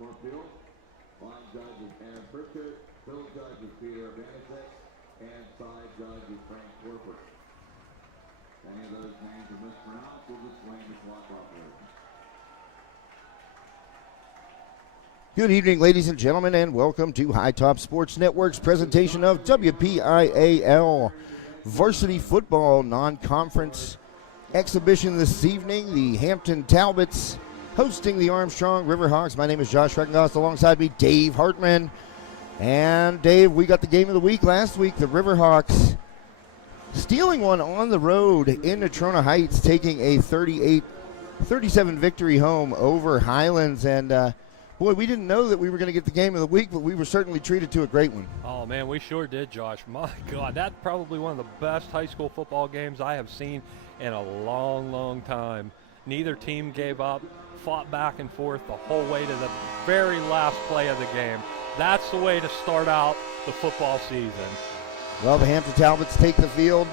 Line judge is Aaron Pritchard, field judge is Peter Benedict, and side judge is Frank Corporate. Any of those names are mispronounced, we'll just blame the clock operator. Good evening, ladies and gentlemen, and welcome to High Top Sports Network's presentation of WPIAL Varsity Football Non-Conference Exhibition this evening. The Hampton Talbots hosting the Armstrong Riverhawks. My name is Josh Reckengast, alongside me, Dave Hartman. And Dave, we got the game of the week last week. The Riverhawks stealing one on the road in Natrona Heights, taking a 38-37 victory home over Highlands. And boy, we didn't know that we were going to get the game of the week, but we were certainly treated to a great one. Oh, man, we sure did, Josh. My God, that's probably one of the best high school football games I have seen in a long, long time. Neither team gave up, fought back and forth the whole way to the very last play of the game. That's the way to start out the football season. Well, the Hampton Talbots take the field.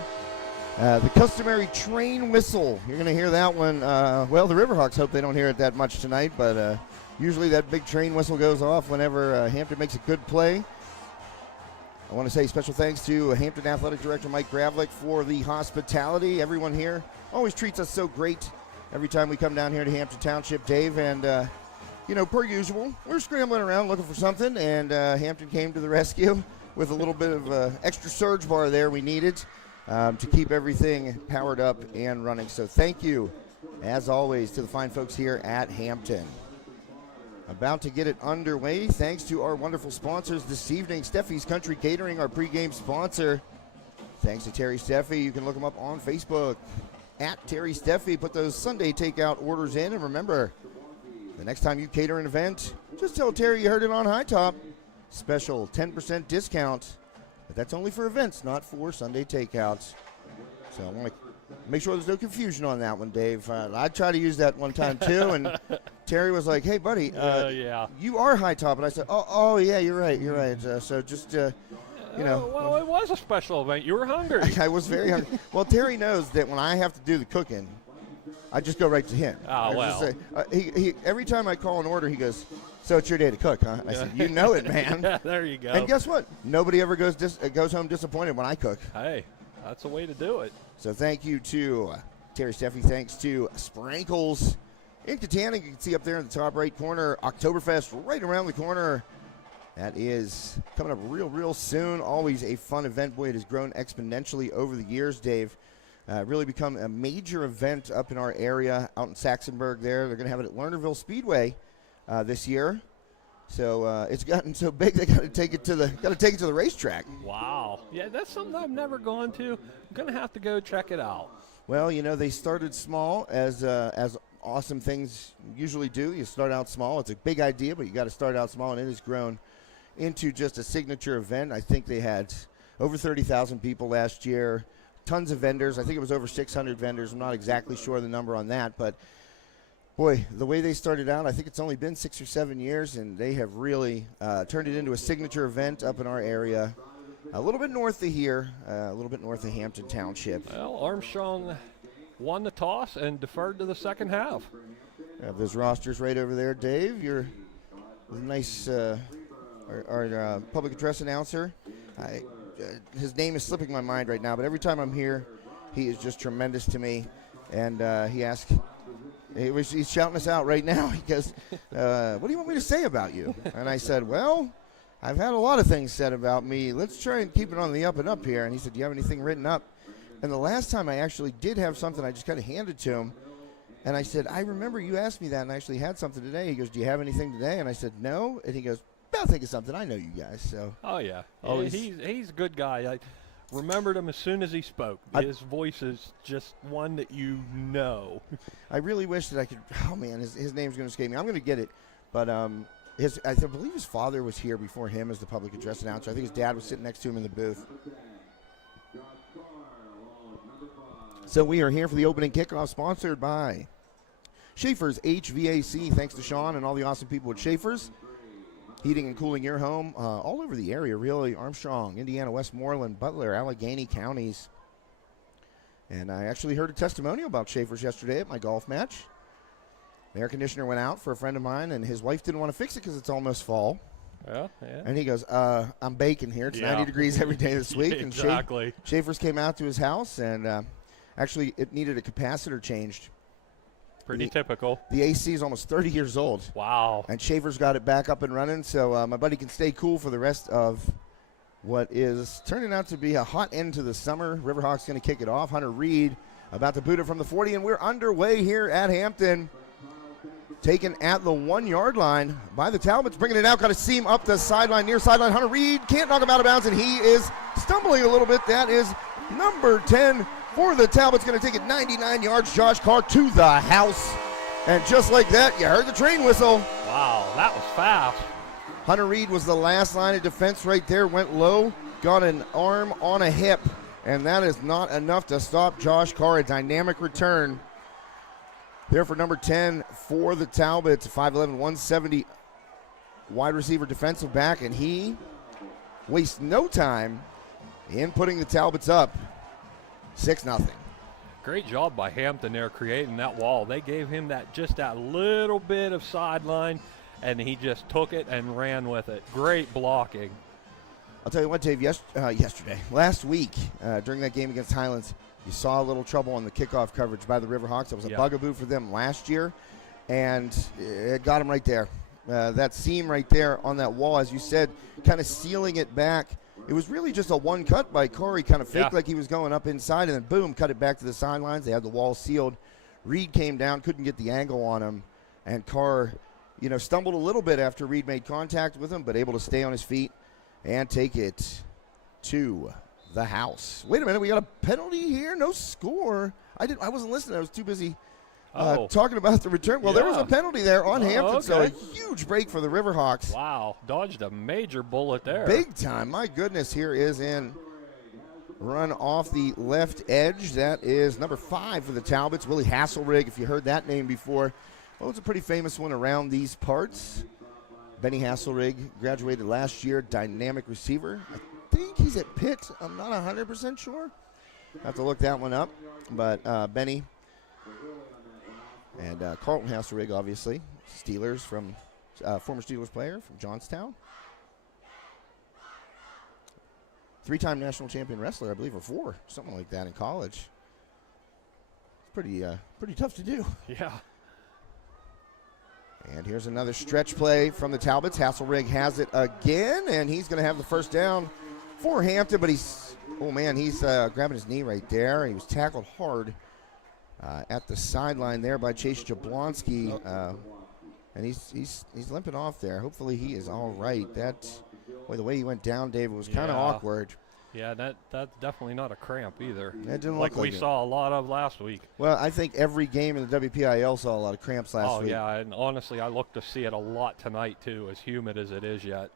The customary train whistle. You're going to hear that one. Well, the Riverhawks hope they don't hear it that much tonight, but usually that big train whistle goes off whenever Hampton makes a good play. I want to say special thanks to Hampton Athletic Director Mike Gravlick for the hospitality. Everyone here always treats us so great every time we come down here to Hampton Township, Dave. And, per usual, we're scrambling around looking for something, and Hampton came to the rescue with a little bit of extra surge bar there we needed to keep everything powered up and running. So thank you, as always, to the fine folks here at Hampton. About to get it underway thanks to our wonderful sponsors this evening. Steffi's Country Catering, our pregame sponsor. Thanks to Terry Steffi. You can look him up on Facebook at Terry Steffi. Put those Sunday takeout orders in. And remember, the next time you cater an event, just tell Terry you heard it on High Top. Special 10% discount. But that's only for events, not for Sunday takeouts. So I want to make sure there's no confusion on that one, Dave. I tried to use that one time, too, and Terry was like, hey, buddy, you are High Top. And I said, oh, yeah, you're right. So just, Well, it was a special event. You were hungry. I was very hungry. Well, Terry knows that when I have to do the cooking, I just go right to him. Oh, well. He every time I call an order, he goes, so it's your day to cook, huh? I said, you know it, man. Yeah, there you go. And guess what? Nobody ever goes home disappointed when I cook. Hey, that's the way to do it. So thank you to Terry Steffi. Thanks to Sprankles in Katanning. You can see up there in the top right corner, Oktoberfest right around the corner. That is coming up real soon. Always a fun event. Boy, it has grown exponentially over the years, Dave. Really become a major event up in our area, out in Saxonburg there. They're going to have it at Lernerville Speedway this year. So it's gotten so big they got to take it to the racetrack. Wow. Yeah, that's something I've never gone to. I'm going to have to go check it out. Well, they started small as awesome things usually do. You start out small. It's a big idea, but you got to start out small, and it has grown into just a signature event. I think they had over 30,000 people last year, tons of vendors. I think it was over 600 vendors. I'm not exactly sure the number on that, but boy, the way they started out, I think it's only been 6 or 7 years, and they have really turned it into a signature event up in our area, a little bit north of here, a little bit north of Hampton Township. Well, Armstrong won the toss and deferred to the second half. We have those rosters right over there, Dave. You're nice. Our public address announcer. His name is slipping my mind right now, but every time I'm here, he is just tremendous to me. And he's shouting us out right now. He goes, what do you want me to say about you? And I said, well, I've had a lot of things said about me. Let's try and keep it on the up and up here. And he said, do you have anything written up? And the last time I actually did have something, I just kind of handed to him. And I said, I remember you asked me that, and I actually had something today. He goes, do you have anything today? And I said, no. And he goes, I'll think of something. I know you guys. So. Oh, yeah. He's a good guy. I remembered him as soon as he spoke. His voice is just one that you know. I really wish that I could. Oh, man, his name's going to escape me. I'm going to get it. But I believe his father was here before him as the public address announcer. I think his dad was sitting next to him in the booth. So we are here for the opening kickoff, sponsored by Schaefer's HVAC. Thanks to Sean and all the awesome people at Schaefer's. Heating and cooling your home all over the area, really. Armstrong, Indiana, Westmoreland, Butler, Allegheny counties. And I actually heard a testimonial about Schaefer's yesterday at my golf match. The air conditioner went out for a friend of mine, and his wife didn't want to fix it because it's almost fall. Yeah. And he goes, I'm baking here. It's 90 degrees every day this week. Exactly. And Schaefer's came out to his house, and actually it needed a capacitor changed. Pretty typical. The AC is almost 30 years old. Wow. And Schaefer's got it back up and running, so my buddy can stay cool for the rest of what is turning out to be a hot end to the summer. Riverhawks going to kick it off. Hunter Reed about to boot it from the 40, and we're underway here at Hampton. Taken at the 1-yard line by the Talbots, bringing it out, got a seam up the sideline, near sideline. Hunter Reed can't knock him out of bounds, and he is stumbling a little bit. That is number 10 for the Talbots, going to take it 99 yards. Josh Carr to the house, and just like that, you heard the train whistle. Wow, that was fast. Hunter Reed was the last line of defense right there, went low, got an arm on a hip, and that is not enough to stop Josh Carr. A dynamic return there for number 10 for the Talbots, 5'11", 170 wide receiver defensive back, and he wastes no time in putting the Talbots up 6-0. Great job by Hampton there creating that wall. They gave him that little bit of sideline, and he just took it and ran with it. Great blocking. I'll tell you what, Dave, last week during that game against Highlands, you saw a little trouble on the kickoff coverage by the Riverhawks. That was a bugaboo for them last year, and it got them right there. That seam right there on that wall, as you said, kind of sealing it back. It was really just a one cut by Corey, kind of faked like he was going up inside, and then boom, cut it back to the sidelines. They had the wall sealed. Reed came down, couldn't get the angle on him, and Carr, stumbled a little bit after Reed made contact with him, but able to stay on his feet and take it to the house. Wait a minute, we got a penalty here, no score. I wasn't listening, I was too busy talking about the return. Well, there was a penalty there on Hampton, so a huge break for the Riverhawks. Wow, dodged a major bullet there. Big time, my goodness. Here is in run off the left edge. That is number 5 for the Talbots, Willie Hasselrig, if you heard that name before. Well, it's a pretty famous one around these parts. Benny Hasselrig graduated last year, dynamic receiver. I think he's at Pitt. I'm not 100% sure. Have to look that one up. But Benny and Carlton Hasselrig, obviously, Steelers from former Steelers player from Johnstown. 3-time national champion wrestler, I believe, or 4, something like that in college. It's pretty tough to do. Yeah. And here's another stretch play from the Talbots. Hasselrig has it again, and he's going to have the first down for Hampton, but he's grabbing his knee right there. He was tackled hard at the sideline there by Chase Jablonski, and he's limping off there. Hopefully he is all right. The way he went down, Dave, was kind of awkward. Yeah, that's definitely not a cramp either. That didn't like look like we it. saw a lot of last week. Well, I think every game in the WPIAL saw a lot of cramps last week. Oh, yeah, and honestly, I look to see it a lot tonight, too, as humid as it is yet.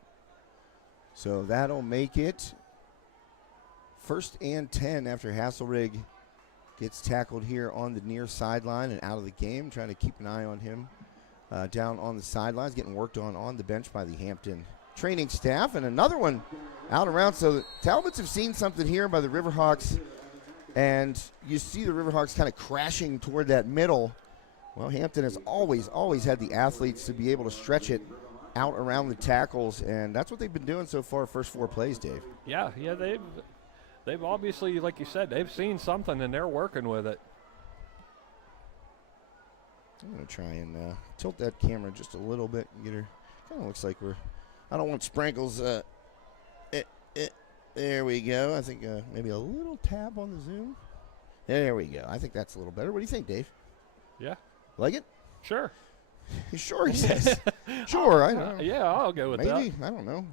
So that'll make it 1st and 10 after Hasselrig gets tackled here on the near sideline and out of the game. Trying to keep an eye on him down on the sidelines, getting worked on the bench by the Hampton training staff. And another one out around. So the Talbots have seen something here by the Riverhawks, and you see the Riverhawks kind of crashing toward that middle. Well, Hampton has always had the athletes to be able to stretch it out around the tackles, and that's what they've been doing so far, first 4 plays, Dave. Yeah, they've obviously, like you said, they've seen something, and they're working with it. I'm going to try and tilt that camera just a little bit and get her. Kind of looks like I don't want sprinkles. There we go. I think maybe a little tab on the zoom. There we go. I think that's a little better. What do you think, Dave? Yeah. Like it? Sure. Sure, he says. Sure, I know. Yeah, I'll go with that. Maybe. I don't know.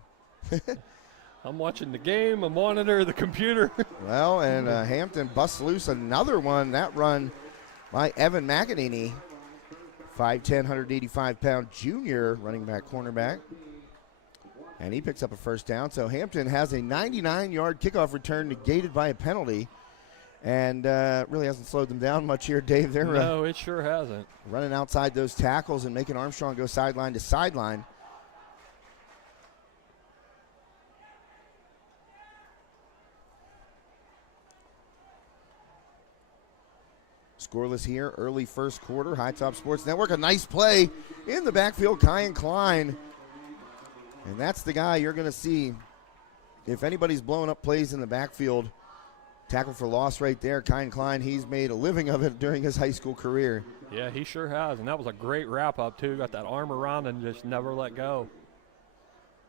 I'm watching the game, a monitor, the computer. Well, and Hampton busts loose another one. That run by Evan McEnany, 5'10", 185-pound junior running back, cornerback. And he picks up a first down. So Hampton has a 99-yard kickoff return negated by a penalty. And really hasn't slowed them down much here, Dave. They're no, it sure hasn't. Running outside those tackles and making Armstrong go sideline to sideline. Scoreless here, early first quarter. High Top Sports Network, a nice play in the backfield, Kyan Klein. And that's the guy you're going to see. If anybody's blowing up plays in the backfield, tackle for loss right there, Kyan Klein, he's made a living of it during his high school career. Yeah, he sure has, and that was a great wrap-up, too. Got that arm around and just never let go.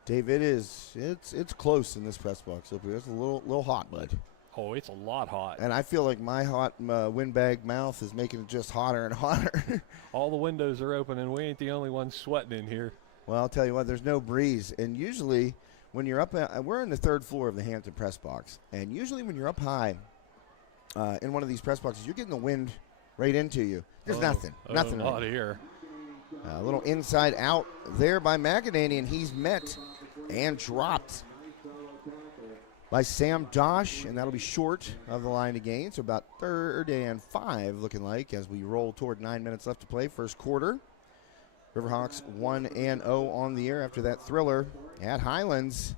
Dave, it's close in this press box up here. It's a little hot, bud. Oh, it's a lot hot. And I feel like my hot windbag mouth is making it just hotter and hotter. All the windows are open, and we ain't the only ones sweating in here. Well, I'll tell you what, there's no breeze. And usually when you're up, we're in the third floor of the Hampton press box. And usually when you're up high in one of these press boxes, you're getting the wind right into you. There's nothing. Nothing. Not here. A little inside out there by McEnany, and he's met and dropped by Sam Dosh, and that'll be short of the line to gain. So about 3rd and 5 looking like as we roll toward 9 minutes left to play, first quarter. Riverhawks 1-0 on the year after that thriller at Highlands.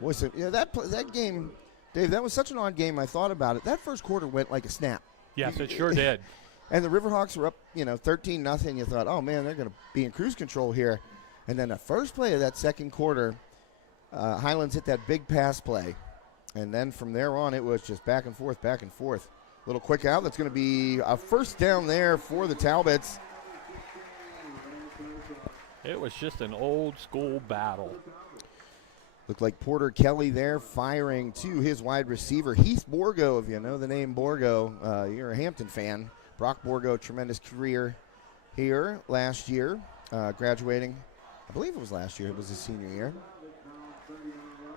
Boy, so, yeah, that game, Dave, that was such an odd game. I thought about it. That first quarter went like a snap. Yes, it sure did. And the Riverhawks were up, 13-0. You thought, oh, man, they're going to be in cruise control here. And then the first play of that second quarter, Highlands hit that big pass play. And then from there on, it was just back and forth, back and forth. Little quick out. That's going to be a first down there for the Talbots. It was just an old school battle. Looked like Porter Kelly there firing to his wide receiver, Heath Borgo. If you know the name Borgo, you're a Hampton fan. Brock Borgo, tremendous career here last year, graduating. I believe it was last year. It was his senior year.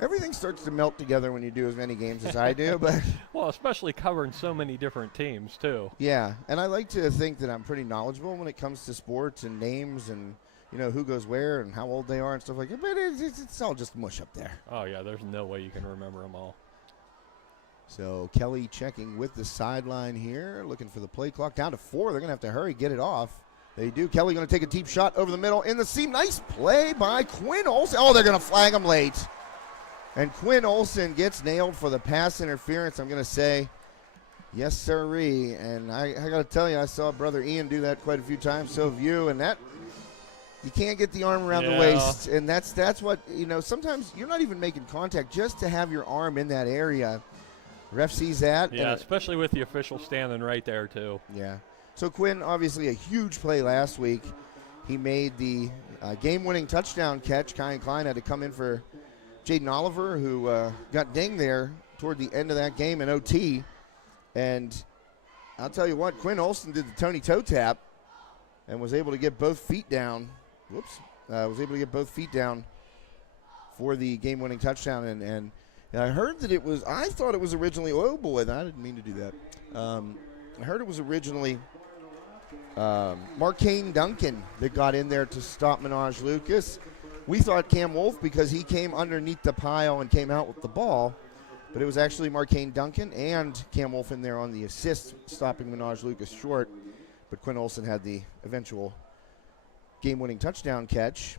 Everything starts to melt together when you do as many games as I do. But well, especially covering so many different teams, too. Yeah, and I like to think that I'm pretty knowledgeable when it comes to sports and names and, who goes where and how old they are and stuff like that. But it's all just mush up there. Oh, yeah, there's no way you can remember them all. So Kelly checking with the sideline here, looking for the play clock. Down to 4. They're going to have to hurry, get it off. They do. Kelly going to take a deep shot over the middle in the seam. Nice play by Quinn Olson. Oh, they're going to flag him late. And Quinn Olson gets nailed for the pass interference. I'm going to say, yes, sirree. And I got to tell you, I saw Brother Ian do that quite a few times. So have you. And that, you can't get the arm around the waist. And that's what, sometimes you're not even making contact just to have your arm in that area. Ref sees that. Yeah, especially with the official standing right there, too. Yeah. So Quinn, obviously a huge play last week. He made the game-winning touchdown catch. Kyan Klein had to come in for Jaden Oliver, who got dinged there toward the end of that game in OT. And I'll tell you what, Quinn Olson did the Tony toe tap and was able to get both feet down. Was able to get both feet down for the game-winning touchdown. And I heard that I thought it was originally, oh boy, I didn't mean to do that. I heard it was originally Marcane Duncan that got in there to stop Minaj Lucas. We thought Cam Wolf because he came underneath the pile and came out with the ball, but it was actually Marcane Duncan and Cam Wolf in there on the assist, stopping Minaj Lucas short. But Quinn Olson had the eventual game-winning touchdown catch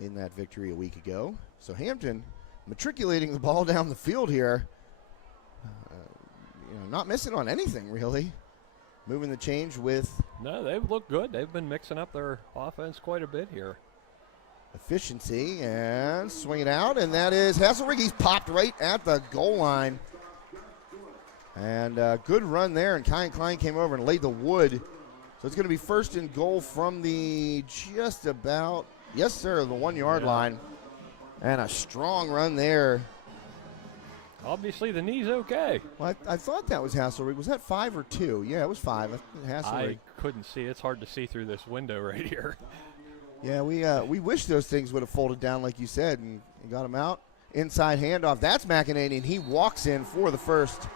in that victory a week ago. So Hampton matriculating the ball down the field here, not missing on anything really. Moving the change with... No, they've looked good. They've been mixing up their offense quite a bit here. Efficiency and swing it out, and that is Hasselrig. He's popped right at the goal line. And good run there, and Kyan Klein came over and laid the wood. So it's going to be first and goal from the just about, yes sir, the 1 yard line. And a strong run there. Obviously, the knee's okay. Well, I thought that was Hasselrig. Was that 5 or 2? Yeah, it was 5. Hasselrig. I couldn't see. It's hard to see through this window right here. Yeah, we wish those things would have folded down like you said and got him out. Inside handoff. That's McEnany, and he walks in for the first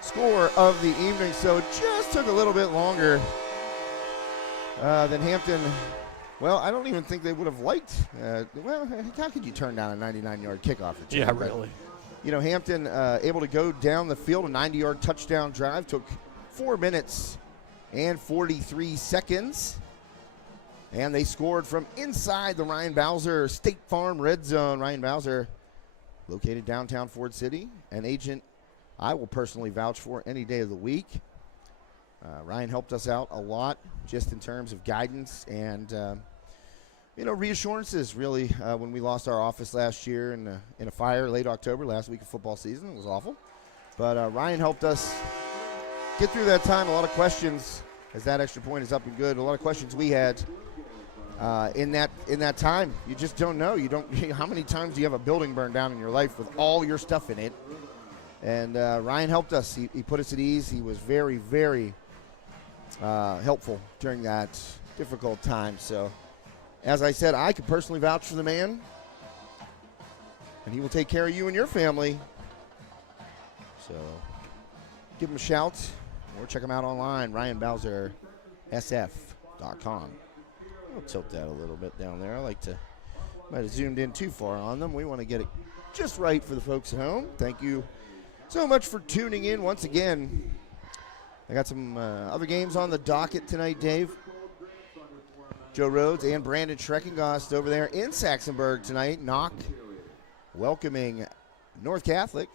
score of the evening. So it just took a little bit longer than Hampton. Well, I don't even think they would have liked. How could you turn down a 99-yard kickoff? Yeah, really. Hampton able to go down the field, a 90-yard touchdown drive. Took 4 minutes and 43 seconds. And they scored from inside the Ryan Bowser State Farm Red Zone. Ryan Bowser, located downtown Ford City, an agent I will personally vouch for any day of the week. Ryan helped us out a lot just in terms of guidance and, reassurances, really, when we lost our office last year in a fire late October, last week of football season. It was awful. But Ryan helped us get through that time. A lot of questions, as that extra point is up and good, a lot of questions we had in that time. You just don't know. How many times do you have a building burn down in your life with all your stuff in it? And Ryan helped us. He put us at ease. He was very, very helpful during that difficult time. So, as I said, I could personally vouch for the man, and he will take care of you and your family. So, give him a shout or check him out online, RyanBowserSF.com. I'll tilt that a little bit down there. Might have zoomed in too far on them. We want to get it just right for the folks at home. Thank you so much for tuning in once again. I got some other games on the docket tonight, Dave. Joe Rhodes and Brandon Schreckengost over there in Saxonburg tonight. Knock welcoming North Catholic,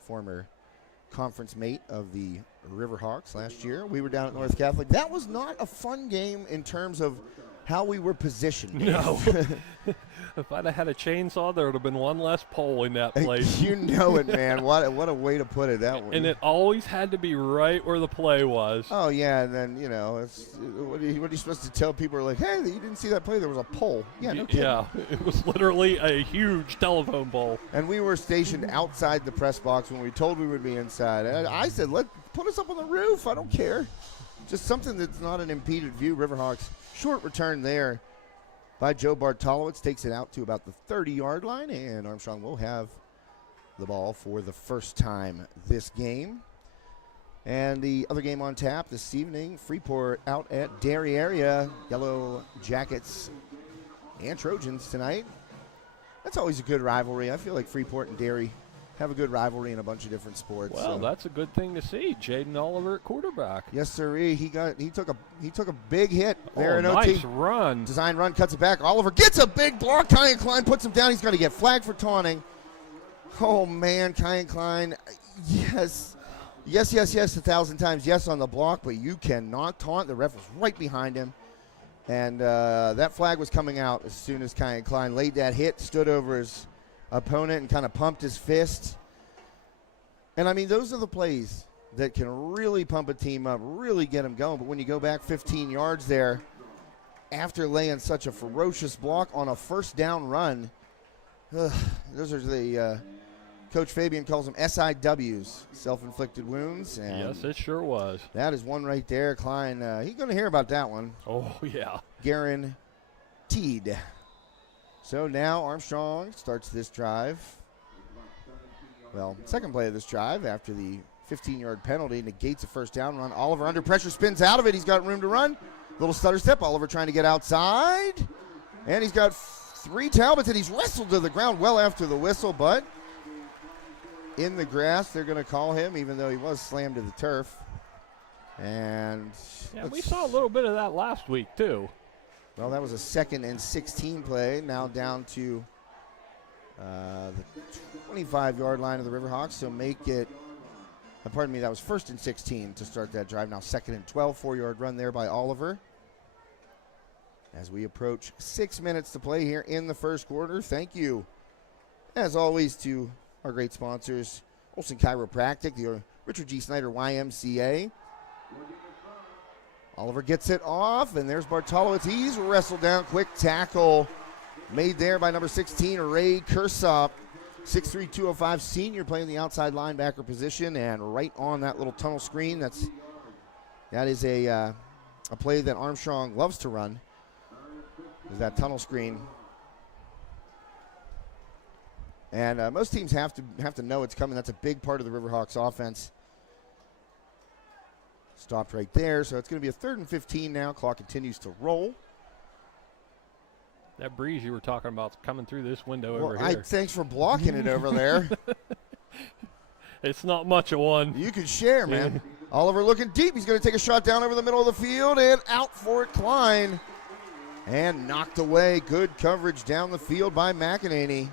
former conference mate of the Riverhawks last year. We were down at North Catholic. That was not a fun game in terms of how we were positioned. No. If I'd have had a chainsaw, there would have been one less pole in that place. You know it, man. What a way to put it. That one. And it always had to be right where the play was. Oh, yeah, and then, what are you supposed to tell people? Like, hey, you didn't see that play? There was a pole. Yeah, no kidding. Yeah, it was literally a huge telephone pole. And we were stationed outside the press box when we told we would be inside. And I said, put us up on the roof. I don't care. Just something that's not an impeded view. Riverhawks, short return there by Joe Bartolowicz, takes it out to about the 30-yard line, and Armstrong will have the ball for the first time this game. And the other game on tap this evening, Freeport out at Derry area. Yellow Jackets and Trojans tonight. That's always a good rivalry. I feel like Freeport and Derry have a good rivalry in a bunch of different sports. Well, that's a good thing to see. Jaden Oliver at quarterback. Yes, sir. He took a big hit there in OT. Nice run. Design run, cuts it back. Oliver gets a big block. Kyan Klein puts him down. He's going to get flagged for taunting. Oh, man, Kyan Klein. Yes, 1,000 times yes on the block, but you cannot taunt. The ref was right behind him. And that flag was coming out as soon as Kyan Klein laid that hit, stood over his opponent and kind of pumped his fist. And, I mean, those are the plays that can really pump a team up, really get them going. But when you go back 15 yards there after laying such a ferocious block on a first down run, those are the Coach Fabian calls them SIWs, self-inflicted wounds. And yes, it sure was. That is one right there. Klein, he's going to hear about that one. Oh, yeah. Guaranteed. So now Armstrong starts this drive. Well, second play of this drive after the 15-yard penalty negates a first down run. Oliver under pressure spins out of it. He's got room to run. Little stutter step. Oliver trying to get outside. And he's got 3 Talbots, and he's wrestled to the ground well after the whistle, but in the grass they're going to call him, even though he was slammed to the turf. And yeah, we saw a little bit of that last week, too. Well, that was a 2nd and 16 play. Now down to the 25-yard line of the Riverhawks. So make it, pardon me, that was 1st and 16 to start that drive. Now 2nd and 12, 4-yard run there by Oliver. As we approach 6 minutes to play here in the first quarter. Thank you, as always, to our great sponsors, Olson Chiropractic, the Richard G. Snyder YMCA. Oliver gets it off, and there's Bartolowicz. He's wrestled down. Quick tackle made there by number 16, Ray Kersop. 6'3", 205 senior playing the outside linebacker position, and right on that little tunnel screen. That is a play that Armstrong loves to run, is that tunnel screen. And most teams have to know it's coming. That's a big part of the Riverhawks offense. Stopped right there, so it's going to be a 3rd and 15 now. Clock continues to roll. That breeze you were talking about is coming through this window over here. Thanks for blocking it over there. It's not much of one. You can share, man. Oliver looking deep. He's going to take a shot down over the middle of the field, and out for it, Klein. And knocked away. Good coverage down the field by McEnany.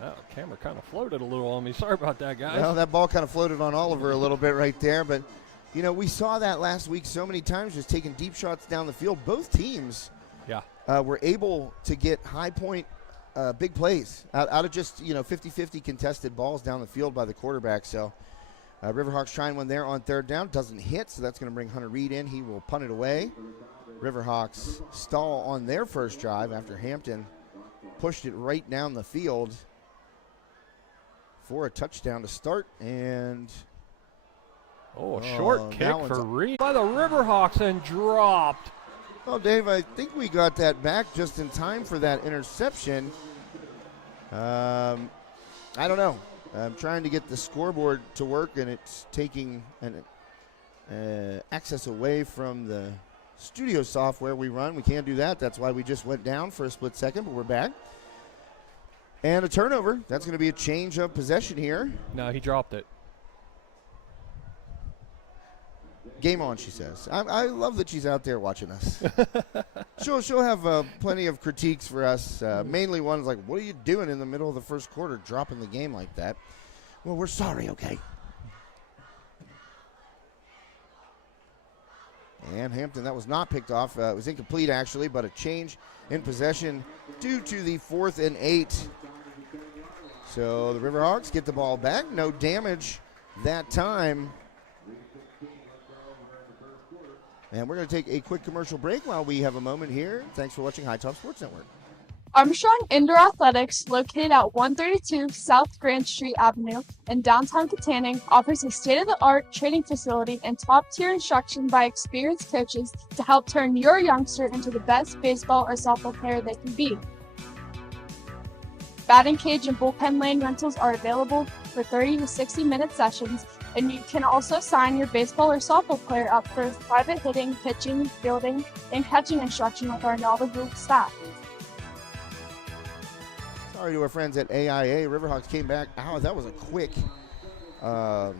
Well, the camera kind of floated a little on me. Sorry about that, guys. Well, that ball kind of floated on Oliver a little bit right there, but You know, we saw that last week so many times, just taking deep shots down the field. Both teams were able to get high point big plays out of just, 50-50 contested balls down the field by the quarterback. So Riverhawks trying one there on third down. Doesn't hit, so that's going to bring Hunter Reed in. He will punt it away. Riverhawks stall on their first drive after Hampton pushed it right down the field for a touchdown to start. And short kick for Reed by the Riverhawks and dropped. Well, Dave, I think we got that back just in time for that interception. I don't know. I'm trying to get the scoreboard to work, and it's taking access away from the studio software we run. We can't do that. That's why we just went down for a split second, but we're back. And a turnover. That's going to be a change of possession here. No, he dropped it. Game on, she says. I love that she's out there watching us. She'll have plenty of critiques for us. Mainly ones like, what are you doing in the middle of the first quarter, dropping the game like that? Well, we're sorry, okay? And Hampton, that was not picked off. It was incomplete, actually, but a change in possession due to the 4th and 8. So the Riverhawks get the ball back. No damage that time. And we're going to take a quick commercial break while we have a moment here. Thanks for watching High Top Sports Network. Armstrong Indoor Athletics, located at 132 South Grand Street Avenue in downtown Katanning, offers a state-of-the-art training facility and top-tier instruction by experienced coaches to help turn your youngster into the best baseball or softball player they can be. Batting cage and bullpen lane rentals are available for 30 to 60-minute sessions, and you can also sign your baseball or softball player up for private hitting, pitching, fielding, and catching instruction with our knowledgeable staff. Sorry to our friends at AIA. Riverhawks came back. Oh, that was a quick, time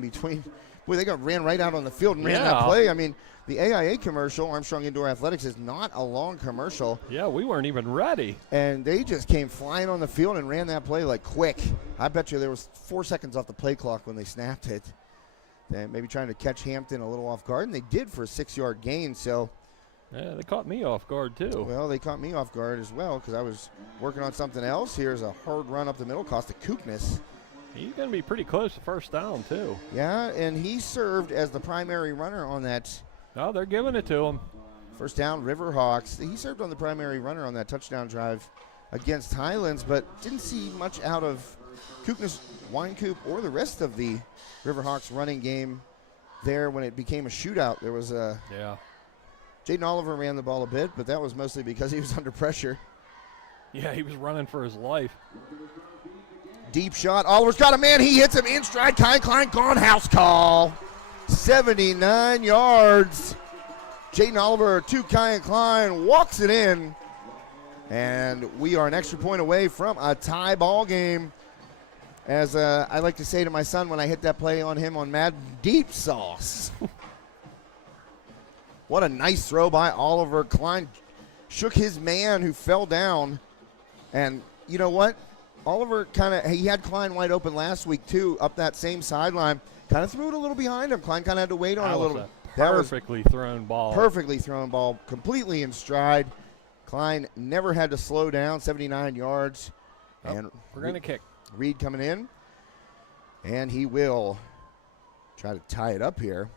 between. Boy, they ran right out on the field and ran that play. I mean, the AIA commercial, Armstrong Indoor Athletics, is not a long commercial. Yeah, we weren't even ready. And they just came flying on the field and ran that play like quick. I bet you there was 4 seconds off the play clock when they snapped it. And maybe trying to catch Hampton a little off guard, and they did for a 6-yard gain. So. Yeah, they caught me off guard, too. Well, they caught me off guard as well because I was working on something else. Here's a hard run up the middle, cost a Kookness. He's going to be pretty close to first down, too. Yeah, and he served as the primary runner on that. No, they're giving it to him. First down, Riverhawks. He served on the primary runner on that touchdown drive against Highlands, but didn't see much out of Kookness, Winecoop, or the rest of the Riverhawks running game there when it became a shootout. There was a. Yeah. Jaden Oliver ran the ball a bit, but that was mostly because he was under pressure. Yeah, he was running for his life. Deep shot. Oliver's got a man. He hits him in stride. Kyle Klein gone. House call. 79 yards. Jaden Oliver to Kyle Klein. Walks it in. And we are an extra point away from a tie ball game. As I like to say to my son when I hit that play on him on Madden, deep sauce. What a nice throw by Oliver. Klein shook his man who fell down. And you know what? Oliver he had Klein wide open last week too, up that same sideline. Kind of threw it a little behind him. Klein kind of had to wait on a little. Perfectly thrown ball. Perfectly thrown ball, completely in stride. Klein never had to slow down, 79 yards. And we're going to kick. Reed coming in. And he will try to tie it up here.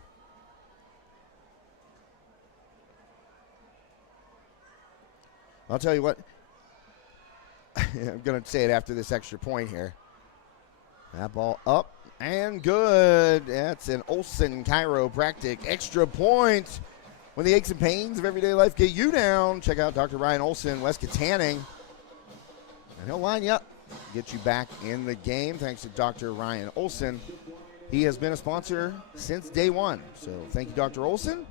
I'll tell you what. I'm going to say it after this extra point here. That ball up and good. That's an Olsen chiropractic extra point. When the aches and pains of everyday life get you down, check out Dr. Ryan Olsen, West Katanning. And he'll line you up, get you back in the game. Thanks to Dr. Ryan Olsen. He has been a sponsor since day one. So thank you, Dr. Olsen.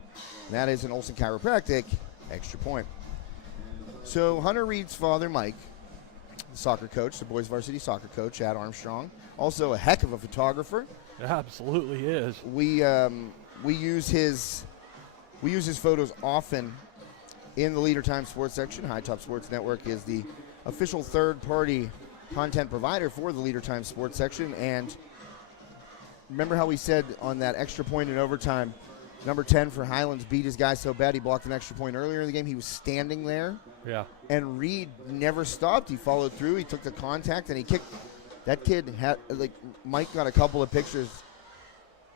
That is an Olsen chiropractic extra point. So Hunter Reed's father, Mike, the soccer coach, the boys varsity soccer coach at Armstrong, also a heck of a photographer. It absolutely is. We use his photos often in the Leader Time Sports section. High Top Sports Network is the official third-party content provider for the Leader Time Sports section, and remember how we said on that extra point in overtime, number 10 for Highlands beat his guy so bad he blocked an extra point earlier in the game. He was standing there. Yeah. And Reed never stopped. He followed through. He took the contact, and he kicked. That kid had, like, Mike got a couple of pictures.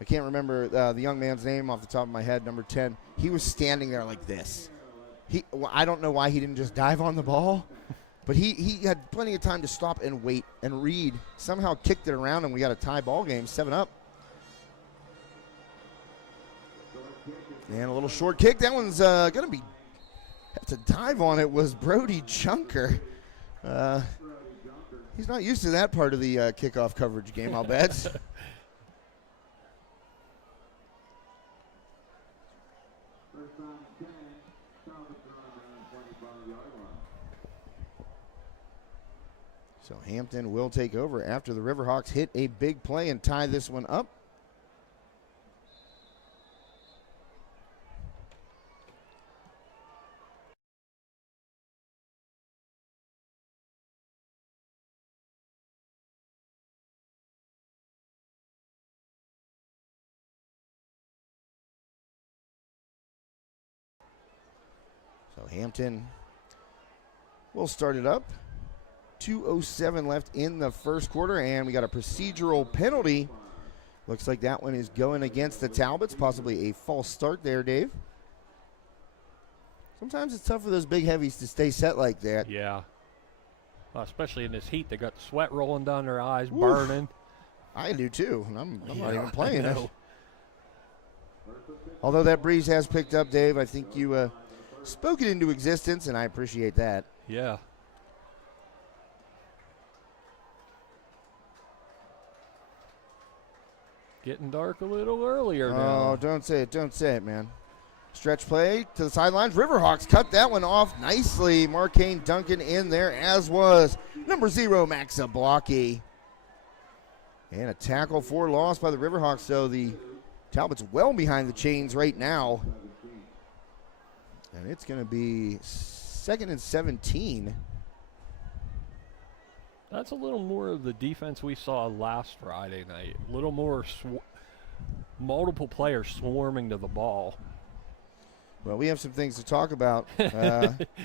I can't remember the young man's name off the top of my head, number 10. He was standing there like this. I don't know why he didn't just dive on the ball, but he had plenty of time to stop and wait. And Reed somehow kicked it around, and we got a tie ball game, 7-up. And a little short kick. That one's going to be, have to dive on it, was Brody Junker. He's not used to that part of the kickoff coverage game, I'll bet. So Hampton will take over after the Riverhawks hit a big play and tie this one up. So Hampton will start it up. 2:07 left in the first quarter, and we got a procedural penalty. Looks like that one is going against the Talbots, possibly a false start there, Dave. Sometimes it's tough for those big heavies to stay set like that. Yeah. Especially in this heat, they got the sweat rolling down their eyes, Oof. burning. I do too, and I'm not even playing I it. know. Although that breeze has picked up, Dave, I think you spoke it into existence, and I appreciate that. Yeah. Getting dark a little earlier now. Oh, don't say it, man. Stretch play to the sidelines. Riverhawks cut that one off nicely. Marcane Duncan in there, as was number 0, Max Zablocki. And a tackle for loss by the Riverhawks, so the Talbots well behind the chains right now. And it's going to be 2nd and 17. That's a little more of the defense we saw last Friday night. A little more multiple players swarming to the ball. Well, we have some things to talk about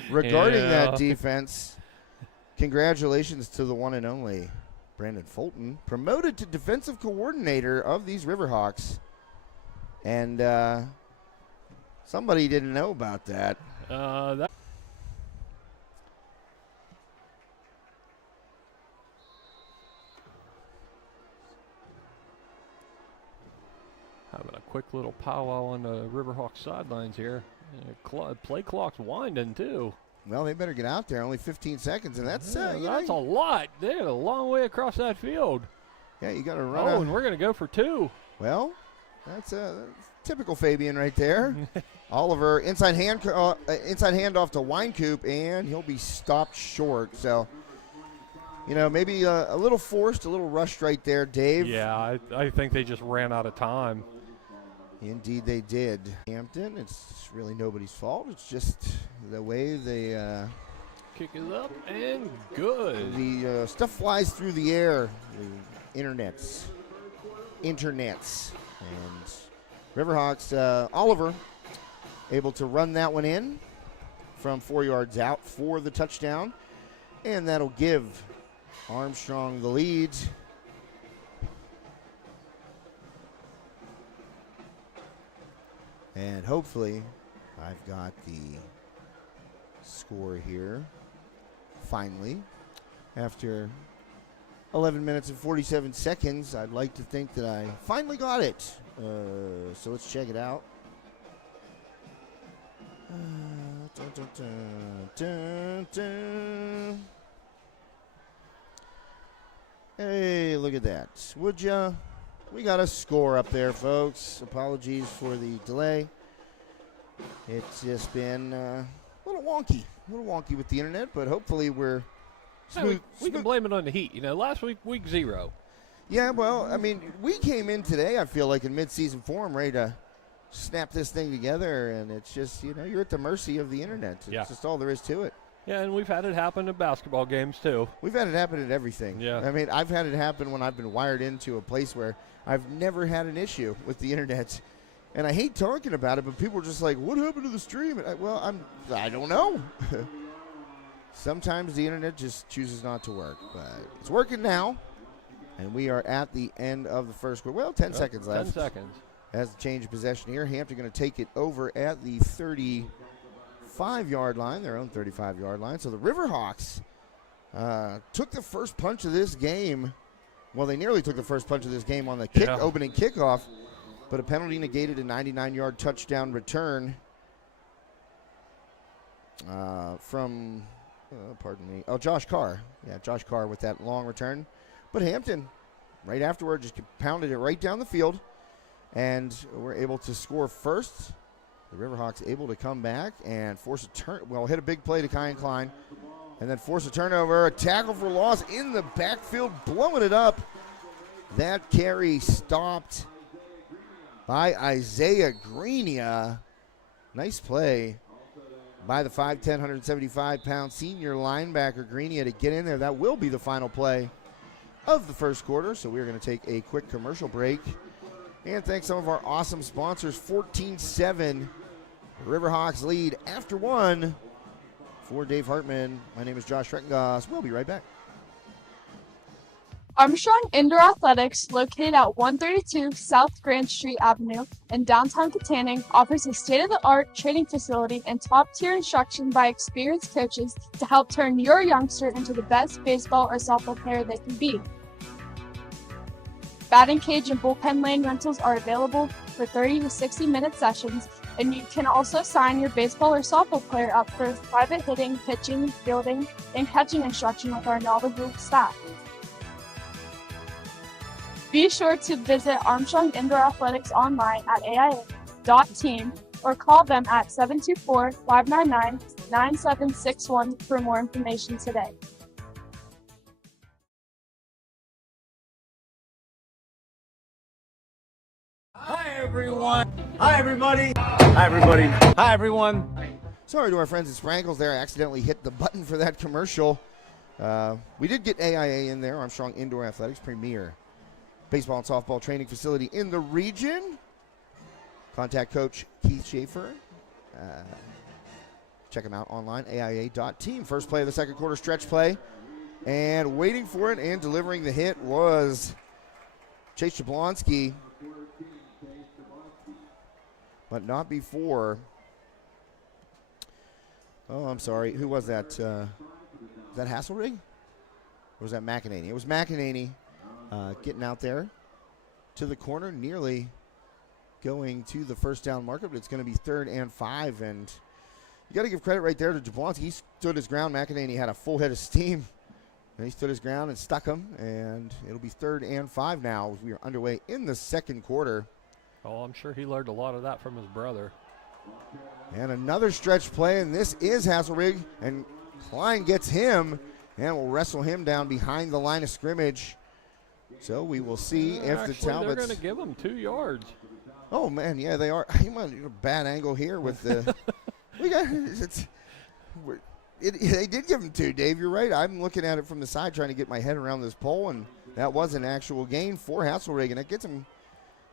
regarding that defense. Congratulations to the one and only Brandon Fulton, promoted to defensive coordinator of these Riverhawks. And somebody didn't know about that. Having a quick little powwow on the Riverhawks sidelines here. Play clock's winding too. Well, they better get out there. Only 15 seconds, and that's that's a lot. They're a long way across that field. Yeah, you got to run. Oh, and we're going to go for 2. Well, that's typical Fabian right there. Oliver inside handoff to Winecoop, and he'll be stopped short. So, maybe a little forced, a little rushed right there, Dave. Yeah, I think they just ran out of time. Indeed they did. Hampton, it's really nobody's fault. It's just the way they kick is up and good. The stuff flies through the air. The internets. And Riverhawks, Oliver, able to run that one in from 4 yards out for the touchdown. And that'll give Armstrong the lead. And hopefully, I've got the score here. Finally, after 11 minutes and 47 seconds, I'd like to think that I finally got it. So let's check it out. Hey, look at that. Would ya? We got a score up there, folks. Apologies for the delay. It's just been a little wonky with the internet, but hopefully we're smooth. We can blame it on the heat. Last week 0. Yeah, well, I mean, we came in today, I feel like, in mid-season form, ready to snap this thing together, and it's just, you're at the mercy of the internet. It's just all there is to it. Yeah, and we've had it happen in basketball games too. We've had it happen at everything. Yeah. I mean, I've had it happen when I've been wired into a place where I've never had an issue with the internet. And I hate talking about it, but people are just like, what happened to the stream? And I don't know. Sometimes the internet just chooses not to work, but it's working now. And we are at the end of the first quarter. Well, 10 seconds left. 10 seconds. As the change of possession here, Hampton going to take it over at the 35-yard line, their own 35-yard line. So the Riverhawks took the first punch of this game. Well, they nearly took the first punch of this game on the opening kickoff, but a penalty negated a 99-yard touchdown return from, Josh Carr. Yeah, Josh Carr with that long return. But Hampton, right afterward, just pounded it right down the field, and were able to score first. The Riverhawks able to come back and force a hit a big play to Kyan Klein, and then force a turnover, a tackle for loss in the backfield, blowing it up. That carry stopped by Isaiah Greenia. Nice play by the 5'10", 175-pound senior linebacker Greenia to get in there. That will be the final play of the first quarter. So we're going to take a quick commercial break and thank some of our awesome sponsors. 14-7, Riverhawks lead after one. For Dave Hartman, my name is Josh Rettengoss. We'll be right back. Armstrong Indoor Athletics, located at 132 South Grand Street Avenue in downtown Katanning, offers a state-of-the-art training facility and top-tier instruction by experienced coaches to help turn your youngster into the best baseball or softball player they can be. Batting cage and bullpen lane rentals are available for 30 to 60-minute sessions, and you can also sign your baseball or softball player up for private hitting, pitching, fielding, and catching instruction with our knowledgeable staff. Be sure to visit Armstrong Indoor Athletics online at AIA.team or call them at 724-599-9761 for more information today. Hi everyone. Hi everybody. Hi everybody. Hi everyone. Sorry to our friends at Sprankles there. I accidentally hit the button for that commercial. We did get AIA in there, Armstrong Indoor Athletics, premier baseball and softball training facility in the region. Contact Coach Keith Schaefer. Check him out online, AIA.team. First play of the second quarter, stretch play. And waiting for it and delivering the hit was Chase Jablonski. But not before. Oh, I'm sorry. Who was that? Was that Hasselrig? Or was that McEnany? It was McEnany. Getting out there to the corner, nearly going to the first down marker, but it's going to be 3rd and 5. And you got to give credit right there to Jablonski. He stood his ground. McEnany had a full head of steam, and he stood his ground and stuck him. And it'll be 3rd and 5 now. We are underway in the second quarter. Oh, I'm sure he learned a lot of that from his brother. And another stretch play, and this is Hasselrig, and Klein gets him and will wrestle him down behind the line of scrimmage. So we will see if the Talbots. They're going to give him 2 yards. Oh man, yeah, they are. You might a bad angle here with the. They did give him 2, Dave. You're right. I'm looking at it from the side, trying to get my head around this pole, and that was an actual gain for Hasselrig, and it gets him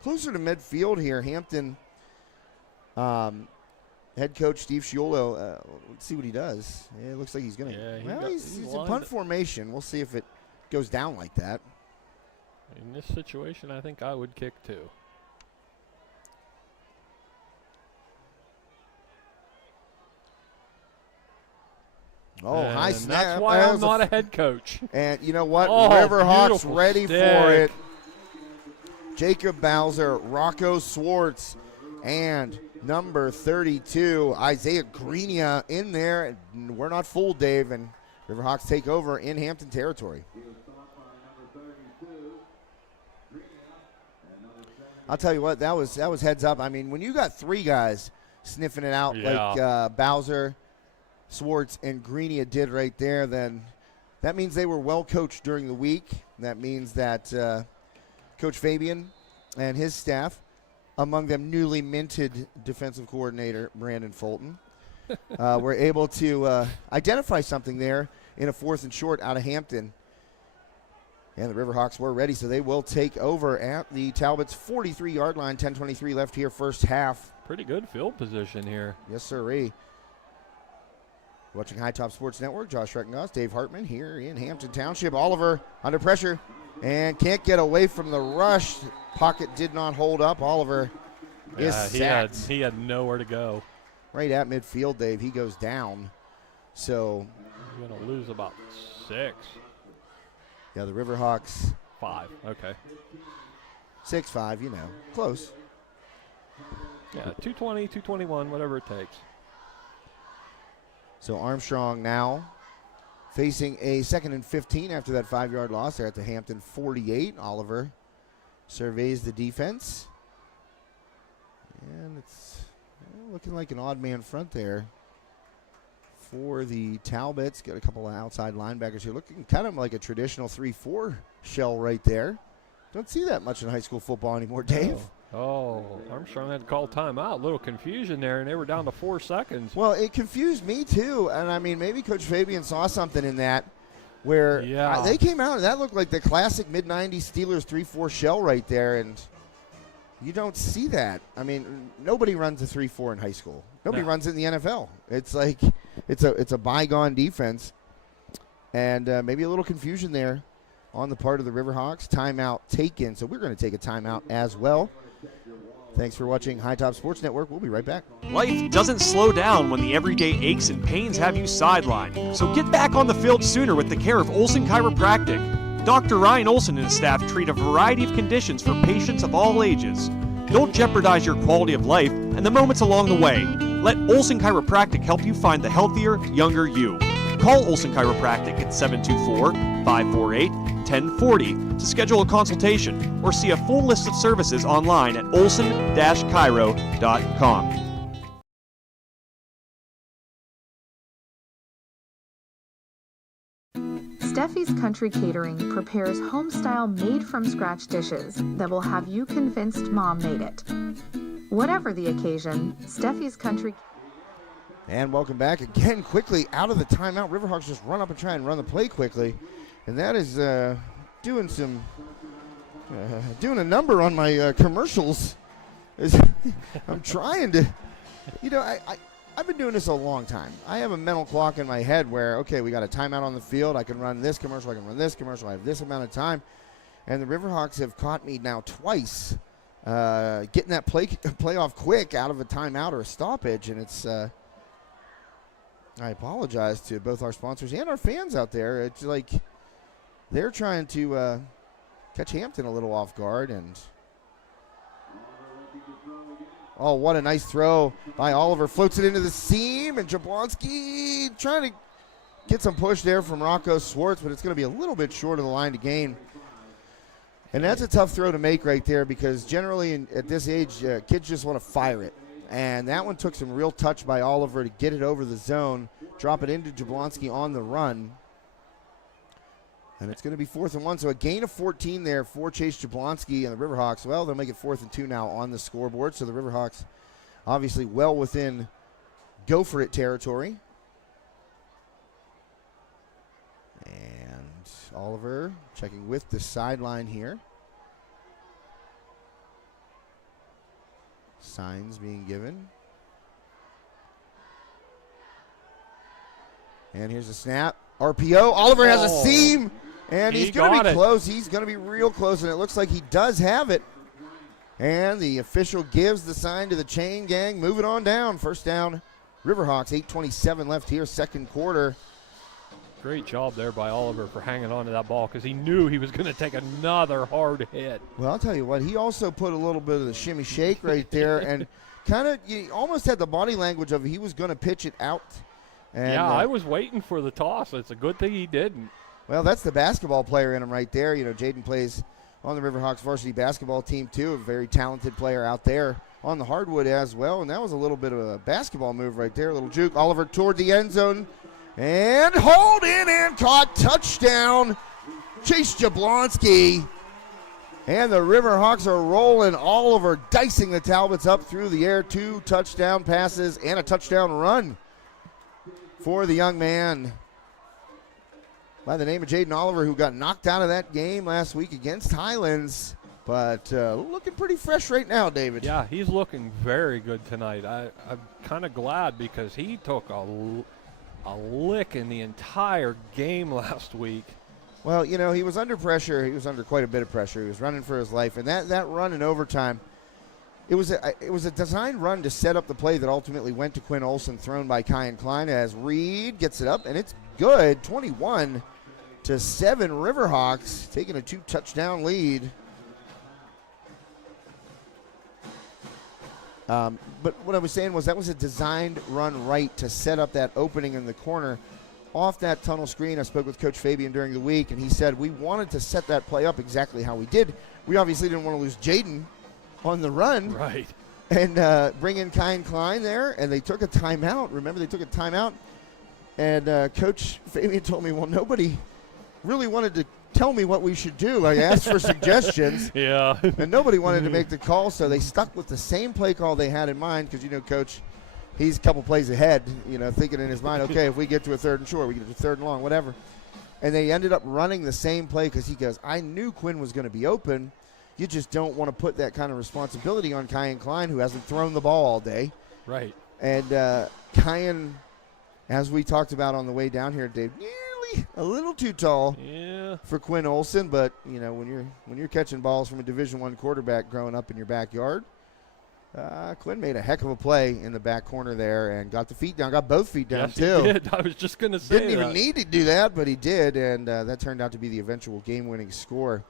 closer to midfield here. Hampton head coach Steve Sciullo. Let's see what he does. Yeah, it looks like he's going to. Yeah, he's in punt formation. We'll see if it goes down like that. In this situation, I think I would kick 2. Oh, and high snap. That's why I'm not a head coach. And you know what? Oh, Riverhawks ready stick. for it. Jacob Bowser, Rocco Swartz, and number 32, Isaiah Greenia in there. We're not fooled, Dave, and Riverhawks take over in Hampton territory. I'll tell you what, that was heads up. I mean, when you got 3 guys sniffing it out like Bowser, Swartz, and Greenia did right there, then that means they were well coached during the week. That means that Coach Fabian and his staff, among them newly minted defensive coordinator Brandon Fulton, were able to identify something there in a 4th and short out of Hampton. And the Riverhawks were ready, so they will take over at the Talbots 43-yard line. 10:23 left here, first half. Pretty good field position here. Yes, sirree. Watching High Top Sports Network, Josh Reckengoss, Dave Hartman here in Hampton Township. Oliver under pressure and can't get away from the rush. Pocket did not hold up. Oliver is sacked. He had nowhere to go. Right at midfield, Dave. He goes down. So He's going to lose about 6. yeah, the Riverhawks 5, okay. 6'5", you know, close. Yeah, 220, 221, whatever it takes. So Armstrong now facing a 2nd and 15 after that 5-yard loss. They're at the Hampton 48. Oliver surveys the defense. And it's looking like an odd man front there for the Talbots. Got a couple of outside linebackers here. Looking kind of like a traditional 3-4 shell right there. Don't see that much in high school football anymore, Dave. Oh, Armstrong had to call timeout. A little confusion there, and they were down to 4 seconds. Well, it confused me too. And I mean, maybe Coach Fabian saw something in that where they came out and that looked like the classic mid-90s Steelers 3-4 shell right there. And you don't see that. I mean, nobody runs a 3-4 in high school. Nobody runs it in the NFL. It's like it's a bygone defense. And maybe a little confusion there on the part of the Riverhawks. Timeout taken. So we're going to take a timeout as well. Thanks for watching High Top Sports Network. We'll be right back. Life doesn't slow down when the everyday aches and pains have you sidelined. So get back on the field sooner with the care of Olson Chiropractic. Dr. Ryan Olson and his staff treat a variety of conditions for patients of all ages. Don't jeopardize your quality of life and the moments along the way. Let Olson Chiropractic help you find the healthier, younger you. Call Olson Chiropractic at 724-548-1040 to schedule a consultation or see a full list of services online at olson-chiro.com. Steffi's Country Catering prepares home-style made-from-scratch dishes that will have you convinced Mom made it. Whatever the occasion, Steffi's Country... And welcome back again quickly out of the timeout. Riverhawks just run up and try and run the play quickly. And that is doing a number on my commercials. I'm trying to, I've been doing this a long time. I have a mental clock in my head where, okay, we got a timeout on the field. I can run this commercial. I can run this commercial. I have this amount of time. And the Riverhawks have caught me now twice getting that play off quick out of a timeout or a stoppage. And it's, I apologize to both our sponsors and our fans out there. It's like they're trying to catch Hampton a little off guard. And oh, what a nice throw by Oliver. Floats it into the seam, and Jablonski trying to get some push there from Rocco Swartz, but it's going to be a little bit short of the line to gain. And that's a tough throw to make right there because generally at this age, kids just want to fire it. And that one took some real touch by Oliver to get it over the zone, drop it into Jablonski on the run. And it's going to be 4th and 1. So a gain of 14 there for Chase Jablonski and the Riverhawks. Well, they'll make it 4th and 2 now on the scoreboard. So the Riverhawks obviously well within go for it territory. And Oliver checking with the sideline here. Signs being given. And here's a snap. RPO. Oliver has a seam. And he's going to be close. He's going to be real close. And it looks like he does have it. And the official gives the sign to the chain gang. Move it on down. First down. Riverhawks. 8:27 left here. Second quarter. Great job there by Oliver for hanging on to that ball because he knew he was going to take another hard hit. Well, I'll tell you what, he also put a little bit of the shimmy shake right there and kind of almost had the body language of he was going to pitch it out. And, yeah, I was waiting for the toss. It's a good thing he didn't. Well, that's the basketball player in him right there. Jaden plays on the Riverhawks varsity basketball team too, a very talented player out there on the hardwood as well. And that was a little bit of a basketball move right there, a little juke. Oliver toward the end zone. And hold in and caught. Touchdown, Chase Jablonski. And the Riverhawks are rolling. Oliver dicing the Talbots up through the air. 2 touchdown passes and a touchdown run for the young man by the name of Jaden Oliver, who got knocked out of that game last week against Highlands, but looking pretty fresh right now, David. Yeah, he's looking very good tonight. I'm kind of glad because he took a lick in the entire game last week. Well, you know, he was under pressure. He was under quite a bit of pressure. He was running for his life, and that run in overtime, it was a designed run to set up the play that ultimately went to Quinn Olson, thrown by Kyan Klein as Reed gets it up, and it's good. 21-7 Riverhawks taking a 2-touchdown lead. But what I was saying was that was a designed run right to set up that opening in the corner. Off that tunnel screen, I spoke with Coach Fabian during the week, and he said we wanted to set that play up exactly how we did. We obviously didn't want to lose Jaden on the run. Right. And bring in Kyan Klein there, and they took a timeout. Remember, they took a timeout, and Coach Fabian told me, well, nobody really wanted to tell me what we should do. I asked for suggestions. Yeah. And nobody wanted to make the call, so they stuck with the same play call they had in mind because, you know, Coach, he's a couple plays ahead, you know, thinking in his mind, okay, if we get to a 3rd and short, we get to a 3rd and long, whatever. And they ended up running the same play because he goes, I knew Quinn was going to be open. You just don't want to put that kind of responsibility on Kyan Klein, who hasn't thrown the ball all day. Right. And Kyan, as we talked about on the way down here, Dave, nearly a little too tall for Quinn Olson. But, you know, when you're catching balls from a Division I quarterback growing up in your backyard, Quinn made a heck of a play in the back corner there and got the feet down, got both feet down, yes, too. He did. I was just going to say Didn't even need to do that, but he did, and that turned out to be the eventual game-winning score.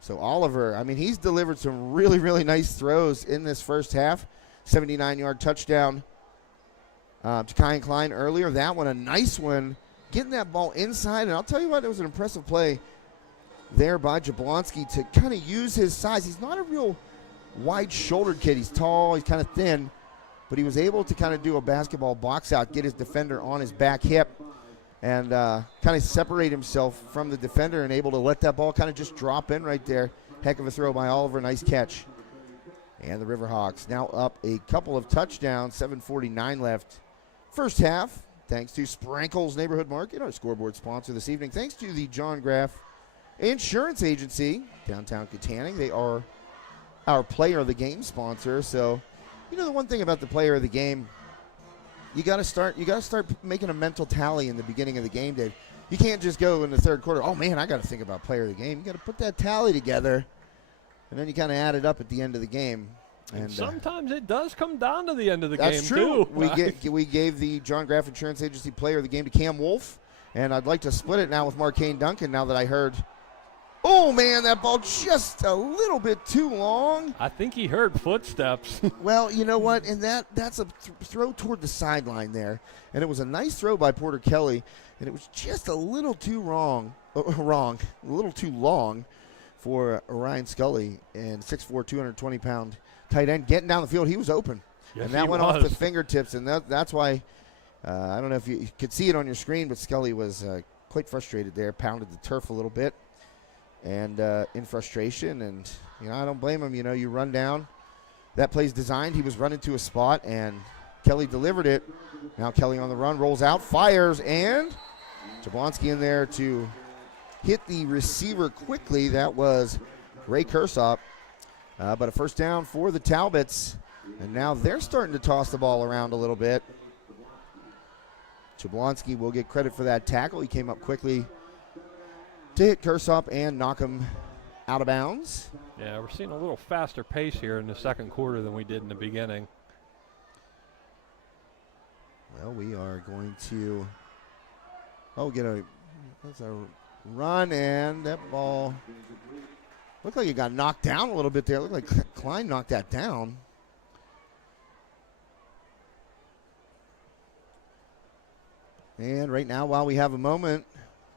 So Oliver, I mean, he's delivered some really, really nice throws in this first half. 79-yard touchdown to Kyan Klein earlier. That one, a nice one, getting that ball inside. And I'll tell you what, it was an impressive play there by Jablonski to kind of use his size. He's not a real wide-shouldered kid. He's tall, he's kind of thin, but he was able to kind of do a basketball box out, get his defender on his back hip, and kind of separate himself from the defender and able to let that ball kind of just drop in right there. Heck of a throw by Oliver. Nice catch. And the Riverhawks now up a couple of touchdowns, 7:49 left. First half, thanks to Sprankle's Neighborhood Market, our scoreboard sponsor this evening. Thanks to the John Graff Insurance Agency, downtown Katanning. They are our player of the game sponsor. So, you know, the one thing about the player of the game, you got to start making a mental tally in the beginning of the game, Dave. You can't just go in the third quarter, oh man, I got to think about player of the game. You got to put that tally together, and then you kind of add it up at the end of the game. And sometimes it does come down to the end of the that's game true. too. We gave the John Graff Insurance Agency player of the game to Cam Wolf, and I'd like to split it now with Marcane Duncan now that I heard, oh, man, that ball just a little bit too long. I think he heard footsteps. Well, you know what? And that's a throw toward the sideline there. And it was a nice throw by Porter Kelly, and it was just a little too a little too long for Ryan Scully, and 6'4", 220-pound tight end getting down the field. He was open. Yes, and that went off the fingertips, and that's why I don't know if you could see it on your screen, but Scully was quite frustrated there, pounded the turf a little bit. And in frustration, and, you know, I don't blame him. You know, you run down. That play's designed. He was running to a spot, and Kelly delivered it. Now Kelly on the run, rolls out, fires, and Jablonski in there to hit the receiver quickly. That was Ray Kersop. But a first down for the Talbots, and now they're starting to toss the ball around a little bit. Jablonski will get credit for that tackle. He came up quickly to hit Kersop and knock him out of bounds. Yeah, we're seeing a little faster pace here in the second quarter than we did in the beginning. Well, we are going to that's a run, and that ball looked like it got knocked down a little bit there. It looked like Klein knocked that down. And right now, while we have a moment,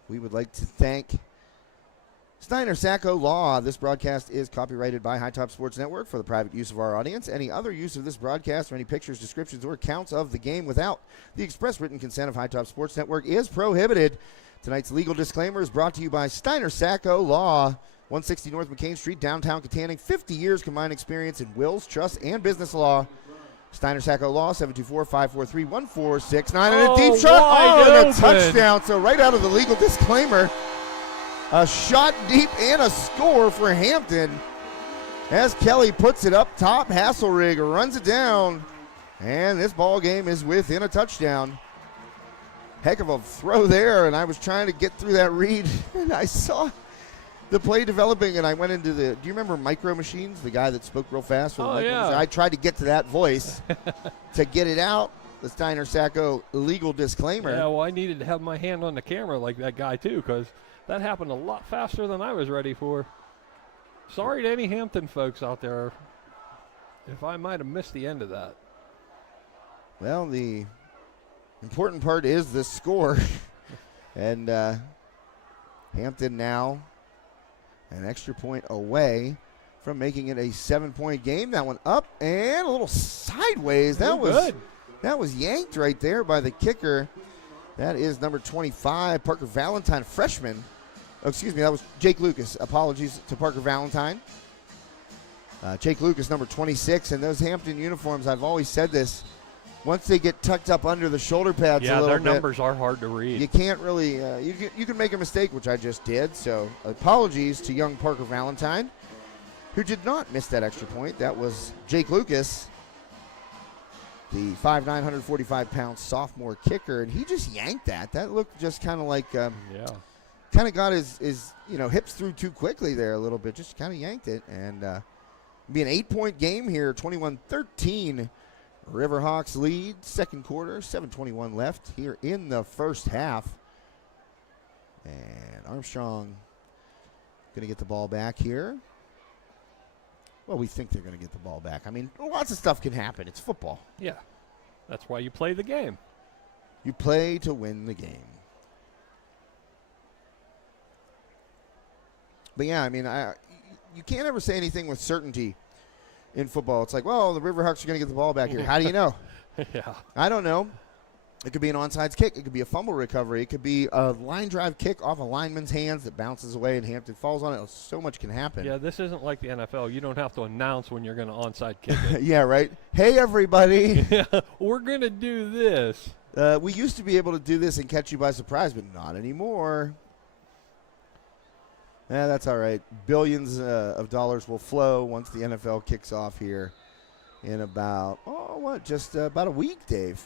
we would like to thank Steiner Sacco Law. This broadcast is copyrighted by High Top Sports Network for the private use of our audience. Any other use of this broadcast or any pictures, descriptions, or accounts of the game without the express written consent of High Top Sports Network is prohibited. Tonight's legal disclaimer is brought to you by Steiner Sacco Law, 160 North McCain Street, downtown Katanning. 50 years combined experience in wills, trusts, and business law. Steiner Sacco Law, 724-543-1469. And a deep shot. Wide And a open. touchdown. So right out of the legal disclaimer, a shot deep and a score for Hampton. As Kelly puts it up top, Hasselrig runs it down. And this ball game is within a touchdown. Heck of a throw there, and I was trying to get through that read, and I saw the play developing, and I went into do you remember Micro Machines, the guy that spoke real fast? For the Micro Machines? I tried to get to that voice to get it out. The Steiner Sacco legal disclaimer. Yeah, well, I needed to have my hand on the camera like that guy, too, because that happened a lot faster than I was ready for. Sorry to any Hampton folks out there if I might have missed the end of that. Well, the important part is the score. And Hampton now an extra point away from making it a 7-point game. That one up and a little sideways. That was yanked right there by the kicker. That is number 25, Parker Valentine, freshman. Oh, excuse me, that was Jake Lucas. Apologies to Parker Valentine. Jake Lucas, number 26, and those Hampton uniforms, I've always said this, once they get tucked up under the shoulder pads a little bit. Yeah, their numbers are hard to read. You can't really, you can make a mistake, which I just did. So apologies to young Parker Valentine, who did not miss that extra point. That was Jake Lucas, the 5'9", 145-pound sophomore kicker, and he just yanked that. That looked just kind of like, kind of got his hips through too quickly there a little bit. Just kind of yanked it, and be an 8-point game here, 21-13. Riverhawks lead, second quarter, 7:21 left here in the first half. And Armstrong going to get the ball back here. Well, we think they're going to get the ball back. I mean, lots of stuff can happen. It's football. Yeah, that's why you play the game. You play to win the game. But, yeah, I mean, you can't ever say anything with certainty in football. It's like, well, the Riverhawks are going to get the ball back here. How do you know? Yeah. I don't know. It could be an onside kick. It could be a fumble recovery. It could be a line drive kick off a lineman's hands that bounces away and Hampton falls on it. So much can happen. Yeah, this isn't like the NFL. You don't have to announce when you're going to onside kick it. Yeah, right. Hey, everybody. Yeah, we're going to do this. We used to be able to do this and catch you by surprise, but not anymore. Yeah, that's all right. Billions of dollars will flow once the NFL kicks off here in about, just about a week, Dave.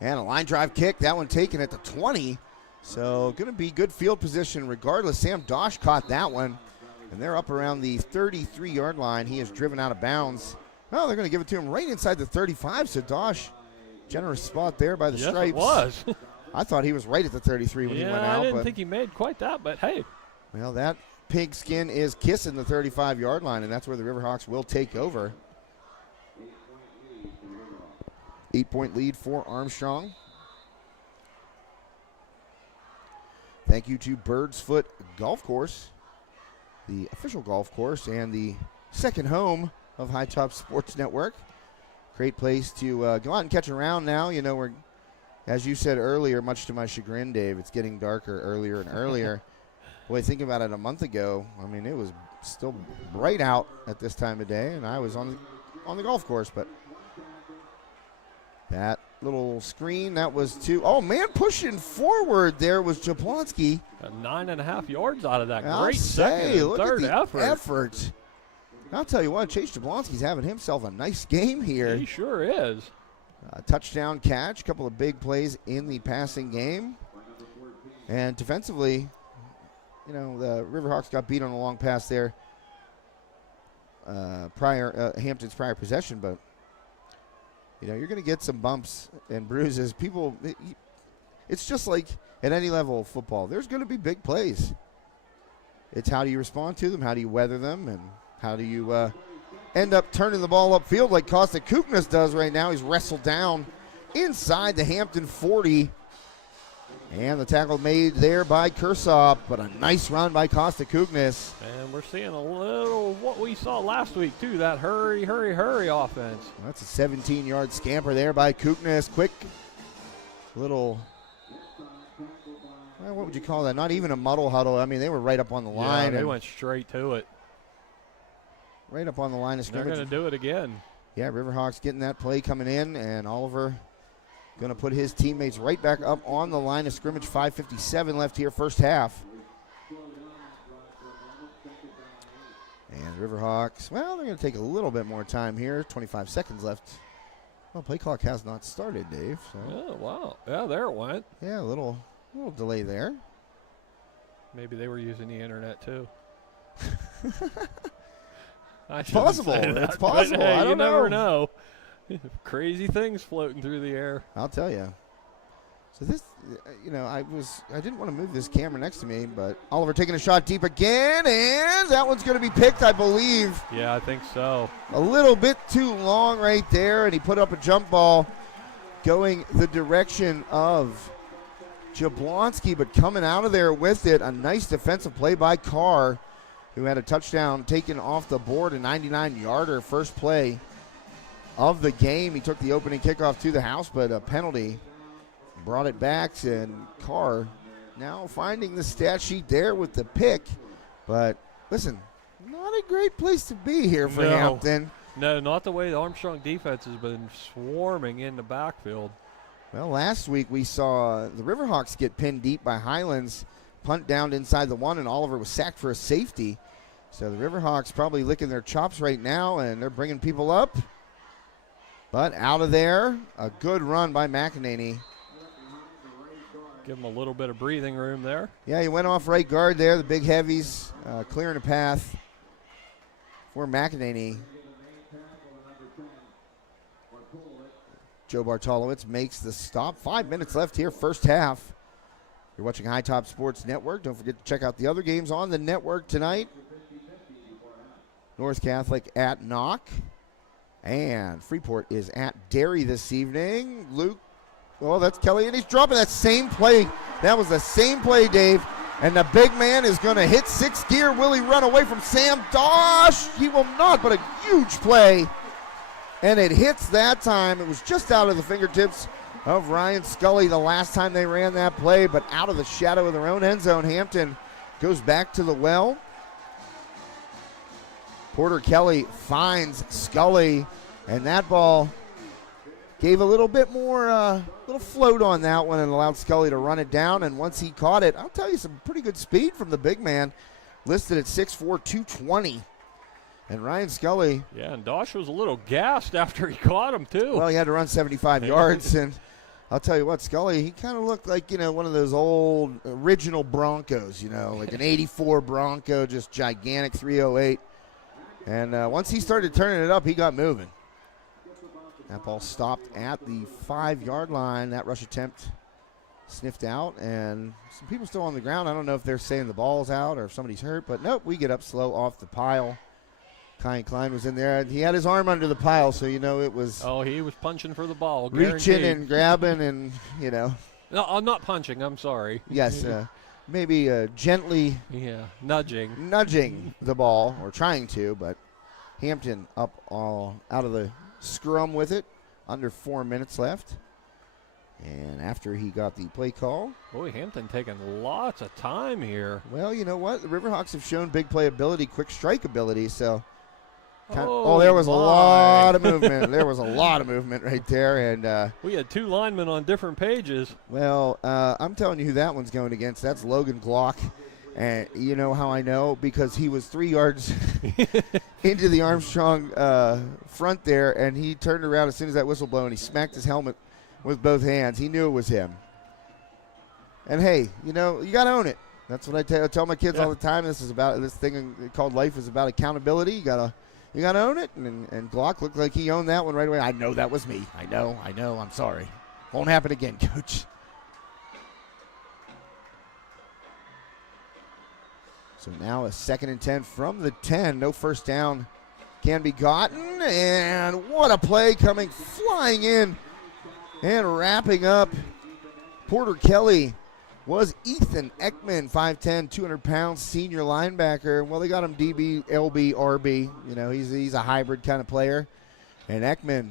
And a line drive kick, that one taken at the 20. So going to be good field position regardless. Sam Dosh caught that one, and they're up around the 33-yard line. He is driven out of bounds. Well, they're going to give it to him right inside the 35, so Dosh, generous spot there by the stripes. Yes, it was. I thought he was right at the 33 when he went out. I didn't think he made quite that, but hey. Well, that pigskin is kissing the 35-yard line, and that's where the Riverhawks will take over. 8-point lead for Armstrong. Thank you to Bird's Foot Golf Course, the official golf course and the second home of High Top Sports Network. Great place to go out and catch a round now. You know, we're, as you said earlier, much to my chagrin, Dave, it's getting darker earlier and earlier. Boy, think about it, a month ago, I mean, it was still bright out at this time of day, and I was on the golf course, but that little screen, that was pushing forward there was Jablonski. 9.5 yards out of that. I'll Great say, second and look third at the effort. I'll tell you what, Chase Jablonski's having himself a nice game here. He sure is. Touchdown catch, a couple of big plays in the passing game. And defensively, you know, the Riverhawks got beat on a long pass there Hampton's prior possession, but you know, you're going to get some bumps and bruises. It's just like at any level of football. There's going to be big plays. It's how do you respond to them? How do you weather them? And how do you end up turning the ball upfield like Costa Kuknas does right now? He's wrestled down inside the Hampton 40. And the tackle made there by Kershaw, but a nice run by Costa Kuknas. And we're seeing a little what we saw last week, too, that hurry offense. That's a 17-yard scamper there by Kuknas. Quick little, what would you call that? Not even a muddle huddle. I mean, they were right up on the line. Yeah, they went straight to it. right up on the line of They're scrimmage. going to do it again. Yeah, Riverhawks getting that play coming in, and Oliver going to put his teammates right back up on the line of scrimmage. 5:57 left here, first half. And Riverhawks, well, they're going to take a little bit more time here. 25 seconds left. Well, play clock has not started, Dave. So. Oh, wow. Yeah, there it went. Yeah, a little delay there. Maybe they were using the internet, too. It's possible. It's possible. Hey, I don't you know. never know. Crazy things floating through the air. I'll tell you. So this, I didn't want to move this camera next to me, but Oliver taking a shot deep again, and that one's going to be picked, I believe. Yeah, I think so. A little bit too long right there, and he put up a jump ball going the direction of Jablonski, but coming out of there with it. A nice defensive play by Carr, who had a touchdown taken off the board, a 99-yarder, first play of the game. He took the opening kickoff to the house, but a penalty brought it back, and Carr now finding the stat sheet there with the pick. But listen, not a great place to be here for Hampton. No, not the way the Armstrong defense has been swarming in the backfield. Well, last week we saw the Riverhawks get pinned deep by Highlands, punt down inside the 1, and Oliver was sacked for a safety. So the Riverhawks probably licking their chops right now, and they're bringing people up. But out of there, a good run by McEnany. Give him a little bit of breathing room there. Yeah, he went off right guard there. The big heavies clearing a path for McEnany. Joe Bartolowicz makes the stop. 5 minutes left here, first half. You're watching High Top Sports Network. Don't forget to check out the other games on the network tonight. North Catholic at Knock. And Freeport is at Derry this evening. Luke, oh, that's Kelly, and he's dropping that same play. That was the same play, Dave. And the big man is going to hit sixth gear. Will he run away from Sam Dosh? He will not, but a huge play. And it hits that time. It was just out of the fingertips of Ryan Scully the last time they ran that play, but out of the shadow of their own end zone. Hampton goes back to the well. Porter Kelly finds Scully, and that ball gave a little bit more, little float on that one and allowed Scully to run it down. And once he caught it, I'll tell you, some pretty good speed from the big man, listed at 6'4", 220. And Ryan Scully. Yeah, and Dosh was a little gassed after he caught him, too. Well, he had to run 75 yards, and I'll tell you what, Scully, he kind of looked like, one of those old original Broncos, like an 84 Bronco, just gigantic 308. And once he started turning it up, he got moving. That ball stopped at the 5-yard line. That rush attempt sniffed out, and some people still on the ground. I don't know if they're saying the ball's out or if somebody's hurt, but nope, we get up slow off the pile. Kai Klein was in there. He had his arm under the pile, so it was. Oh, he was punching for the ball. Reaching and grabbing and, No, I'm not punching. I'm sorry. Yes, maybe gently. Yeah, nudging the ball, or trying to, but Hampton up all out of the scrum with it. Under 4 minutes left. And after he got the play call. Boy, Hampton taking lots of time here. Well, you know what? The Riverhawks have shown big play ability, quick strike ability, so. Oh, there was a lot of movement. There was a lot of movement right there. And we had two linemen on different pages. Well, I'm telling you who that one's going against. That's Logan Glock. And you know how I know? Because he was 3 yards into the Armstrong front there, and he turned around as soon as that whistle blew, and he smacked his helmet with both hands. He knew it was him. And, hey, you got to own it. That's what I tell my kids all the time. This thing called life is about accountability. You got to own it. And Glock looked like he owned that one right away. I know that was me. I know. I'm sorry. Won't happen again, Coach. So now a 2nd and 10 from the 10. No first down can be gotten. And what a play coming flying in and wrapping up. Porter Kelly was Ethan Ekman, 5'10", 200 pounds, senior linebacker. Well, they got him DB, LB, RB. He's a hybrid kind of player. And Ekman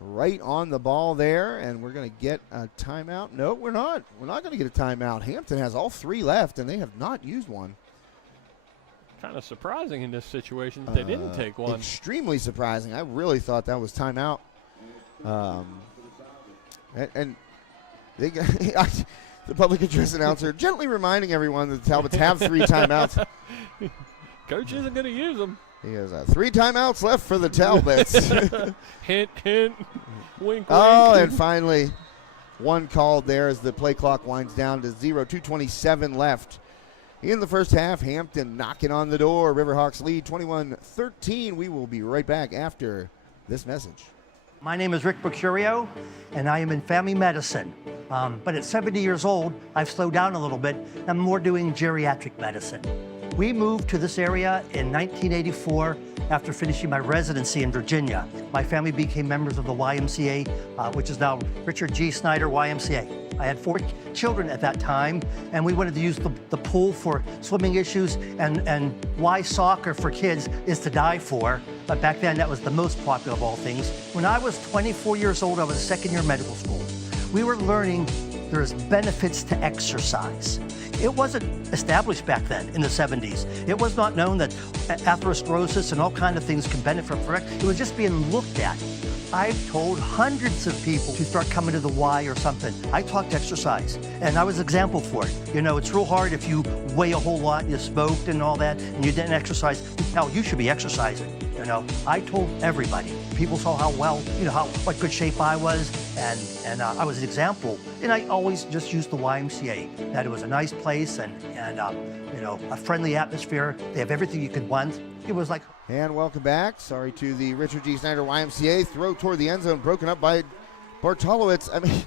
right on the ball there, and we're going to get a timeout. No, we're not. We're not going to get a timeout. Hampton has all 3 left, and they have not used one. kind of surprising in this situation that they didn't take one. Extremely surprising. I really thought that was timeout. And they got, the public address announcer gently reminding everyone that the Talbots have 3 timeouts. Coach isn't going to use them. He has 3 timeouts left for the Talbots. Hint, hint, wink, Oh, wink. and finally, one called there as the play clock winds down to 0, 2:27 left. In the first half, Hampton knocking on the door. Riverhawks lead 21-13. We will be right back after this message. My name is Rick Mercurio, and I am in family medicine. But at 70 years old, I've slowed down a little bit. I'm more doing geriatric medicine. We moved to this area in 1984 after finishing my residency in Virginia. My family became members of the YMCA, which is now Richard G. Snyder YMCA. I had 4 children at that time, and we wanted to use the pool for swimming issues, and why soccer for kids is to die for. But back then, that was the most popular of all things. When I was 24 years old, I was a second year medical school. We were learning there's benefits to exercise. It wasn't established back then in the 70s. It was not known that atherosclerosis and all kinds of things can benefit from it. It was just being looked at. I've told hundreds of people to start coming to the Y or something. I talked exercise, and I was an example for it. You know, it's real hard if you weigh a whole lot, you smoked and all that, and you didn't exercise. Hell, you should be exercising. You know, I told everybody. People saw how well, you know, what good shape I was, and I was an example. And I always just used the YMCA, that it was a nice place and you know, a friendly atmosphere. They have everything you could want. It was like. And welcome back. Sorry to the Richard G. Snyder YMCA. Throw toward the end zone, broken up by Bartolowicz. I mean,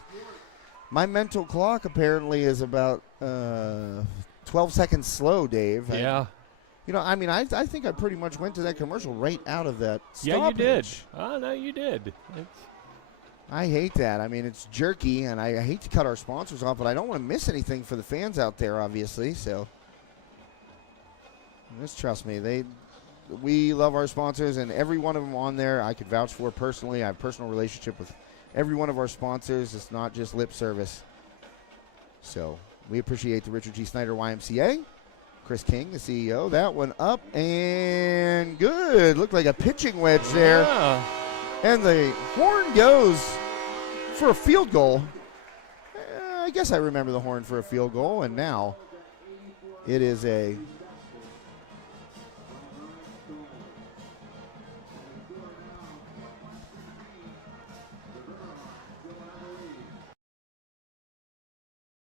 my mental clock apparently is about 12 seconds slow, Dave. Yeah. You know, I mean, I think I pretty much went to that commercial right out of that stoppage. Yeah, you did. Oh, no, you did. I hate that. I mean, it's jerky, and I hate to cut our sponsors off, but I don't want to miss anything for the fans out there, obviously. So, just trust me. We love our sponsors, and every one of them on there I could vouch for personally. I have a personal relationship with every one of our sponsors. It's not just lip service. So, we appreciate the Richard G. Snyder YMCA. Chris King, the CEO. That one up and good. Looked like a pitching wedge there. Yeah. And the horn goes for a field goal. I guess I remember the horn for a field goal, and now it is a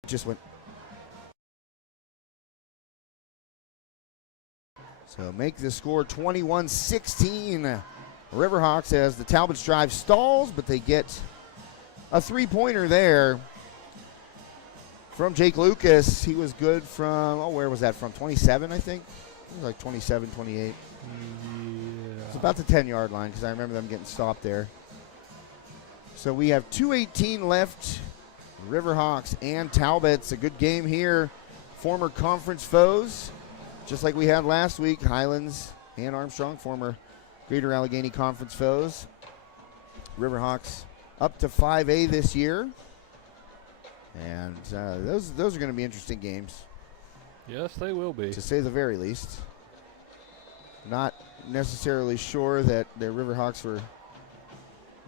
just went. So make the score 21-16. Riverhawks as the Talbots drive stalls, but they get a 3-pointer there from Jake Lucas. He was good from, where was that from? 27, I think? It was like 27, 28. Yeah. It's about the 10-yard line because I remember them getting stopped there. So we have 2:18 left. Riverhawks and Talbots. A good game here. Former conference foes, just like we had last week. Highlands and Armstrong, former Greater Allegheny Conference foes. Riverhawks up to 5A this year. And those are going to be interesting games. Yes, they will be. To say the very least. Not necessarily sure that the Riverhawks were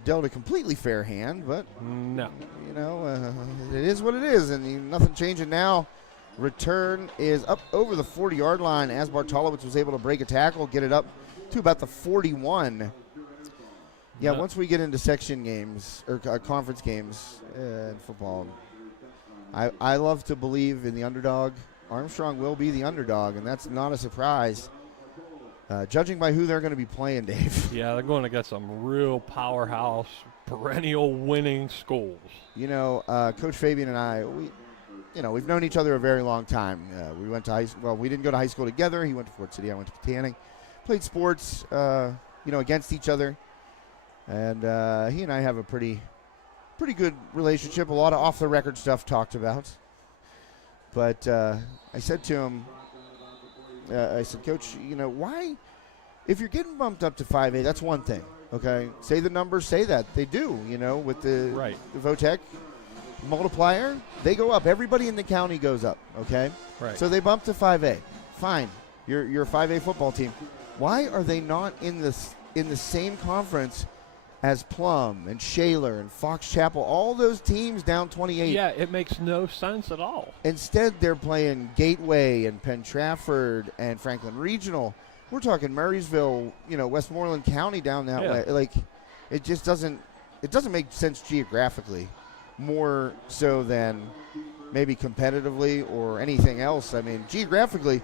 dealt a completely fair hand, but no. You know, it is what it is, and nothing changing now. Return is up over the 40-yard line as Bartolowicz was able to break a tackle, get it up to about the 41. Yeah, once we get into section games or conference games in football, I love to believe in the underdog. Armstrong will be the underdog, and that's not a surprise. Judging by who they're going to be playing, Dave. Yeah, they're going to get some real powerhouse, perennial winning schools. You know, Coach Fabian and I, we've known each other a very long time. We went to high school. Well, we didn't go to high school together. He went to Fort City. I went to Katanning. Played sports, against each other. And he and I have a pretty good relationship. A lot of off-the-record stuff talked about. But I said to him, Coach, why? If you're getting bumped up to 5A, that's one thing, okay? Say the numbers, say that. They do, with the VOTEC multiplier, they go up. Everybody in the county goes up, okay? Right. So they bump to 5A. Fine. your 5A football team. Why are they not in the same conference as Plum and Shaler and Fox Chapel, all those teams down 28? Yeah, it makes no sense at all. Instead, they're playing Gateway and Penn Trafford and Franklin Regional. We're talking Murraysville, Westmoreland County down that way. Like, it just doesn't make sense geographically, more so than maybe competitively or anything else. I mean, geographically,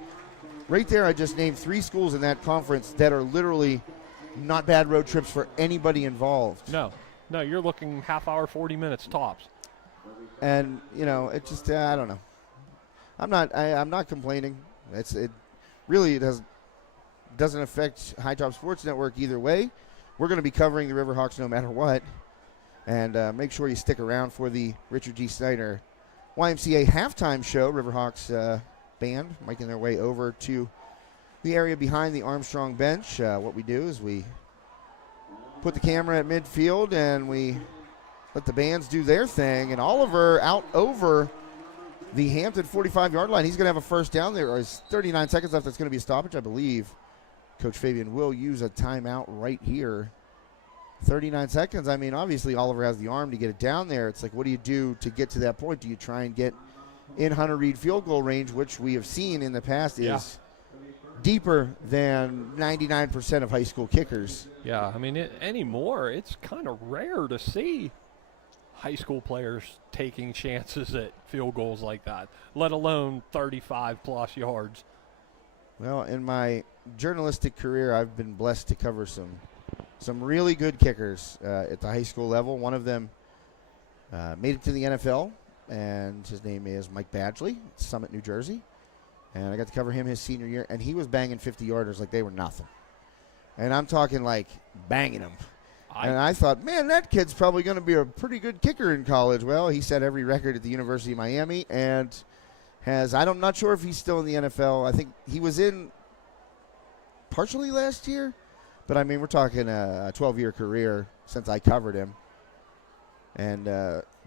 right there, I just named 3 schools in that conference that are literally not bad road trips for anybody involved. No, you're looking half hour, 40 minutes tops. And it just I don't know. I'm not complaining. It really doesn't affect High Top Sports Network either way. We're going to be covering the Riverhawks no matter what. And make sure you stick around for the Richard G. Snyder YMCA halftime show. Riverhawks band making their way over to the area behind the Armstrong bench. What we do is we put the camera at midfield and we let the bands do their thing. And Oliver out over the Hampton 45-yard line. He's going to have a first down. There is 39 seconds left. That's going to be a stoppage, I believe. Coach Fabian will use a timeout right here. 39 seconds. I mean, obviously Oliver has the arm to get it down there. It's like, what do you do to get to that point? Do you try and get in Hunter Reed field goal range, which we have seen in the past is deeper than 99% of high school kickers? Yeah, I mean, anymore, it's kind of rare to see high school players taking chances at field goals like that, let alone 35-plus yards. Well, in my journalistic career, I've been blessed to cover some really good kickers at the high school level. One of them made it to the NFL, and his name is Mike Badgley, Summit, New Jersey. And I got to cover him his senior year, and he was banging 50-yarders like they were nothing. And I'm talking like banging them. And I thought, man, that kid's probably going to be a pretty good kicker in college. Well, he set every record at the University of Miami and I'm not sure if he's still in the NFL. I think he was in partially last year. But, I mean, we're talking a 12-year career since I covered him. And,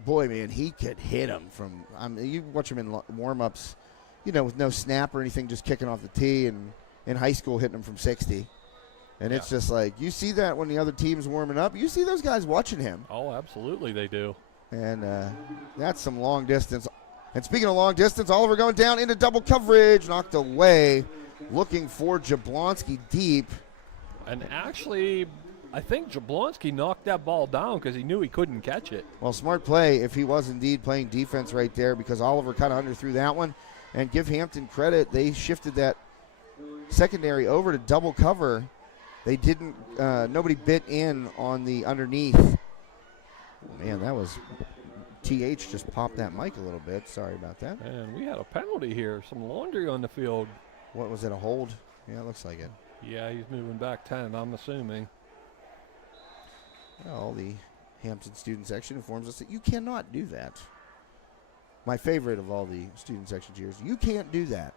boy, man, he could hit him from you watch him in warm-ups, with no snap or anything, just kicking off the tee, and in high school hitting him from 60. And it's just like, you see that when the other team's warming up. You see those guys watching him. Oh, absolutely they do. And that's some long distance. And speaking of long distance, Oliver going down into double coverage, knocked away, looking for Jablonski deep. And actually, I think Jablonski knocked that ball down because he knew he couldn't catch it. Well, smart play if he was indeed playing defense right there, because Oliver kind of underthrew that one. And give Hampton credit, they shifted that secondary over to double cover. They didn't, nobody bit in on the underneath. Oh, man, that was, TH just popped that mic a little bit. Sorry about that. And we had a penalty here, some laundry on the field. What was it, a hold? Yeah, it looks like it. Yeah, he's moving back 10, I'm assuming. Well, the Hampton student section informs us that you cannot do that. My favorite of all the student section cheers, you can't do that.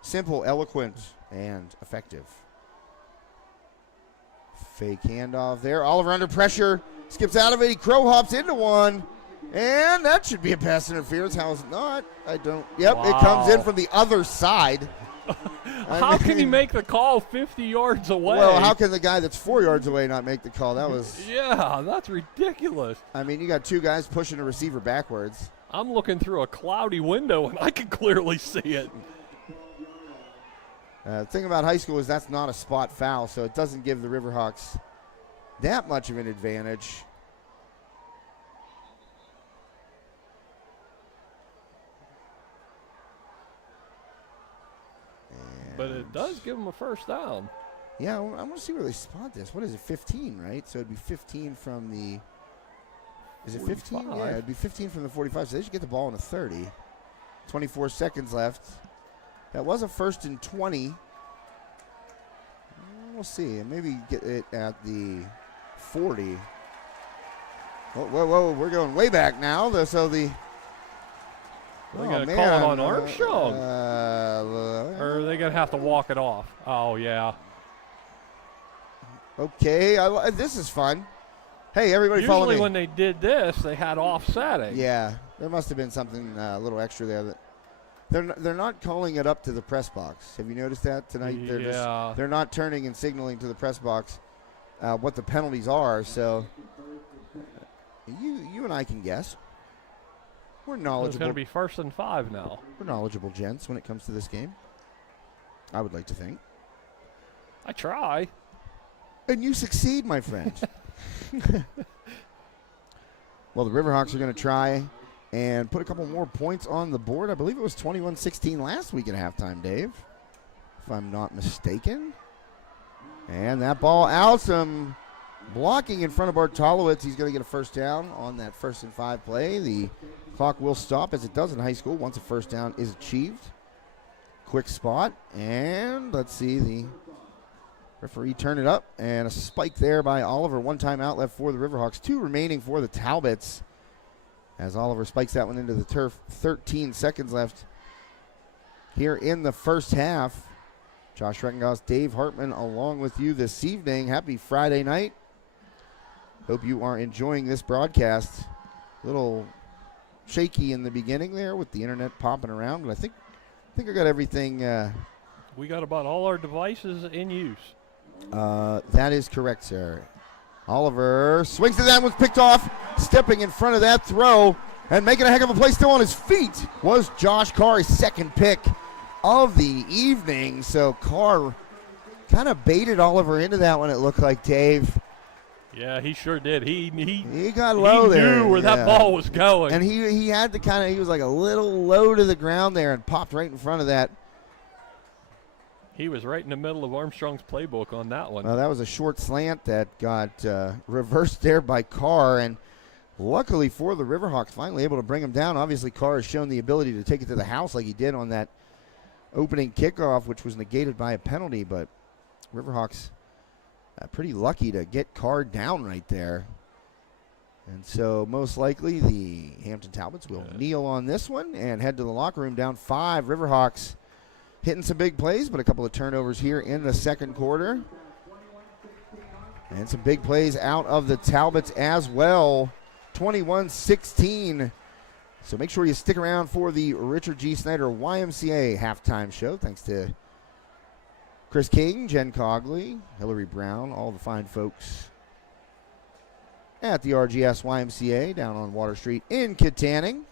Simple, eloquent, and effective. Fake handoff there. Oliver under pressure. Skips out of it. He crow hops into one. And that should be a pass interference. How is it not? I don't. Yep, wow. It comes in from the other side. How can he make the call 50 yards away? Well, how can the guy that's 4 yards away not make the call? That was. Yeah, that's ridiculous. I mean, you got two guys pushing a receiver backwards. I'm looking through a cloudy window, and I can clearly see it. The thing about high school is that's not a spot foul, so it doesn't give the Riverhawks that much of an advantage. But it does give them a first down. Yeah, I want to see where they spot this. What is it, 15, right? So it'd be 15 from the – is it 15? 45. Yeah, it'd be 15 from the 45, so they should get the ball in the 30. 24 seconds left. That was a 1st and 20. We'll see. Maybe get it at the 40. Whoa, we're going way back now. They got to call it on Armstrong. Or are they going to have to walk it off? Oh, yeah. Okay, this is fun. Hey, everybody follow me. Usually when they did this, they had offsetting. Yeah, there must have been something a little extra there that They're not calling it up to the press box. Have you noticed that tonight? They're not turning and signaling to the press box what the penalties are. So you and I can guess. We're knowledgeable. It's going to be 1st and 5 now. We're knowledgeable gents when it comes to this game. I would like to think. I try. And you succeed, my friend. Well, the Riverhawks are going to try and put a couple more points on the board. I believe it was 21-16 last week at halftime, Dave, if I'm not mistaken. And that ball out, some blocking in front of our Talbots. He's going to get a first down on that 1st and 5 play. The clock will stop, as it does in high school, once a first down is achieved. Quick spot, and let's see, the referee turn it up, and a spike there by Oliver. 1 timeout left for the Riverhawks, 2 remaining for the Talbots, as Oliver spikes that one into the turf. 13 seconds left here in the first half. Josh Rettengoss, Dave Hartman along with you this evening. Happy Friday night. Hope you are enjoying this broadcast. A little shaky in the beginning there with the internet popping around, but I think I got everything. We got about all our devices in use. That is correct, sir. Oliver swings to that, one's picked off. Stepping in front of that throw and making a heck of a play still on his feet was Josh Carr, his 2nd pick of the evening. So Carr kind of baited Oliver into that one, it looked like, Dave. Yeah, he sure did. He got low there. He knew where that ball was going. And he had to he was like a little low to the ground there and popped right in front of that. He was right in the middle of Armstrong's playbook on that one. Well, that was a short slant that got reversed there by Carr, and luckily for the Riverhawks, finally able to bring him down. Obviously, Carr has shown the ability to take it to the house like he did on that opening kickoff, which was negated by a penalty, but Riverhawks pretty lucky to get Carr down right there. And so most likely the Hampton Talbots will kneel on this one and head to the locker room down 5. Riverhawks hitting some big plays, but a couple of turnovers here in the 2nd quarter. And some big plays out of the Talbots as well. 21-16. So make sure you stick around for the Richard G. Snyder YMCA halftime show. Thanks to Chris King, Jen Cogley, Hillary Brown, all the fine folks at the RGS YMCA down on Water Street in Kittanning.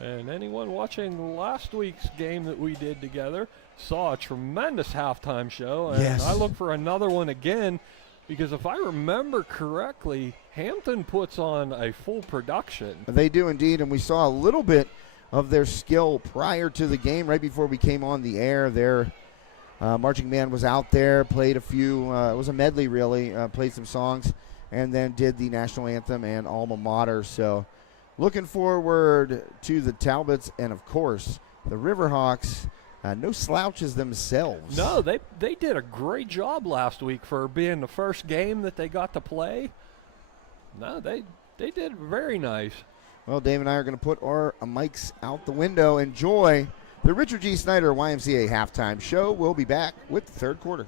And anyone watching last week's game that we did together saw a tremendous halftime show. And yes. I look for another one again because if I remember correctly, Hampton puts on a full production. They do indeed, and we saw a little bit of their skill prior to the game, right before we came on the air. Their marching band was out there, played a few, it was a medley really, played some songs, and then did the national anthem and alma mater. So looking forward to the Talbots and, of course, the Riverhawks. No slouches themselves. No, they did a great job last week for being the first game that they got to play. No, they did very nice. Well, Dave and I are going to put our mics out the window. Enjoy the Richard G. Snyder YMCA halftime show. We'll be back with the 3rd quarter.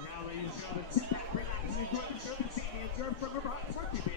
Now, ladies and gentlemen, sit back, relax, and enjoy the show this evening. It's Armstrong Riverhawks Rugby Band.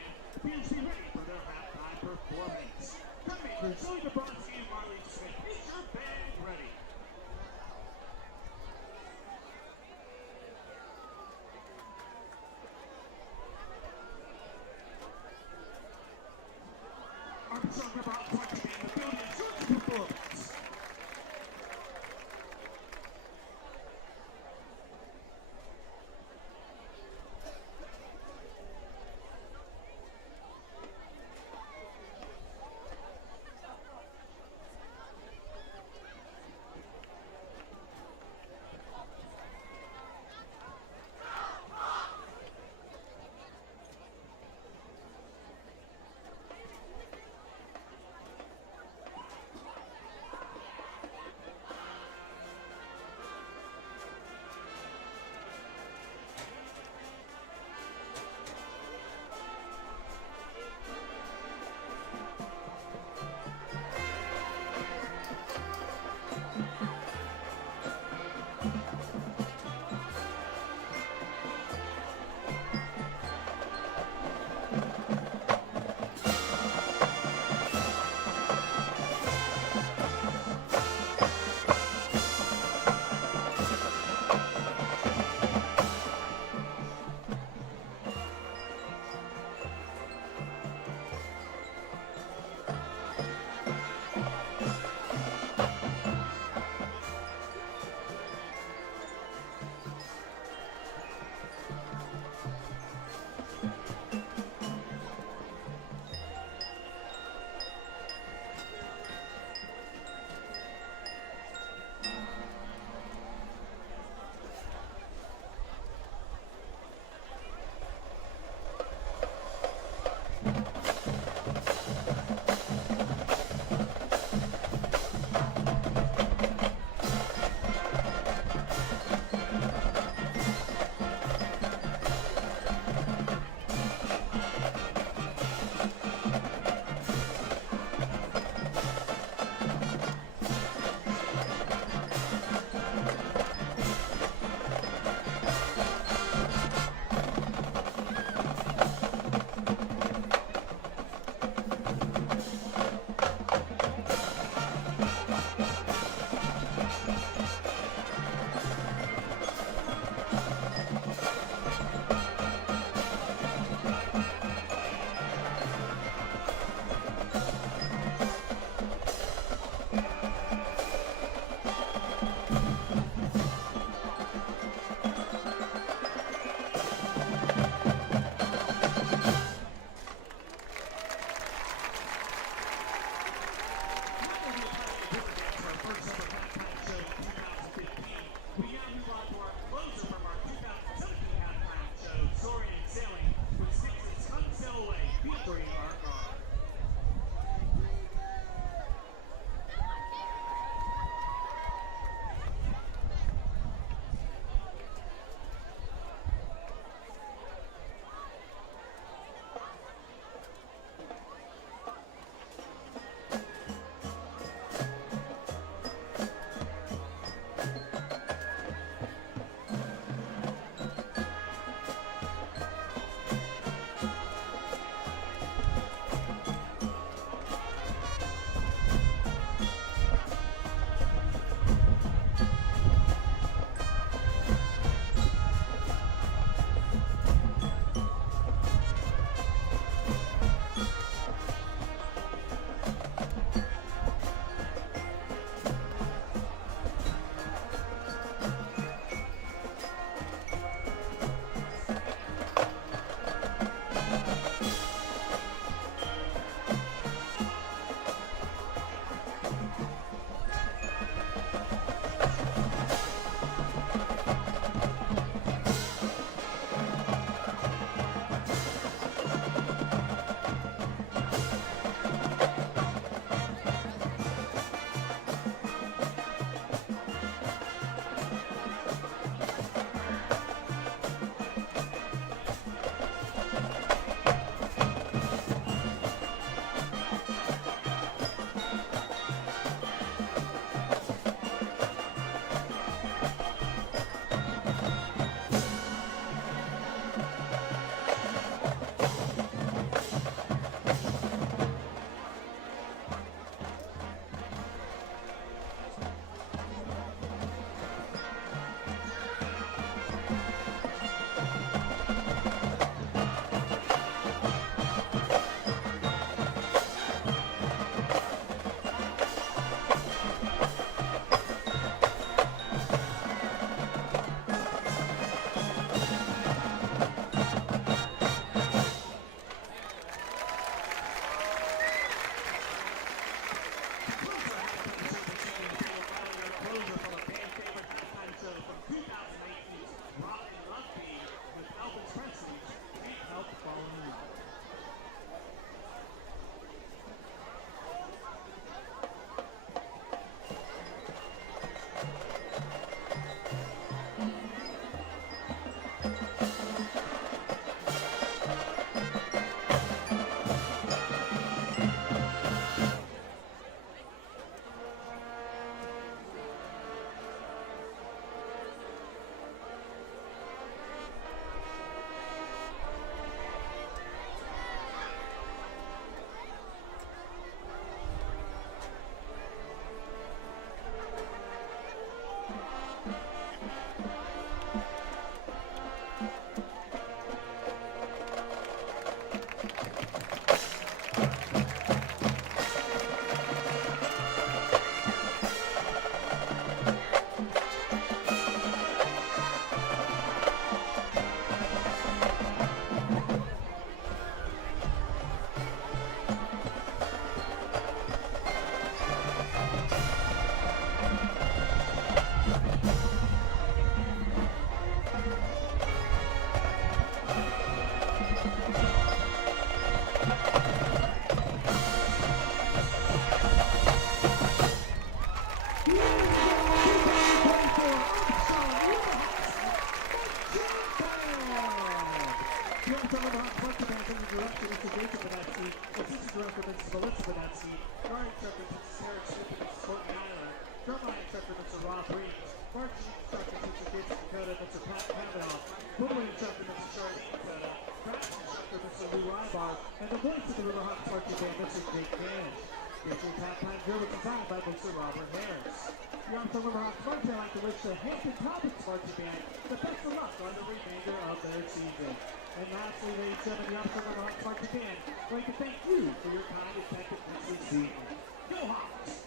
Mr. Pat Kavanaugh, football instructor Mr. Charlie Antonio, practice instructor Mr. Lou Rybar, and the voice of the Riverhawks marching band, Mr. Jake Gans. This is halftime drill designed by Mr. Robert Harris. The Armstrong Riverhawks marching, I'd like to wish the Hampton Talbots marching band the best of luck on the remainder of their season. And lastly, ladies and gentlemen, the Armstrong Riverhawks marching band would like to thank you for your kind attendance this season. Go Hawks!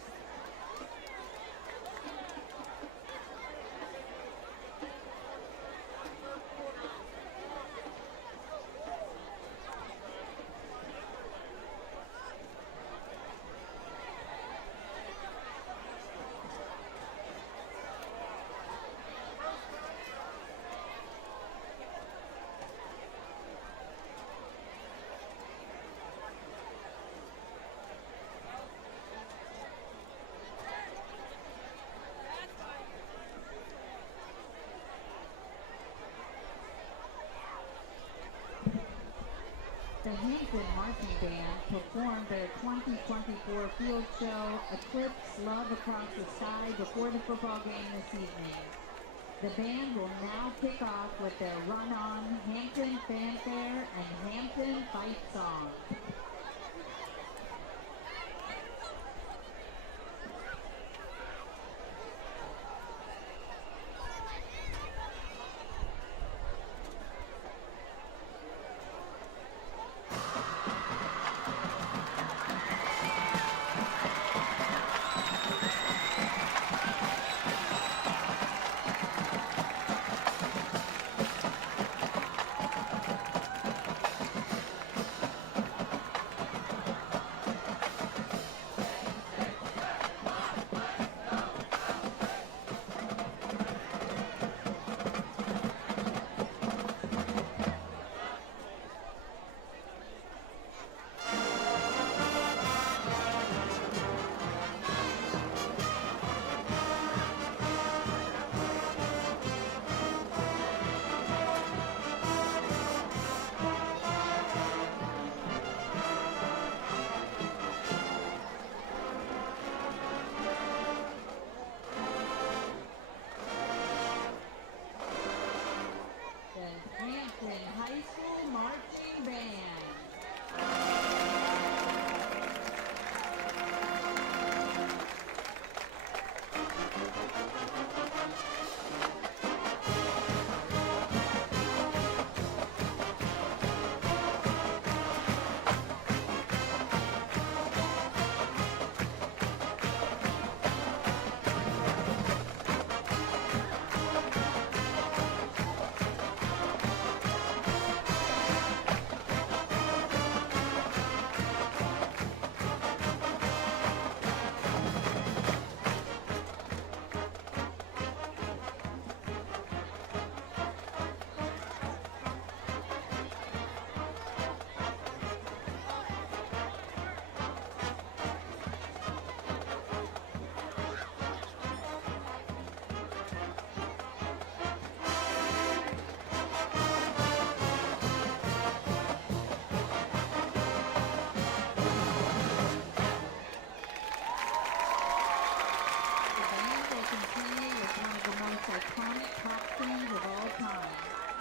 The Hampton Marching Band performed their 2024 field show, Eclipse Love Across the Sky, before the football game this evening. The band will now kick off with their run-on Hampton Fanfare and Hampton Fight Song.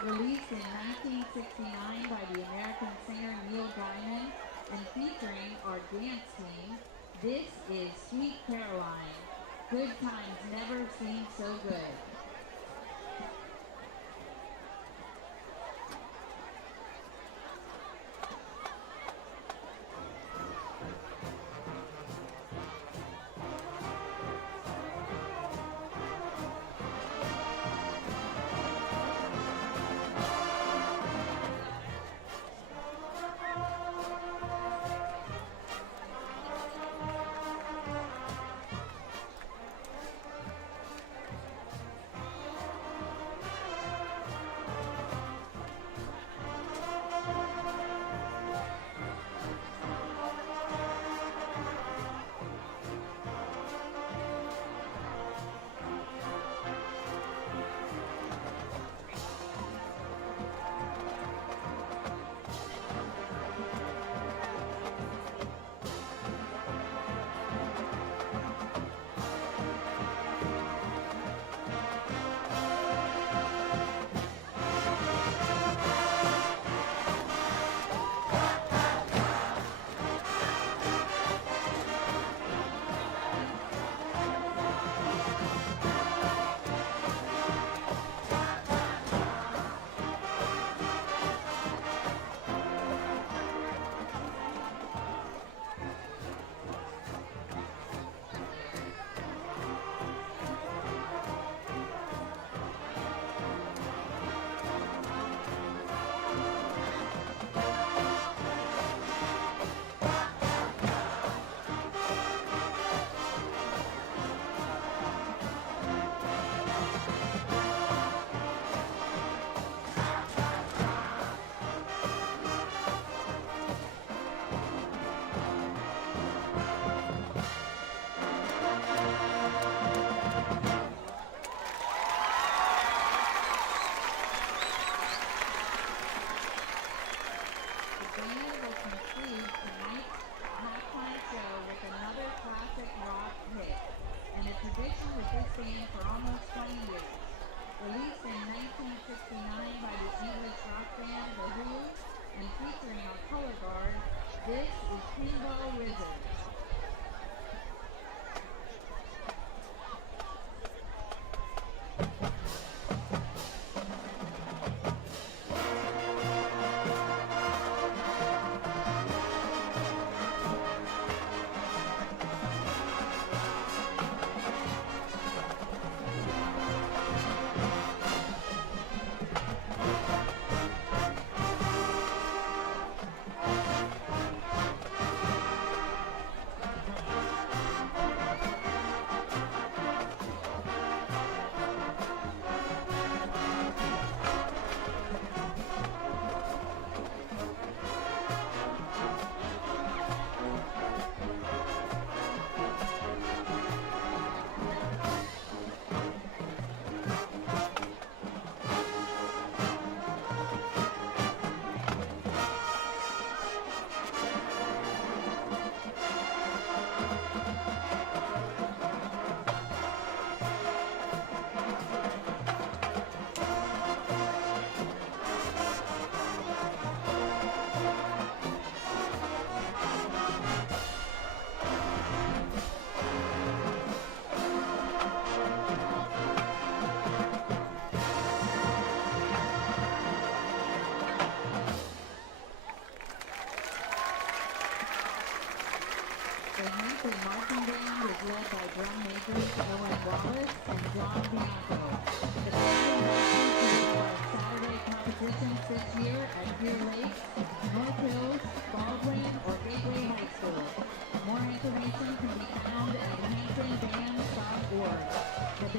Released in 1969 by the American singer Neil Diamond and featuring our dance team, this is Sweet Caroline. Good times never seem so good.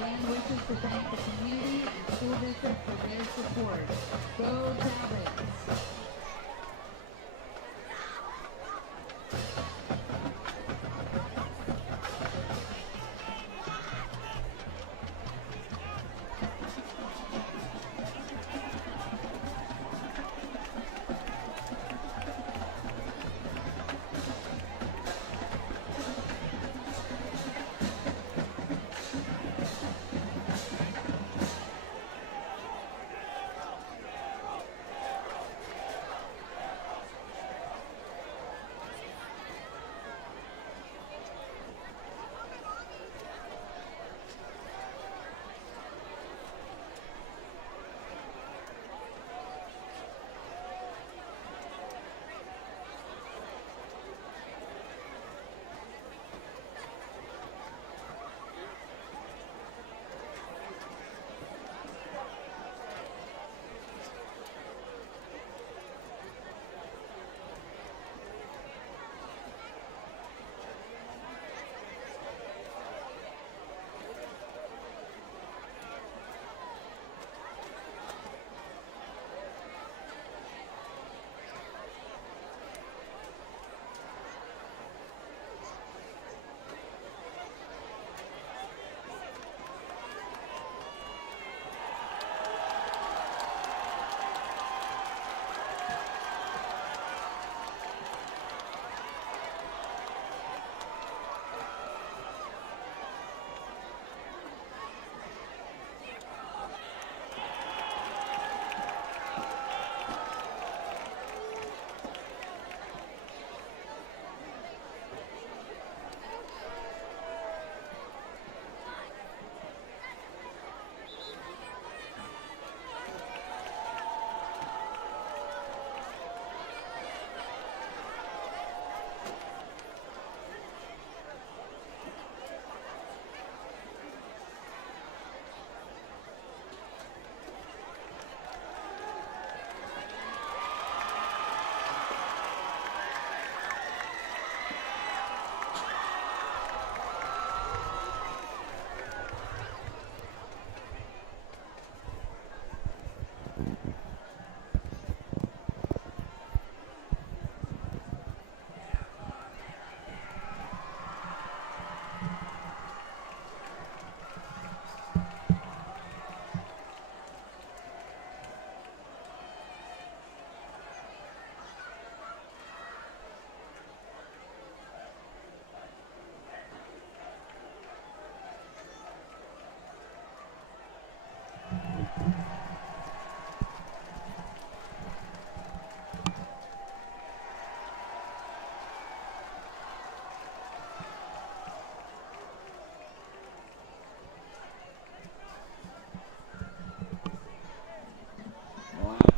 band wishes to thank the community and school district for their support. Go Talbots!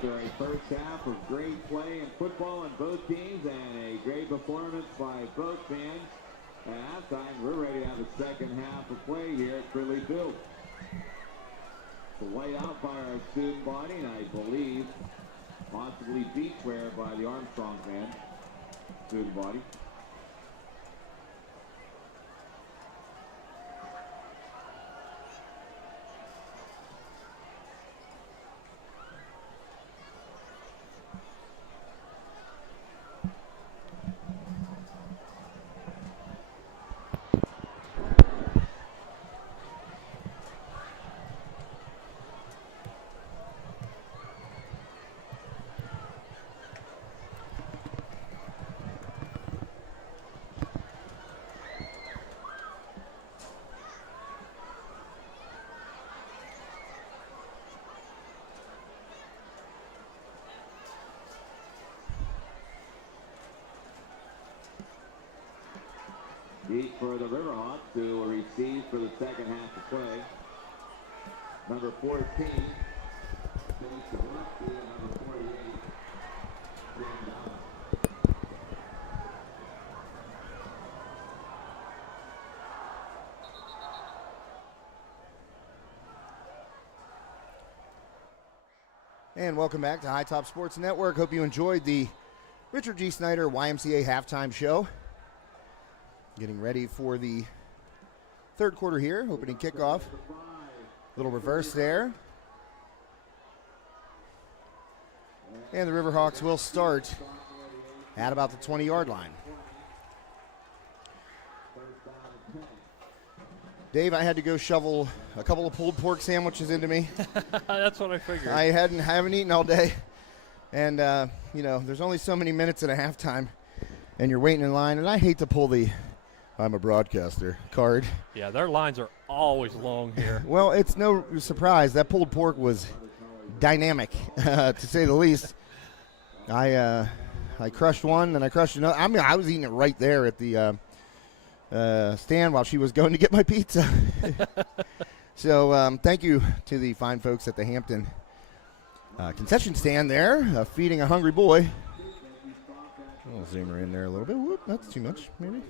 After a first half of great play in football on both teams and a great performance by both fans, at halftime we're ready to have a second half of play here at Fridley Field. The way out by our student body, and I believe possibly beachwear by the Armstrong fans, student body. Deep for the Riverhawks, who will receive for the second half of play. Number 14. Number 48. And welcome back to High Top Sports Network. Hope you enjoyed the Richard G. Snyder YMCA halftime show. Getting ready for the third quarter here, opening kickoff. Little reverse there. And the Riverhawks will start at about the 20-yard line. Dave, I had to go shovel a couple of pulled pork sandwiches into me. That's what I figured. I haven't eaten all day. And, there's only so many minutes at a halftime, and you're waiting in line. And I hate to pull the I'm a broadcaster card. Yeah, their lines are always long here. Well, it's no surprise. That pulled pork was dynamic, to say the least. I crushed one, and I crushed another. I mean, I was eating it right there at the stand while she was going to get my pizza. So thank you to the fine folks at the Hampton concession stand there, feeding a hungry boy. I'll zoom her in there a little bit. Whoop, that's too much, maybe.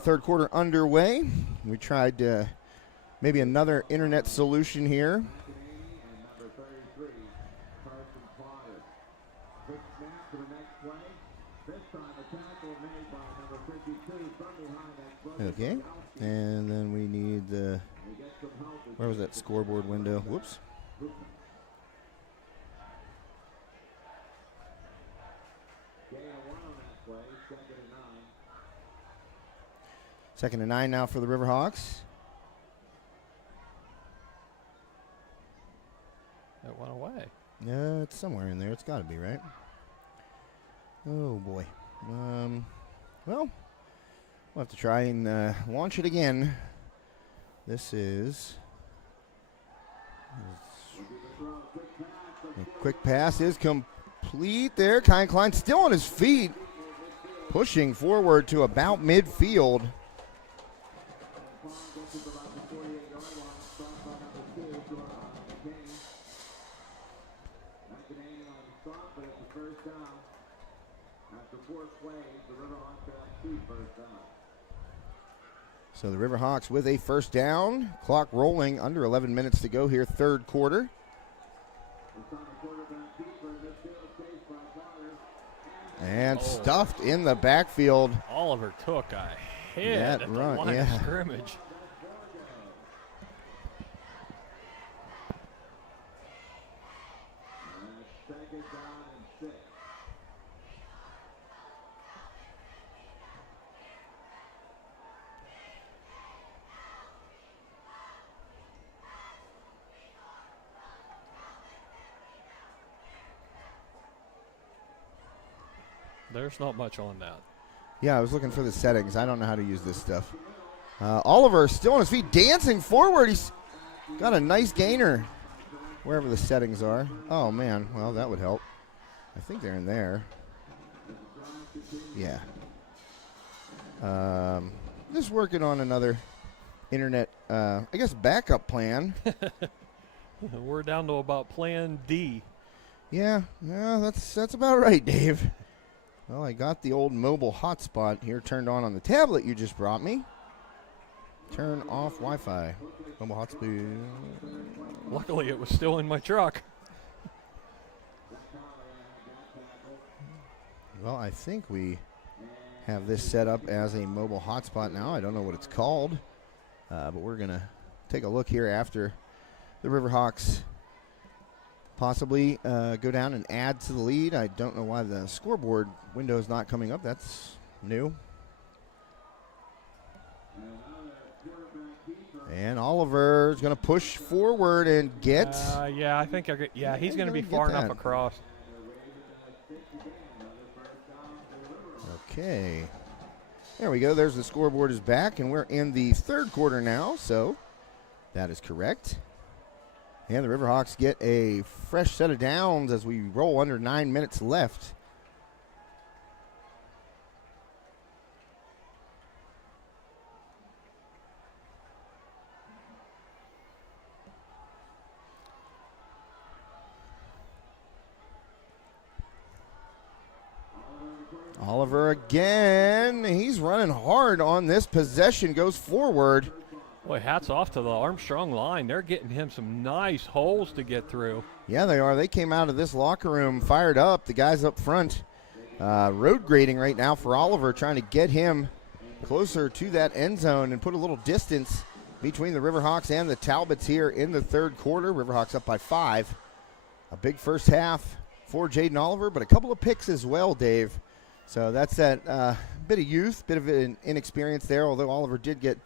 Third quarter underway. We tried maybe another internet solution here. Okay, and then we need the, where was that scoreboard window? Whoops. Second and 9 now for the Riverhawks. It went away. Yeah, it's somewhere in there. It's got to be, right? Oh, boy. Well, we'll have to try and launch it again. This is a quick pass is complete there. Kyle Klein still on his feet, pushing forward to about midfield. So the Riverhawks with a first down. Clock rolling, under 11 minutes to go here, third quarter. And stuffed in the backfield. Oliver took a hit at the line of scrimmage. There's not much on that. Yeah, I was looking for the settings. I don't know how to use this stuff. Oliver still on his feet, dancing forward. He's got a nice gainer wherever the settings are. Oh, man. Well, that would help. I think they're in there. Yeah. Just working on another internet, I guess, backup plan. We're down to about plan D. Yeah, that's about right, Dave. Well, I got the old mobile hotspot here turned on the tablet you just brought me. Turn off Wi-Fi. Mobile hotspot. Luckily, it was still in my truck. Well, I think we have this set up as a mobile hotspot now. I don't know what it's called, but we're going to take a look here after the Riverhawks possibly go down and add to the lead. I don't know why the scoreboard window is not coming up. That's new. And Oliver's going to push forward and get. Yeah, I think. He's going to be far enough across. Okay. There we go. There's the scoreboard is back, and we're in the third quarter now, so that is correct. And the Riverhawks get a fresh set of downs as we roll under 9 minutes left. Oliver again. He's running hard on this possession, goes forward. Boy, hats off to the Armstrong line. They're getting him some nice holes to get through. Yeah, they are. They came out of this locker room fired up. The guys up front road grading right now for Oliver, trying to get him closer to that end zone and put a little distance between the Riverhawks and the Talbots here in the third quarter. Riverhawks up by 5. A big first half for Jaden Oliver, but a couple of picks as well, Dave. So that's that bit of youth, bit of an inexperience there, although Oliver did get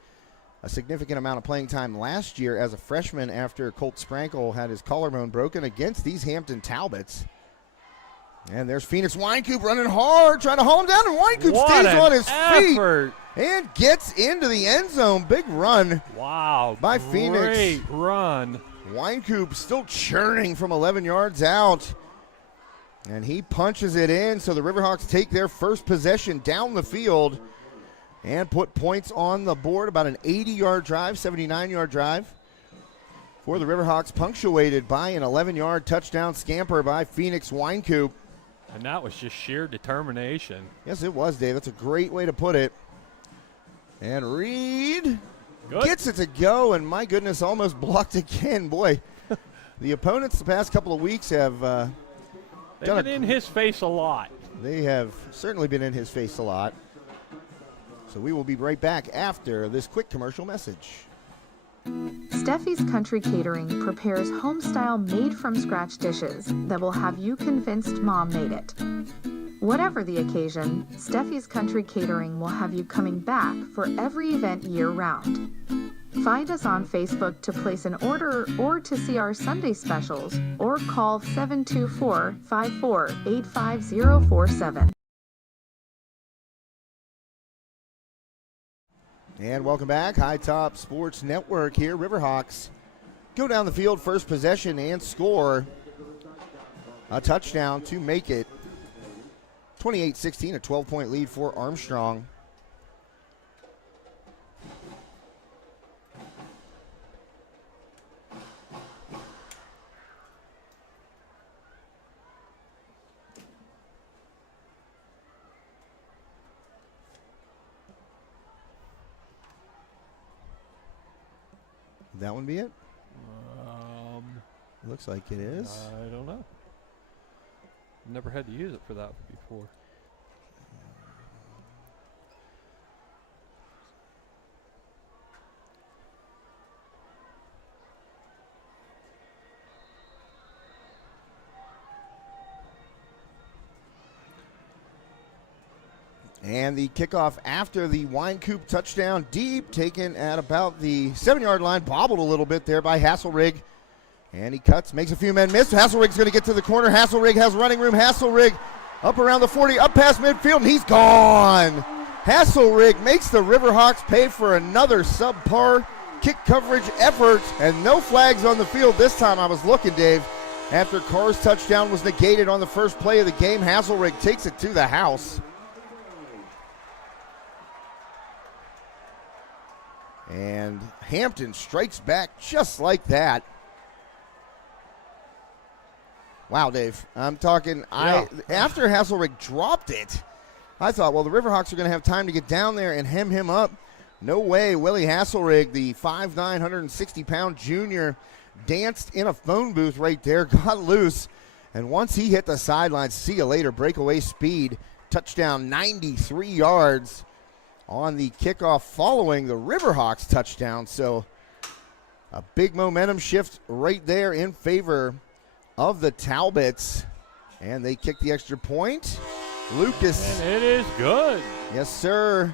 a significant amount of playing time last year as a freshman after Colt Sprankle had his collarbone broken against these Hampton Talbots. And there's Phoenix Winecoop running hard, trying to haul him down, and Winecoop stays on his feet and gets into the end zone. Big run. Wow. By Phoenix. Great run. Winecoop still churning from 11 yards out. And he punches it in, so the Riverhawks take their first possession down the field and put points on the board. About an 80-yard drive, 79-yard drive for the Riverhawks, punctuated by an 11-yard touchdown scamper by Phoenix Winecoop. And that was just sheer determination. Yes, it was, Dave. That's a great way to put it. And Reed gets it to go, and my goodness, almost blocked again. Boy, the opponents the past couple of weeks have They've been in his face a lot. They have certainly been in his face a lot. So we will be right back after this quick commercial message. Steffi's Country Catering prepares home-style made-from-scratch dishes that will have you convinced Mom made it. Whatever the occasion, Steffi's Country Catering will have you coming back for every event year-round. Find us on Facebook to place an order or to see our Sunday specials, or call 724-54-85047. And welcome back. High Top Sports Network here. Riverhawks go down the field, first possession, and score a touchdown to make it 28-16, a 12-point lead for Armstrong. That one be it? Looks like it is. I don't know. Never had to use it for that before. And the kickoff after the Winecoop touchdown, deep, taken at about the 7-yard line, bobbled a little bit there by Hasselrig. And he cuts, makes a few men miss. Hasselrig's going to get to the corner. Hasselrig has running room. Hasselrig up around the 40, up past midfield, and he's gone. Hasselrig makes the Riverhawks pay for another subpar kick coverage effort, and no flags on the field this time. I was looking, Dave. After Carr's touchdown was negated on the first play of the game, Hasselrig takes it to the house. And Hampton strikes back just like that. Wow, Dave. I'm talking, after Hasselrig dropped it, I thought, well, the Riverhawks are going to have time to get down there and hem him up. No way. Willie Hasselrig, the 5'9", 160-pound junior, danced in a phone booth right there, got loose. And once he hit the sidelines, see you later, breakaway speed, touchdown, 93 yards. On the kickoff following the Riverhawks touchdown. So a big momentum shift right there in favor of the Talbots. And they kick the extra point. Lucas. And it is good. Yes, sir.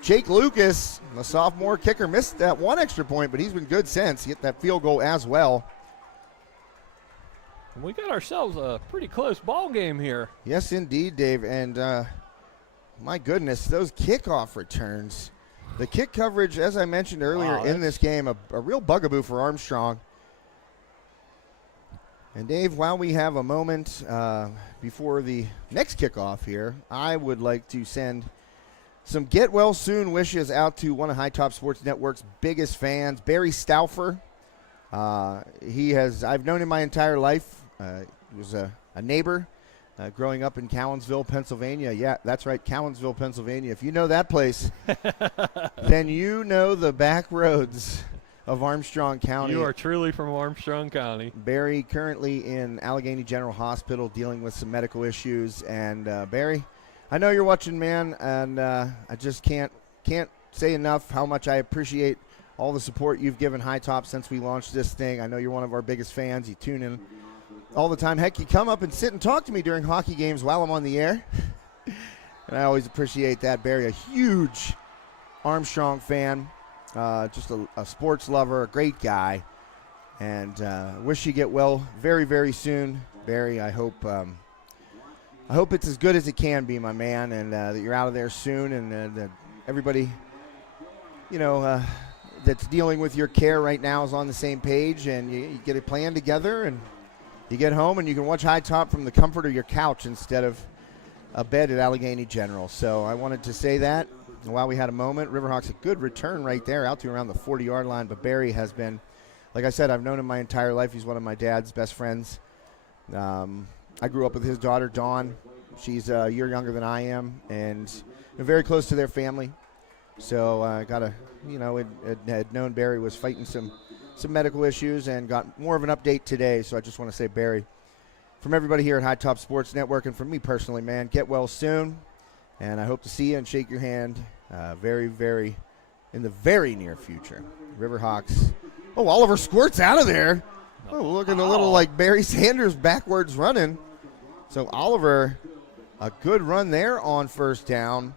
Jake Lucas, the sophomore kicker, missed that one extra point, but he's been good since. He hit that field goal as well. We got ourselves a pretty close ball game here. Yes, indeed, Dave. And my goodness, those kickoff returns. The kick coverage, as I mentioned earlier in this game, a real bugaboo for Armstrong. And Dave, while we have a moment before the next kickoff here, I would like to send some get well soon wishes out to one of High Top Sports Network's biggest fans, Barry Stauffer. I've known him my entire life. He was a neighbor. Growing up in Cowansville, Pennsylvania. Yeah, that's right, Cowansville, Pennsylvania. If you know that place, then you know the back roads of Armstrong County. You are truly from Armstrong County. Barry currently in Allegheny General Hospital dealing with some medical issues. And Barry, I know you're watching, man, and I just can't say enough how much I appreciate all the support you've given High Top since we launched this thing. I know you're one of our biggest fans. You tune in all the time. Heck, you come up and sit and talk to me during hockey games while I'm on the air. And I always appreciate that. Barry, a huge Armstrong fan, just a sports lover, a great guy. And wish you get well very, very soon, Barry. I hope it's as good as it can be, my man, and that you're out of there soon, and that everybody, that's dealing with your care right now is on the same page, and you get a plan together, and you get home, and you can watch High Top from the comfort of your couch instead of a bed at Allegheny General. So I wanted to say that while we had a moment. Riverhawks, a good return right there, out to around the 40-yard line, but Barry has been, like I said, I've known him my entire life. He's one of my dad's best friends. I grew up with his daughter, Dawn. She's a year younger than I am, and very close to their family. So I had known Barry was fighting some medical issues and got more of an update today. So I just want to say, Barry, from everybody here at High Top Sports Network and from me personally, man, get well soon. And I hope to see you and shake your hand very, very in the very near future. Riverhawks. Oh, Oliver squirts out of there. Oh, looking a little like Barry Sanders backwards running. So Oliver, a good run there on first down.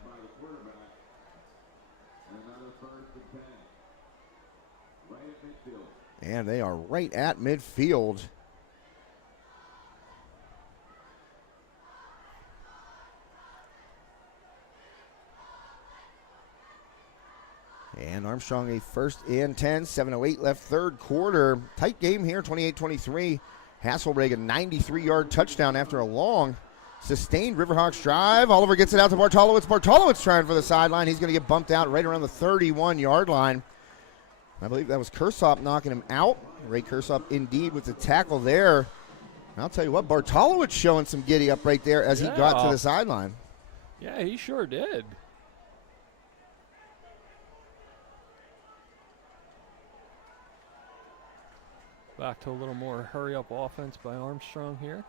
And they are right at midfield. And Armstrong a 1st and 10, 7:08 left, third quarter. Tight game here, 28-23. Hasselbreg a 93-yard touchdown after a long, sustained Riverhawks drive. Oliver gets it out to Bartolowicz. Bartolowicz trying for the sideline. He's going to get bumped out right around the 31-yard line. I believe that was Kersop knocking him out. Ray Kersop indeed with the tackle there. And I'll tell you what, Bartolowicz showing some giddy up right there as he got to the sideline. Yeah, he sure did. Back to a little more hurry-up offense by Armstrong here.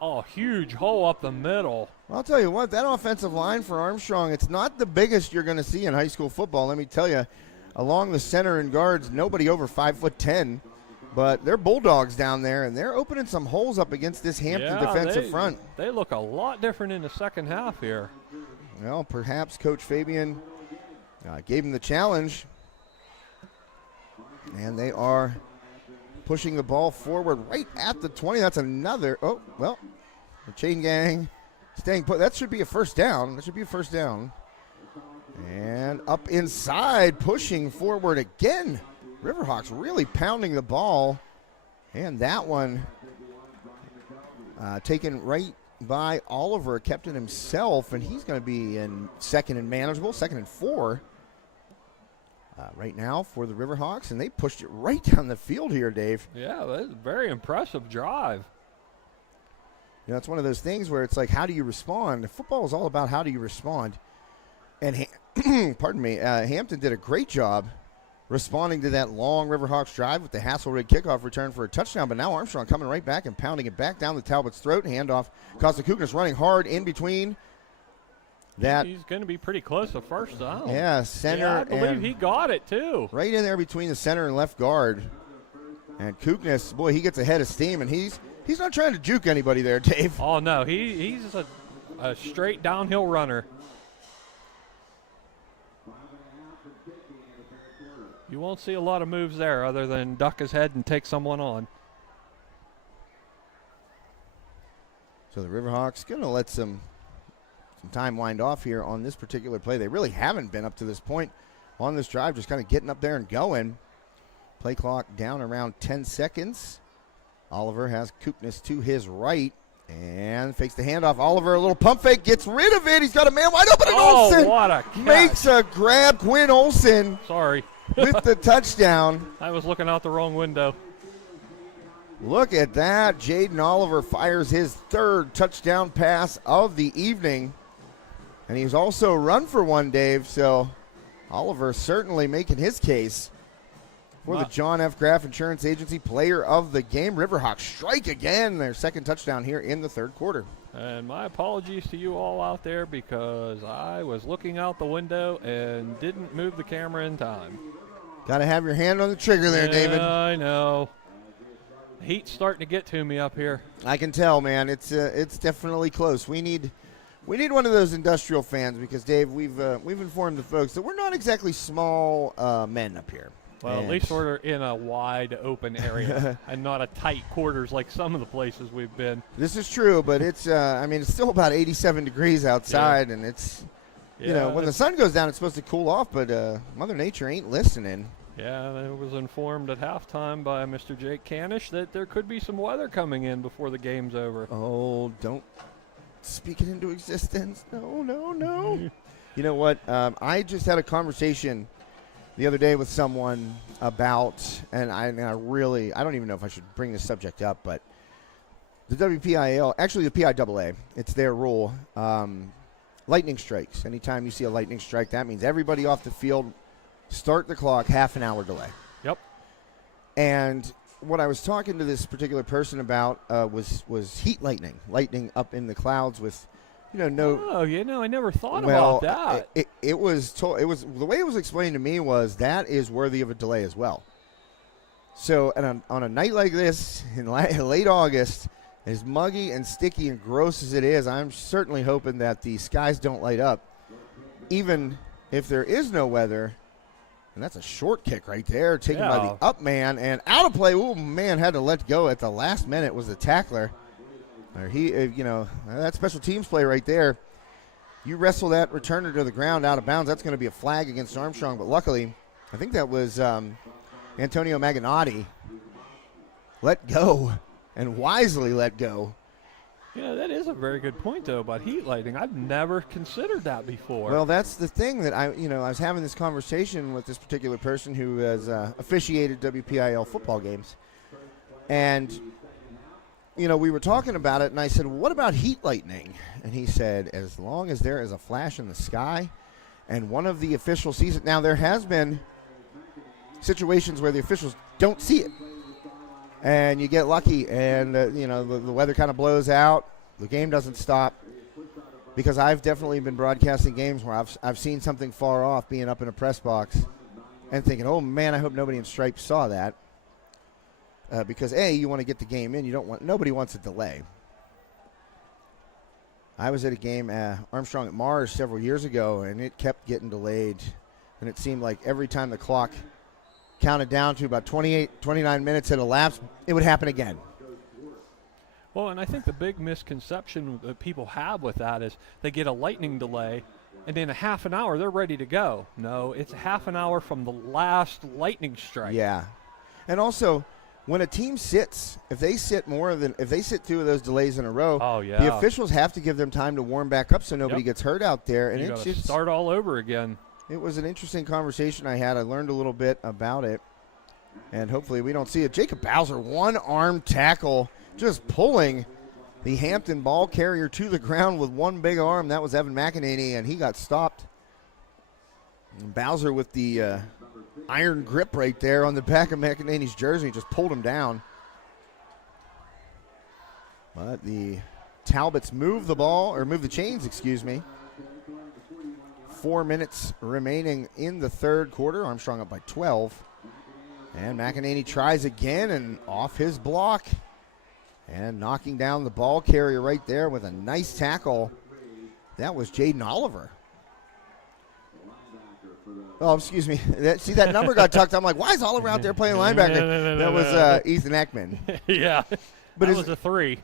Oh, huge hole up the middle. Well, I'll tell you what, that offensive line for Armstrong, it's not the biggest you're going to see in high school football. Let me tell you, along the center and guards, nobody over 5'10", but they're Bulldogs down there, and they're opening some holes up against this Hampton defensive front. They look a lot different in the second half here. Well, perhaps Coach Fabian gave him the challenge, and they are pushing the ball forward right at the 20. That's another. Oh, well, the chain gang staying put. That should be a first down. That should be a first down. And up inside, pushing forward again. Riverhawks really pounding the ball. And that one taken right by Oliver, kept it himself, and he's going to be in second and manageable, 2nd and 4. Right now for the Riverhawks, and they pushed it right down the field here, Dave. Yeah, that's a very impressive drive. You know, it's one of those things where it's like, how do you respond? Football is all about how do you respond. And, pardon me, Hampton did a great job responding to that long Riverhawks drive with the Hasselbreg kickoff return for a touchdown, but now Armstrong coming right back and pounding it back down the Talbot's throat. Handoff. Kostakukis running hard in between. He's going to be pretty close to first down. Yeah, center. Yeah, I believe he got it, too. Right in there between the center and left guard. And Kuknis, boy, he gets ahead of steam, and he's not trying to juke anybody there, Dave. Oh, no, he's a straight downhill runner. You won't see a lot of moves there other than duck his head and take someone on. So the Riverhawks going to let some time wind off here on this particular play. They really haven't been up to this point on this drive, just kind of getting up there and going. Play clock down around 10 seconds. Oliver has Kuknis to his right and fakes the handoff. Oliver, a little pump fake, gets rid of it. He's got a man wide open, and Olsen what a catch. Makes a grab. Quinn Olsen with the touchdown. I was looking out the wrong window. Look at that. Jaden Oliver fires his 3rd touchdown pass of the evening. And he's also run for one, Dave. So Oliver certainly making his case for the John F. Graff Insurance Agency Player of the Game. Riverhawks strike again. Their 2nd touchdown here in the 3rd quarter. And my apologies to you all out there because I was looking out the window and didn't move the camera in time. Got to have your hand on the trigger there, David. I know. Heat's starting to get to me up here. I can tell, man. It's definitely close. We need one of those industrial fans because, Dave, we've informed the folks that we're not exactly small men up here. Well, at least we're in a wide open area and not a tight quarters like some of the places we've been. This is true, but it's it's still about 87 degrees outside, and it's when the sun goes down, it's supposed to cool off, but Mother Nature ain't listening. Yeah, I was informed at halftime by Mr. Jake Canish that there could be some weather coming in before the game's over. Oh, don't speak it into existence. No. You know what? I just had a conversation the other day with someone about, and I don't even know if I should bring this subject up, but the WPIAL, actually the PIAA, it's their rule. Lightning strikes. Anytime you see a lightning strike, that means everybody off the field start the clock, half an hour delay. Yep. And what I was talking to this particular person about was heat lightning up in the clouds with, no. Oh, I never thought about that. It was the way it was explained to me was that is worthy of a delay as well. So, and on a night like this in late August, as muggy and sticky and gross as it is, I'm certainly hoping that the skies don't light up, even if there is no weather. And that's a short kick right there, taken by the up man and out of play. Oh, man, had to let go at the last minute was the tackler. That special teams play right there. You wrestle that returner to the ground out of bounds, that's going to be a flag against Armstrong. But luckily, I think that was Antonio Maganotti let go and wisely let go. Yeah, that is a very good point, though, about heat lightning. I've never considered that before. Well, that's the thing that I was having this conversation with this particular person who has officiated WPIAL football games. And, we were talking about it, and I said, well, what about heat lightning? And he said, as long as there is a flash in the sky and one of the officials sees it. Now, there has been situations where the officials don't see it. And you get lucky, and the weather kind of blows out. The game doesn't stop, because I've definitely been broadcasting games where I've seen something far off, being up in a press box, and thinking, oh man, I hope nobody in stripes saw that, because you want to get the game in. Nobody wants a delay. I was at a game Armstrong at Mars several years ago, and it kept getting delayed, and it seemed like every time the clock counted down to about 29 minutes had elapsed, it would happen again. Well, and I think the big misconception that people have with that is they get a lightning delay, and in a half an hour they're ready to go. No, it's half an hour from the last lightning strike. Yeah. And also, when a team sits, if they sit two of those delays in a row, the officials have to give them time to warm back up so nobody gets hurt out there. And it's just start all over again. It was an interesting conversation I had. I learned a little bit about it, and hopefully we don't see it. Jacob Bowser, one-arm tackle, just pulling the Hampton ball carrier to the ground with one big arm. That was Evan McEnany, and he got stopped. And Bowser with the iron grip right there on the back of McEnany's jersey just pulled him down. But the Talbots move the chains, 4 minutes remaining in the third quarter. Armstrong up by 12. And McEnany tries again and off his block. And knocking down the ball carrier right there with a nice tackle. That was Jaden Oliver. Oh, excuse me. That number got tucked. I'm like, why is Oliver out there playing linebacker? That was Ethan Ekman. Yeah, but that was a 3.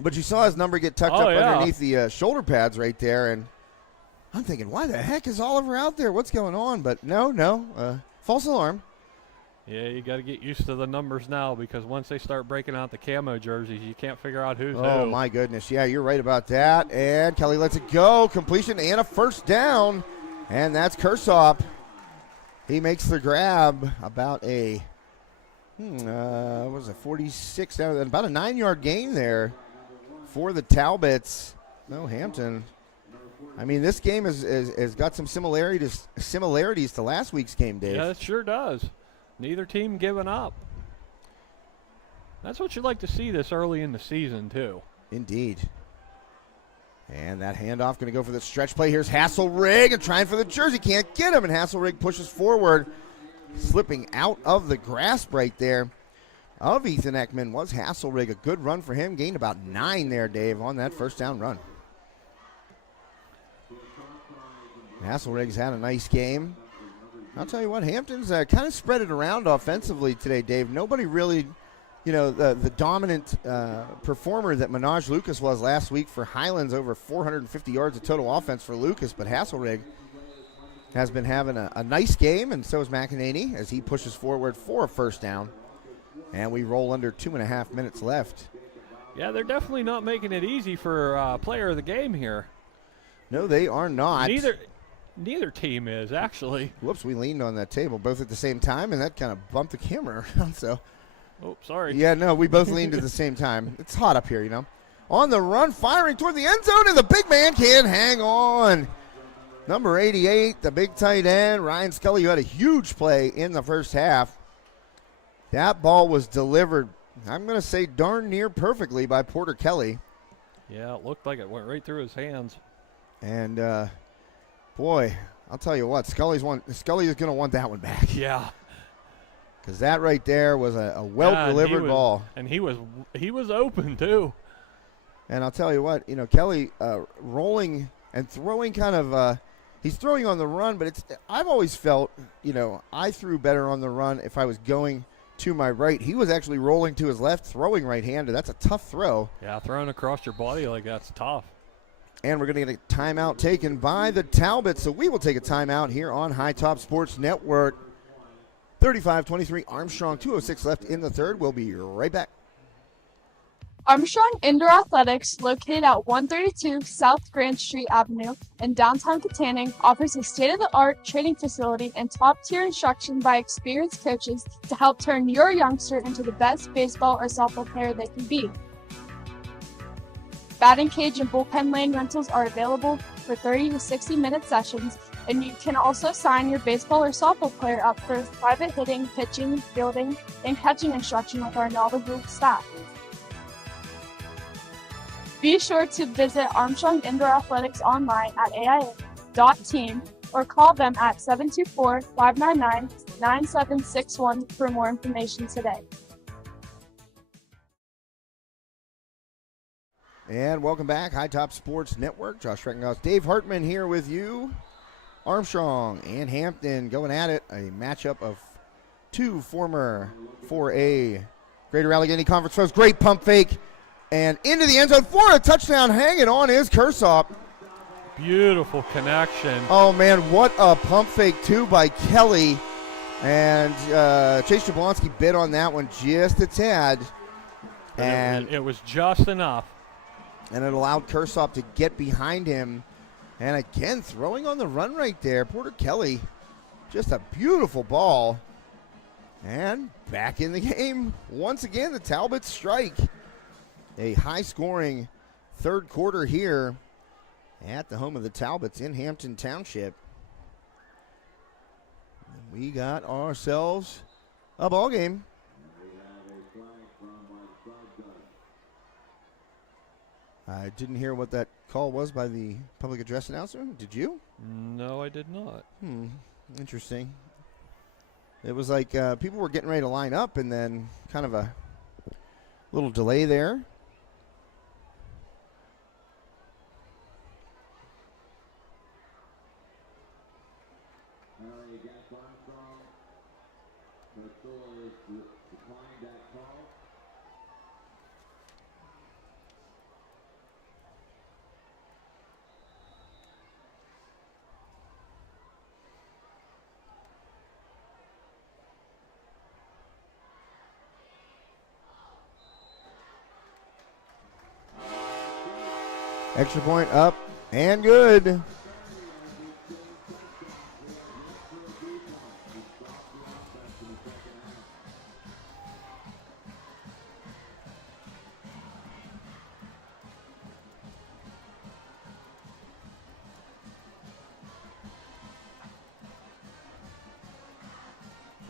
But you saw his number get tucked up underneath the shoulder pads right there, and I'm thinking, why the heck is Oliver out there? What's going on? But no, false alarm. Yeah, you got to get used to the numbers now, because once they start breaking out the camo jerseys, you can't figure out who's who. Oh, my goodness. Yeah, you're right about that. And Kelly lets it go. Completion and a first down. And that's Kersop. He makes the grab about a, 46, about a 9-yard gain there for the Talbots. No, Hampton. I mean, this game has got some similarities to last week's game, Dave. Yeah, it sure does. Neither team giving up. That's what you like to see this early in the season, too. Indeed. And that handoff going to go for the stretch play. Here's Hasselrig and trying for the jersey. Can't get him, and Hasselrig pushes forward. slipping out of the grasp right there of Ethan Ekman was Hasselrig. A good run for him. Gained about 9 there, Dave, on that first down run. Hasselrig's had a nice game. I'll tell you what, Hampton's kind of spread it around offensively today, Dave. Nobody really, the dominant performer that Minaj Lucas was last week for Highlands, over 450 yards of total offense for Lucas, but Hasselrig has been having a nice game, and so is McEnany as he pushes forward for a first down. And we roll under 2.5 minutes left. Yeah, they're definitely not making it easy for player of the game here. No, they are not. Neither team is, actually. Whoops, we leaned on that table both at the same time, and that kind of bumped the camera around. So, oh, sorry. Yeah, no, we both leaned at the same time. It's hot up here, On the run, firing toward the end zone, and the big man can't hang on. Number 88, the big tight end, Ryan Scully, who had a huge play in the first half. That ball was delivered, I'm going to say darn near perfectly by Porter Kelly. Yeah, it looked like it went right through his hands. And, boy, I'll tell you what, Scully is going to want that one back. Yeah. Because that right there was a well-delivered ball. And he was open, too. And I'll tell you what, Kelly rolling and throwing kind of he's throwing on the run, but I've always felt, I threw better on the run if I was going to my right. He was actually rolling to his left, throwing right-handed. That's a tough throw. Yeah, throwing across your body like that's tough. And we're going to get a timeout taken by the Talbots, so we will take a timeout here on High Top Sports Network. 35-23 Armstrong, 2:06 left in the third. We'll be right back. Armstrong Indoor Athletics, located at 132 South Grand Street Avenue in downtown Katanning, offers a state-of-the-art training facility and top-tier instruction by experienced coaches to help turn your youngster into the best baseball or softball player they can be. Batting cage and bullpen lane rentals are available for 30 to 60-minute sessions, and you can also sign your baseball or softball player up for private hitting, pitching, fielding, and catching instruction with our knowledgeable staff. Be sure to visit Armstrong Indoor Athletics online at aia.team or call them at 724-599-9761 for more information today. And welcome back, High Top Sports Network. Josh Reckenhaus, Dave Hartman here with you. Armstrong and Hampton going at it. A matchup of two former 4A Greater Allegheny Conference foes. Great pump fake. And into the end zone for a touchdown. Hanging on is Kersop. Beautiful connection. Oh, man, what a pump fake, too, by Kelly. And Chase Jablonski bit on that one just a tad. And it was just enough. And it allowed Kersop to get behind him. And again, throwing on the run right there. Porter Kelly, just a beautiful ball. And back in the game. Once again, the Talbots strike. A high-scoring third quarter here at the home of the Talbots in Hampton Township. And we got ourselves a ball game. I didn't hear what that call was by the public address announcer. Did you? No, I did not. Interesting. It was like people were getting ready to line up, and then kind of a little delay there. Against Armstrong, the score is declined that call. Extra point up and good.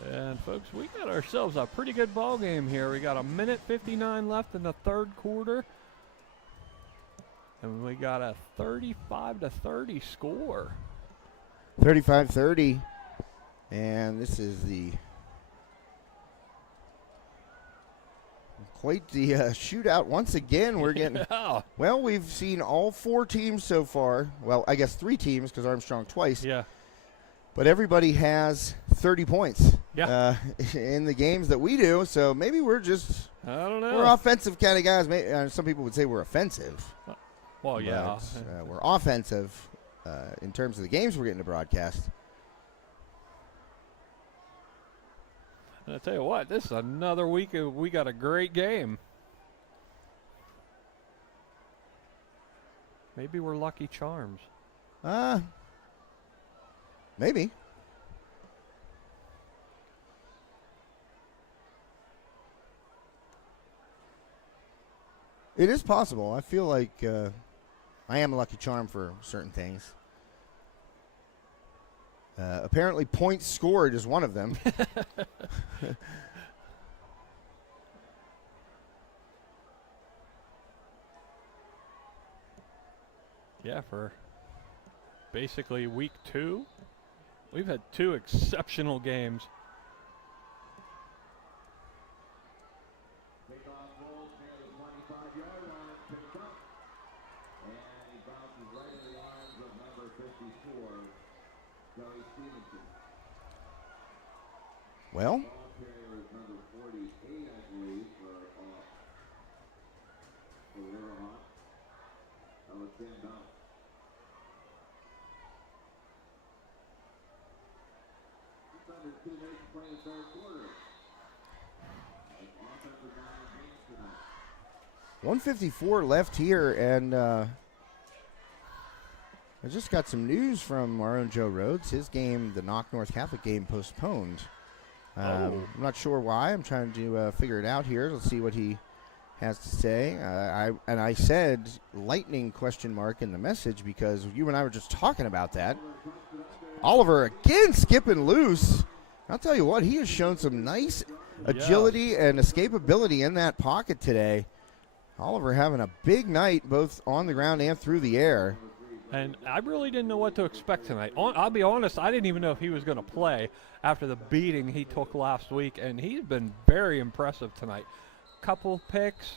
And folks, we got ourselves a pretty good ball game here. We got 1:59 left in the third quarter. And we got a 35-30 score. 35-30. And this is quite the shootout once again. We're getting, well, we've seen all 4 teams so far. Well, I guess 3 teams because Armstrong twice. Yeah. But everybody has 30 points in the games that we do. So maybe we're just, I don't know. We're offensive kind of guys. Maybe, some people would say we're offensive. Well, yeah. But, we're offensive in terms of the games we're getting to broadcast. And I tell you what, this is another week we got a great game. Maybe we're Lucky Charms. Maybe. It is possible. I feel like I am a lucky charm for certain things. Apparently points scored is one of them. Yeah, for basically week 2, we've had 2 exceptional games. Well, $154 left here, and I just got some news from our own Joe Rhodes. His game, the Knock North Catholic game, postponed. I'm not sure why. I'm trying to figure it out here. Let's see what he has to say. I said lightning question mark in the message because you and I were just talking about that. Oliver again skipping loose. I'll tell you what, he has shown some nice agility and escapability in that pocket today. Oliver having a big night both on the ground and through the air. And I really didn't know what to expect tonight. I'll be honest, I didn't even know if he was going to play after the beating he took last week, and he's been very impressive tonight. Couple picks,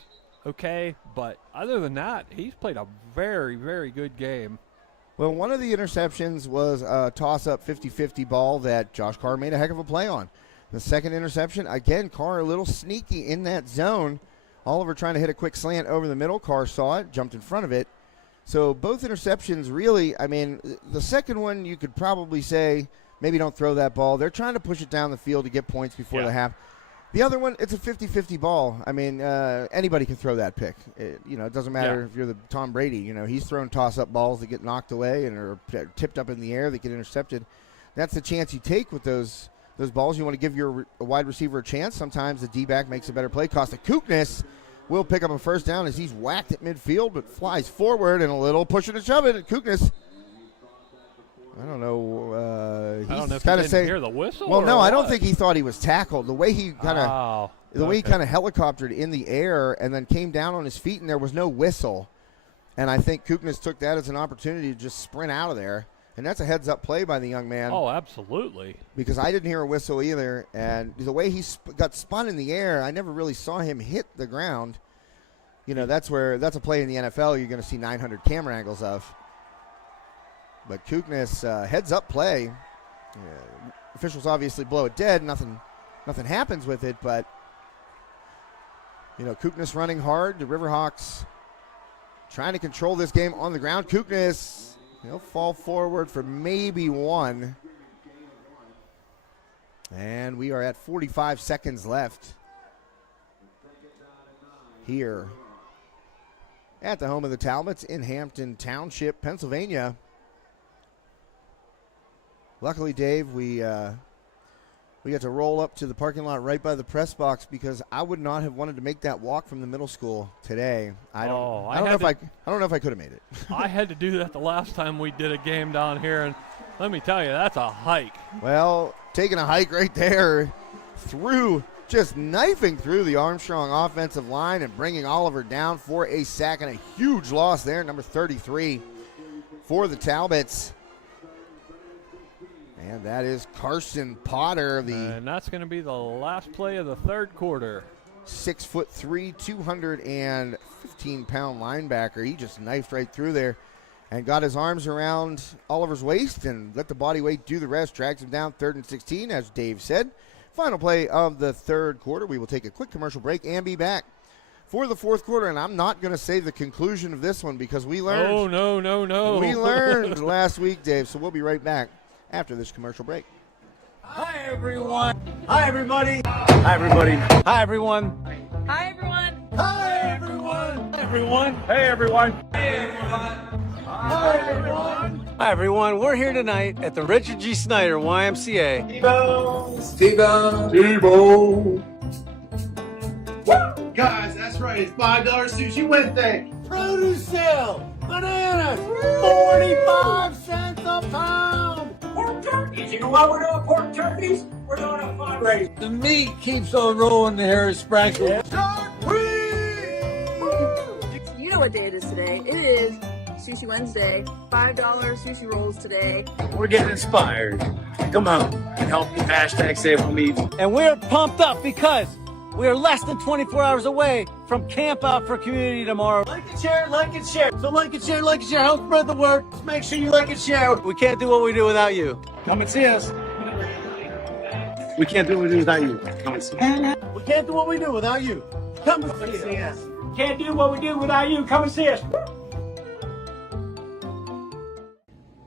okay, but other than that, he's played a very, very good game. Well, one of the interceptions was a toss-up 50-50 ball that Josh Carr made a heck of a play on. The second interception, again, Carr a little sneaky in that zone. Oliver trying to hit a quick slant over the middle. Carr saw it, jumped in front of it. So both interceptions really, I mean, the second one you could probably say maybe don't throw that ball. They're trying to push it down the field to get points before the half. The other one, it's a 50-50 ball. I mean, anybody can throw that pick. It doesn't matter if you're the Tom Brady. He's thrown toss-up balls that get knocked away and are tipped up in the air that get intercepted. That's the chance you take with those balls. You want to give your wide receiver a chance. Sometimes the D-back makes a better play. Costa Kuknis will pick up a first down as he's whacked at midfield, but flies forward and a little push it and shove it. Kuknis, I don't know. I don't know if he didn't hear the whistle. Well, no, I don't what? think he thought he was tackled. The way he kind of, way he kind of helicoptered in the air and then came down on his feet, and there was no whistle. And I think Kuknis took that as an opportunity to just sprint out of there. And that's a heads-up play by the young man. Oh, absolutely. Because I didn't hear a whistle either. And the way he got spun in the air, I never really saw him hit the ground. That's a play in the NFL you're going to see 900 camera angles of. But Kuknis, heads-up play. Officials obviously blow it dead. Nothing happens with it. But, Kuknis running hard. The Riverhawks trying to control this game on the ground. Kuknis, he'll fall forward for maybe one. And we are at 45 seconds left here at the home of the Talbots in Hampton Township, Pennsylvania. Luckily, Dave, we got to roll up to the parking lot right by the press box because I would not have wanted to make that walk from the middle school today. I don't know if I could have made it. I had to do that the last time we did a game down here, and let me tell you, that's a hike. Well, taking a hike right there just knifing through the Armstrong offensive line and bringing Oliver down for a sack and a huge loss there, number 33 for the Talbots. And that is Carson Potter, and that's going to be the last play of the third quarter. 6'3", 215-pound linebacker. He just knifed right through there and got his arms around Oliver's waist and let the body weight do the rest. Drags him down 3rd and 16, as Dave said. Final play of the third quarter. We will take a quick commercial break and be back for the fourth quarter. And I'm not going to say the conclusion of this one because we learned. Oh, no. We learned last week, Dave. So we'll be right back after this commercial break. Hi, everyone. Hi, everybody. Hi, everybody. Hi, everyone. Hi, everyone. Hi, everyone. Hi, everyone. Hey, everyone. Hey, everyone. Hi, everyone. Hi, everyone. We're here tonight at the Richard G. Snyder YMCA. T-Bone. Woo! Guys, that's right. It's $5 Sushi Wednesday. Produce sale. Bananas. 45 cents a pound. Pork turkeys. You know why we're doing pork turkeys? We're doing a fundraiser. The meat keeps on rolling the Harris Sprankle. Yeah. You know what day it is today. It is Sushi Wednesday. $5 sushi rolls today. We're getting inspired. Come on and help me hashtag Save on Meat. And we're pumped up because we are less than 24 hours away from Camp Out for Community tomorrow. Like and share, like and share. So like and share, like and share. Help spread the word. Just make sure you like and share. We can't do what we do without you. Come and see us. We can't do what we do without you. Come and see us. We can't do what we do without you. Come and see us. Can't do what we do without you. Come and see us.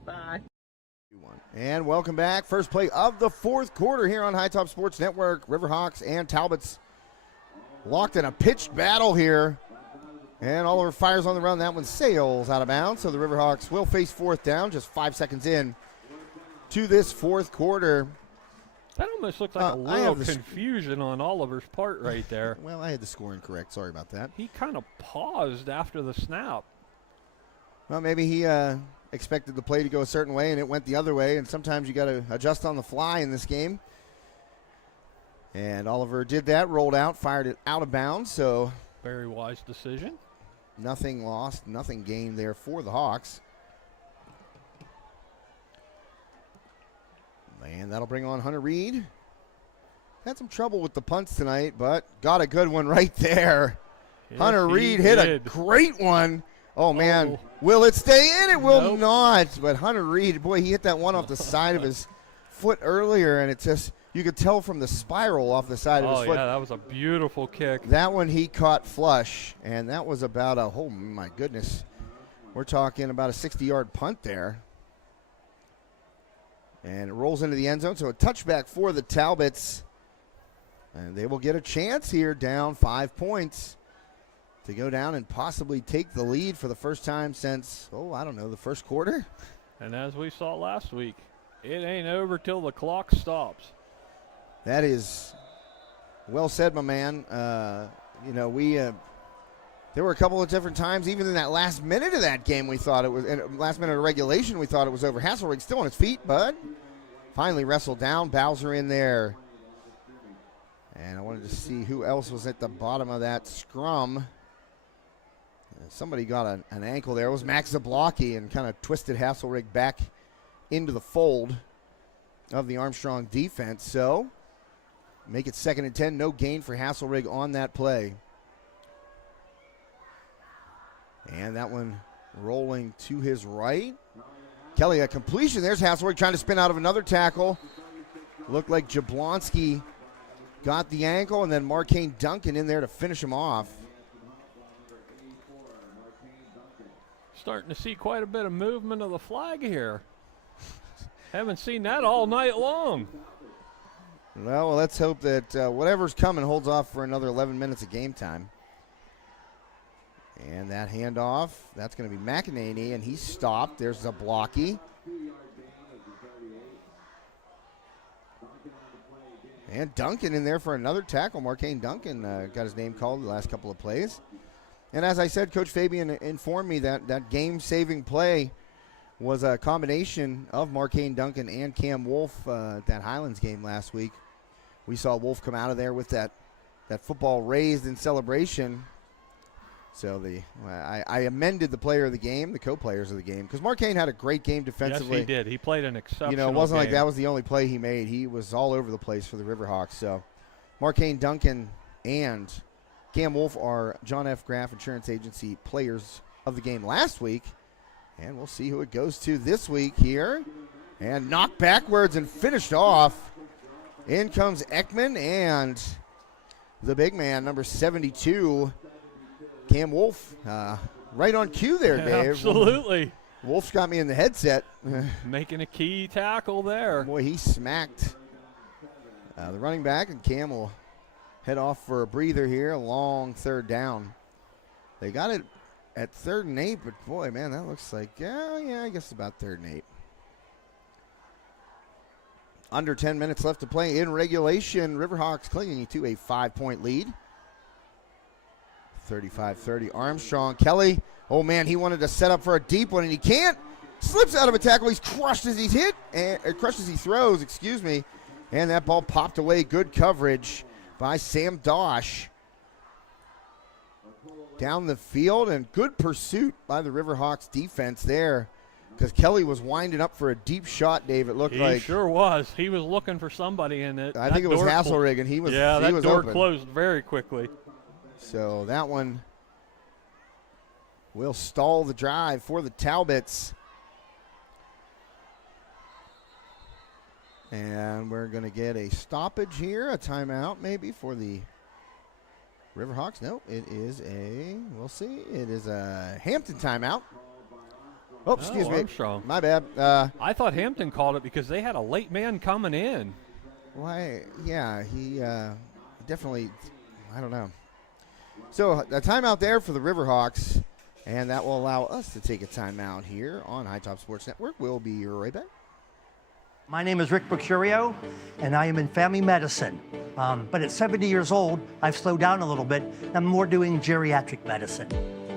Bye. And welcome back. First play of the fourth quarter here on High Top Sports Network. Riverhawks and Talbots locked in a pitched battle here. And Oliver fires on the run. That one sails out of bounds. So the Riverhawks will face fourth down just 5 seconds in to this fourth quarter. That almost looks like a little confusion on Oliver's part right there. Well, I had the score incorrect. Sorry about that. He kind of paused after the snap. Well, maybe he expected the play to go a certain way and it went the other way. And sometimes you got to adjust on the fly in this game. And Oliver did that, rolled out, fired it out of bounds. So very wise decision. Nothing lost, nothing gained there for the Hawks. And that'll bring on Hunter Reed. Had some trouble with the punts tonight, but got a good one right there. Yes, Hunter Reed hit a great one. Oh, man. Will it stay in? It will not. But Hunter Reed, boy, he hit that one off the side of his foot earlier, and it just, you could tell from the spiral off the side of his foot. Oh, yeah, that was a beautiful kick. That one he caught flush, and that was about a, oh, my goodness. We're talking about a 60-yard punt there. And it rolls into the end zone, so a touchback for the Talbots. And they will get a chance here, down 5 points, to go down and possibly take the lead for the first time since, the first quarter. And as we saw last week, it ain't over till the clock stops. That is well said, my man. There were a couple of different times, even in that last minute of that game, we thought it was, in last minute of regulation, we thought it was over. Hasselrig still on his feet, but finally wrestled down. Bowser in there. And I wanted to see who else was at the bottom of that scrum. Somebody got an ankle there. It was Max Zablocki and kind of twisted Hasselrig back into the fold of the Armstrong defense. So make it 2nd and 10. No gain for Hasselrig on that play. And that one rolling to his right. Kelly, a completion. There's Hasselrig trying to spin out of another tackle. Looked like Jablonski got the ankle, and then Marcane Duncan in there to finish him off. Starting to see quite a bit of movement of the flag here. Haven't seen that all night long. Well, let's hope that whatever's coming holds off for another 11 minutes of game time. And that handoff, that's going to be McEnany, and he's stopped. There's Zablocki. And Duncan in there for another tackle. Marcane Duncan got his name called the last couple of plays. And as I said, Coach Fabian informed me that that game-saving play was a combination of Marcane Duncan and Cam Wolf at that Highlands game last week. We saw Wolf come out of there with that football raised in celebration. So I amended the player of the game, the co-players of the game, because Marcaine had a great game defensively. Yes, he did. He played an exceptional it wasn't game. like that was the only play he made. He was all over the place for the Riverhawks. So Marcaine Duncan and Cam Wolf are John F. Graff Insurance Agency players of the game last week. And we'll see who it goes to this week here. And knocked backwards and finished off. In comes Ekman and the big man, number 72, Cam Wolf. Right on cue there, Dave. Absolutely. Wolf's got me in the headset. Making a key tackle there. Boy, he smacked the running back, and Cam will head off for a breather here, a long third down. They got it at 3rd and 8, but boy, man, that looks like, I guess about 3rd and 8. Under 10 minutes left to play in regulation. Riverhawks clinging to a 5-point lead. 35-30 Armstrong. Kelly, oh man, he wanted to set up for a deep one and he can't. Slips out of a tackle. He's crushed as he's hit, and crushed as he throws, excuse me. And that ball popped away. Good coverage by Sam Dosh. Down the field, and good pursuit by the Riverhawks defense there, because Kelly was winding up for a deep shot, Dave. It looked like. He sure was. He was looking for somebody in it. I think it was Hasselrig, and he was that door open. Closed very quickly. So that one will stall the drive for the Talbots. And we're going to get a stoppage here, a timeout maybe for the Riverhawks. Nope, it is we'll see. It is a Hampton timeout. Oh, excuse me. Armstrong. My bad. I thought Hampton called it because they had a late man coming in. Why? Yeah, he definitely, I don't know. So a timeout there for the Riverhawks, and that will allow us to take a timeout here on High Top Sports Network. We'll be right back. My name is Rick Mercurio, and I am in family medicine. But at 70 years old, I've slowed down a little bit. I'm more doing geriatric medicine.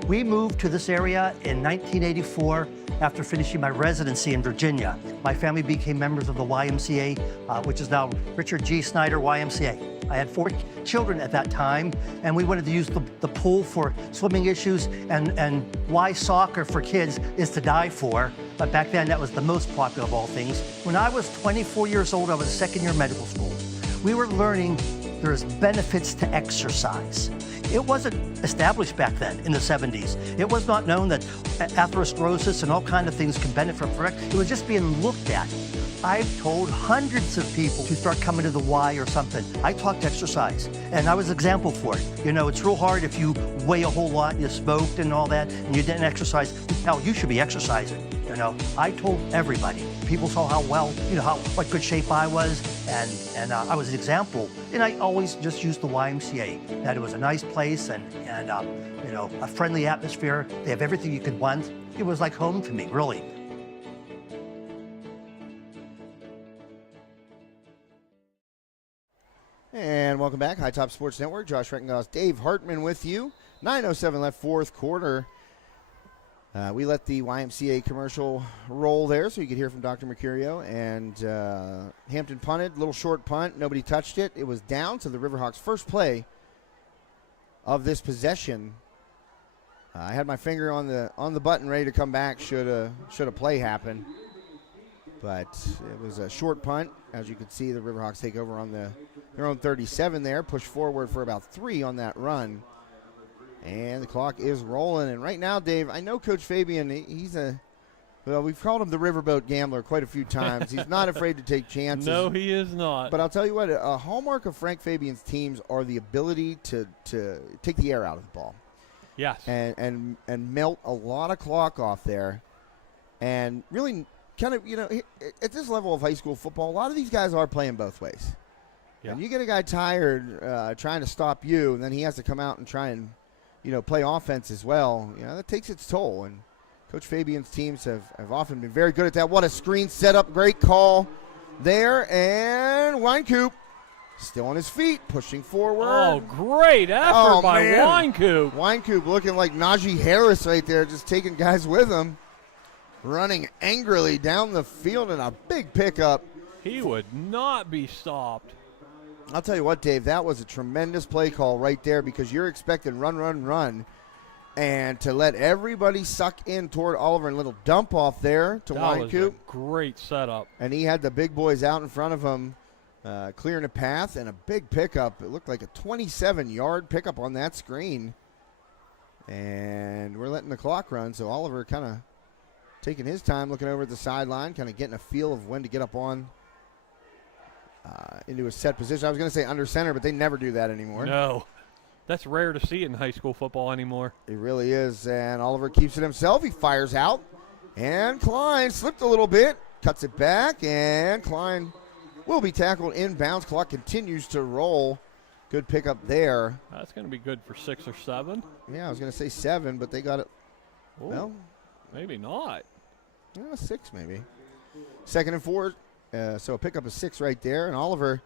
We moved to this area in 1984 after finishing my residency in Virginia. My family became members of the YMCA, which is now Richard G. Snyder YMCA. I had 4 children at that time, and we wanted to use the pool for swimming issues, and why soccer for kids is to die for. But back then, that was the most popular of all things. When I was 24 years old, I was second year medical school. We were learning there's benefits to exercise. It wasn't established back then in the 70s. It was not known that atherosclerosis and all kinds of things can benefit from it. It was just being looked at. I've told hundreds of people to start coming to the Y or something. I talked exercise, and I was an example for it. You know, it's real hard if you weigh a whole lot, you smoked and all that, and you didn't exercise. Hell, you should be exercising. You know, I told everybody. People saw how well, what good shape I was, and I was an example. And I always just used the YMCA. That it was a nice place and a friendly atmosphere. They have everything you could want. It was like home to me, really. And welcome back, High Top Sports Network. Josh Rettengoss, Dave Hartman with you. 9:07 left, 4th quarter. We let the YMCA commercial roll there so you could hear from Dr. Mercurio. And Hampton punted, little short punt. Nobody touched it. It was down to the Riverhawks' first play of this possession. I had my finger on the button ready to come back should a play happen. But it was a short punt. As you can see, the Riverhawks take over on their own 37 there, push forward for about 3 on that run. And the clock is rolling. And right now, Dave, I know Coach Fabian, we've called him the riverboat gambler quite a few times. He's not afraid to take chances. No, he is not. But I'll tell you what, a hallmark of Frank Fabian's teams are the ability to take the air out of the ball. Yes. And melt a lot of clock off there. And really kind of, at this level of high school football, a lot of these guys are playing both ways. Yeah. And you get a guy tired trying to stop you, and then he has to come out and try and play offense as well. That takes its toll. And Coach Fabian's teams have often been very good at that. What a screen setup. Great call there. And Wynkoop still on his feet, pushing forward. Oh, great effort by Wynkoop. Wynkoop looking like Najee Harris right there, just taking guys with him. Running angrily down the field in a big pickup. He would not be stopped. I'll tell you what, Dave, that was a tremendous play call right there because you're expecting run. And to let everybody suck in toward Oliver, and a little dump off there to Wine Coop. Great setup. And he had the big boys out in front of him, clearing a path, and a big pickup. It looked like a 27-yard pickup on that screen. And we're letting the clock run, so Oliver kind of taking his time, looking over at the sideline, kind of getting a feel of when to get up on into a set position. I was going to say under center, but they never do that anymore. No. That's rare to see in high school football anymore. It really is, and Oliver keeps it himself. He fires out, and Klein slipped a little bit, cuts it back, and Klein will be tackled inbounds. Clock continues to roll. Good pickup there. That's going to be good for 6 or 7. Yeah, I was going to say 7, but they got it. Ooh, well, maybe not. 6 maybe. 2nd and 4, so a pickup of 6 right there, and Oliver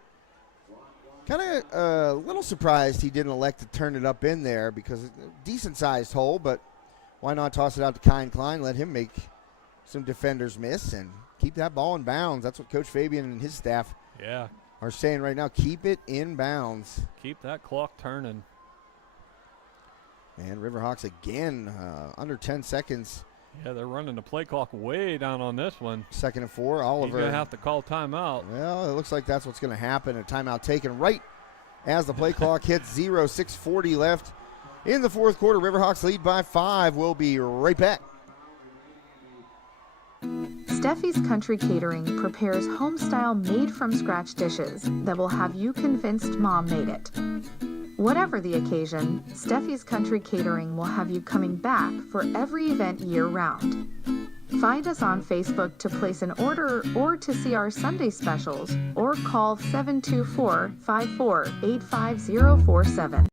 kind of a little surprised he didn't elect to turn it up in there because it's a decent-sized hole, but why not toss it out to Kyle Klein, let him make some defenders miss, and keep that ball in bounds. That's what Coach Fabian and his staff are saying right now. Keep it in bounds. Keep that clock turning. And Riverhawks again, under 10 seconds. Yeah, they're running the play clock way down on this one. 2nd and 4, Oliver. He's going to have to call timeout. Well, it looks like that's what's going to happen. A timeout taken right as the play clock hits 0, 6:40 left in the 4th quarter. Riverhawks lead by 5. We'll be right back. Steffi's Country Catering prepares home-style made-from-scratch dishes that will have you convinced Mom made it. Whatever the occasion, Steffi's Country Catering will have you coming back for every event year-round. Find us on Facebook to place an order or to see our Sunday specials, or call 724-54-85047.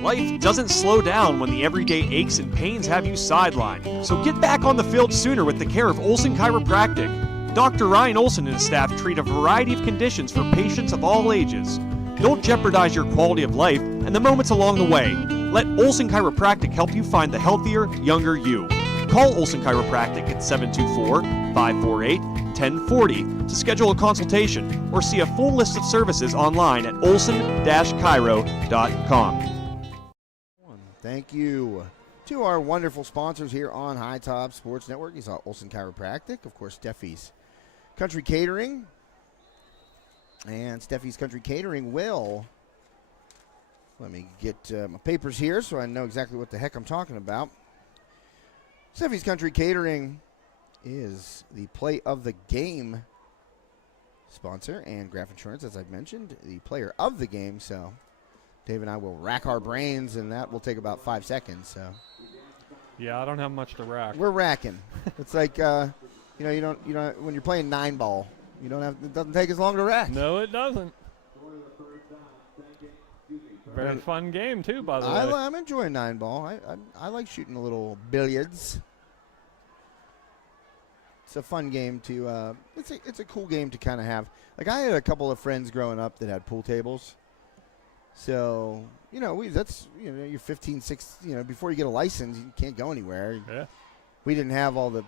Life doesn't slow down when the everyday aches and pains have you sidelined. So get back on the field sooner with the care of Olson Chiropractic. Dr. Ryan Olson and his staff treat a variety of conditions for patients of all ages. Don't jeopardize your quality of life and the moments along the way. Let Olson Chiropractic help you find the healthier, younger you. Call Olson Chiropractic at 724-548-1040 to schedule a consultation or see a full list of services online at olson-chiro.com. Thank you to our wonderful sponsors here on High Top Sports Network. You saw Olson Chiropractic, of course, Steffi's Country Catering. And Steffi's Country Catering will, let me get my papers here so I know exactly what the heck I'm talking about. Steffi's Country Catering is the play of the game sponsor, and Graph Insurance, as I've mentioned, the player of the game. So Dave and I will rack our brains, and that will take about 5 seconds. So yeah, I don't have much to rack. we're racking. It's like you don't when you're playing 9-ball, you don't have, it doesn't take as long to rack. No, it doesn't. Very fun game too, by the way. I'm enjoying 9-ball. I like shooting a little billiards. It's a fun game to. It's a cool game to kind of have. Like, I had a couple of friends growing up that had pool tables. So, you're 15, 16, before you get a license, you can't go anywhere. Yeah. We didn't have all the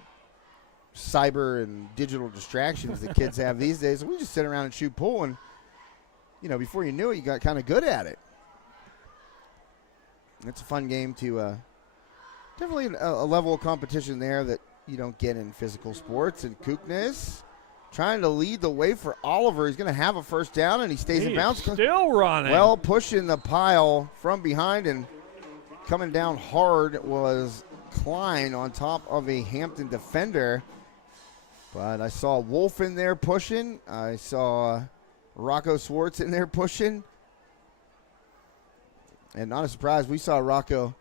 cyber and digital distractions that kids have these days. So we just sit around and shoot pool, and, before you knew it, you got kind of good at it. It's a fun game to, definitely a level of competition there that you don't get in physical sports. And Kookness trying to lead the way for Oliver. He's going to have a first down, and he stays in bounds. Still running. Well, pushing the pile from behind and coming down hard was Klein on top of a Hampton defender. But I saw Wolf in there pushing. I saw Rocco Swartz in there pushing. And not a surprise, we saw Rocco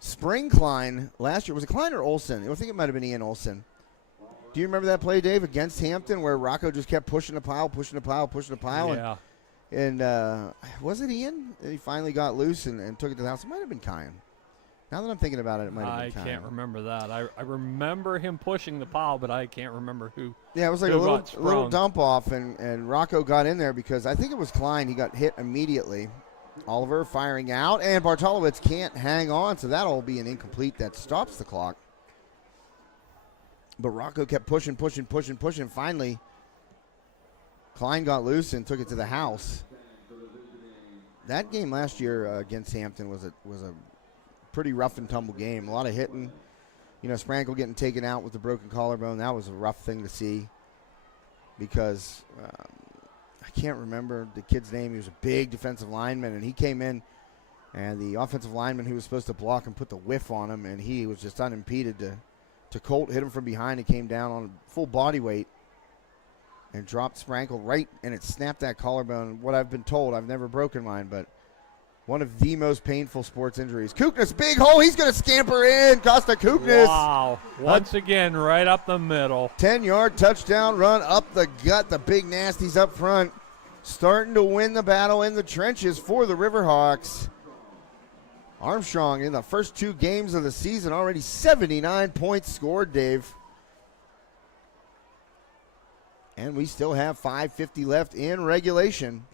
spring Klein last year. Was it Klein or Olson? I think it might have been Ian Olson. Do you remember that play, Dave, against Hampton where Rocco just kept pushing the pile? Yeah. And was it Ian? He finally got loose and took it to the house. It might have been Kyan. Now that I'm thinking about it, it might have been Kyan. I can't remember that. I remember him pushing the pile, but I can't remember who. Yeah, it was like a little dump off, and Rocco got in there because I think it was Klein. He got hit immediately. Oliver firing out, and Bartolowicz can't hang on, so that'll be an incomplete that stops the clock. But Rocco kept pushing. Finally, Klein got loose and took it to the house. that game last year against Hampton was a pretty rough and tumble game. A lot of hitting. You know, Sprankle getting taken out with the broken collarbone. That was a rough thing to see because I can't remember the kid's name. He was a big defensive lineman, and he came in, and the offensive lineman who was supposed to block and put the whiff on him, and he was just unimpeded to Colt, hit him from behind and came down on full body weight and dropped Sprankle right, and it snapped that collarbone. What I've been told, I've never broken mine, but one of the most painful sports injuries. Kuknis, big hole. He's going to scamper in. Costa Kuknis. Wow. Once again, right up the middle. 10-yard touchdown run up the gut. The big nasties up front starting to win the battle in the trenches for the Riverhawks. Armstrong in the first 2 games of the season, already 79 points scored, Dave. And we still have 5:50 left in regulation.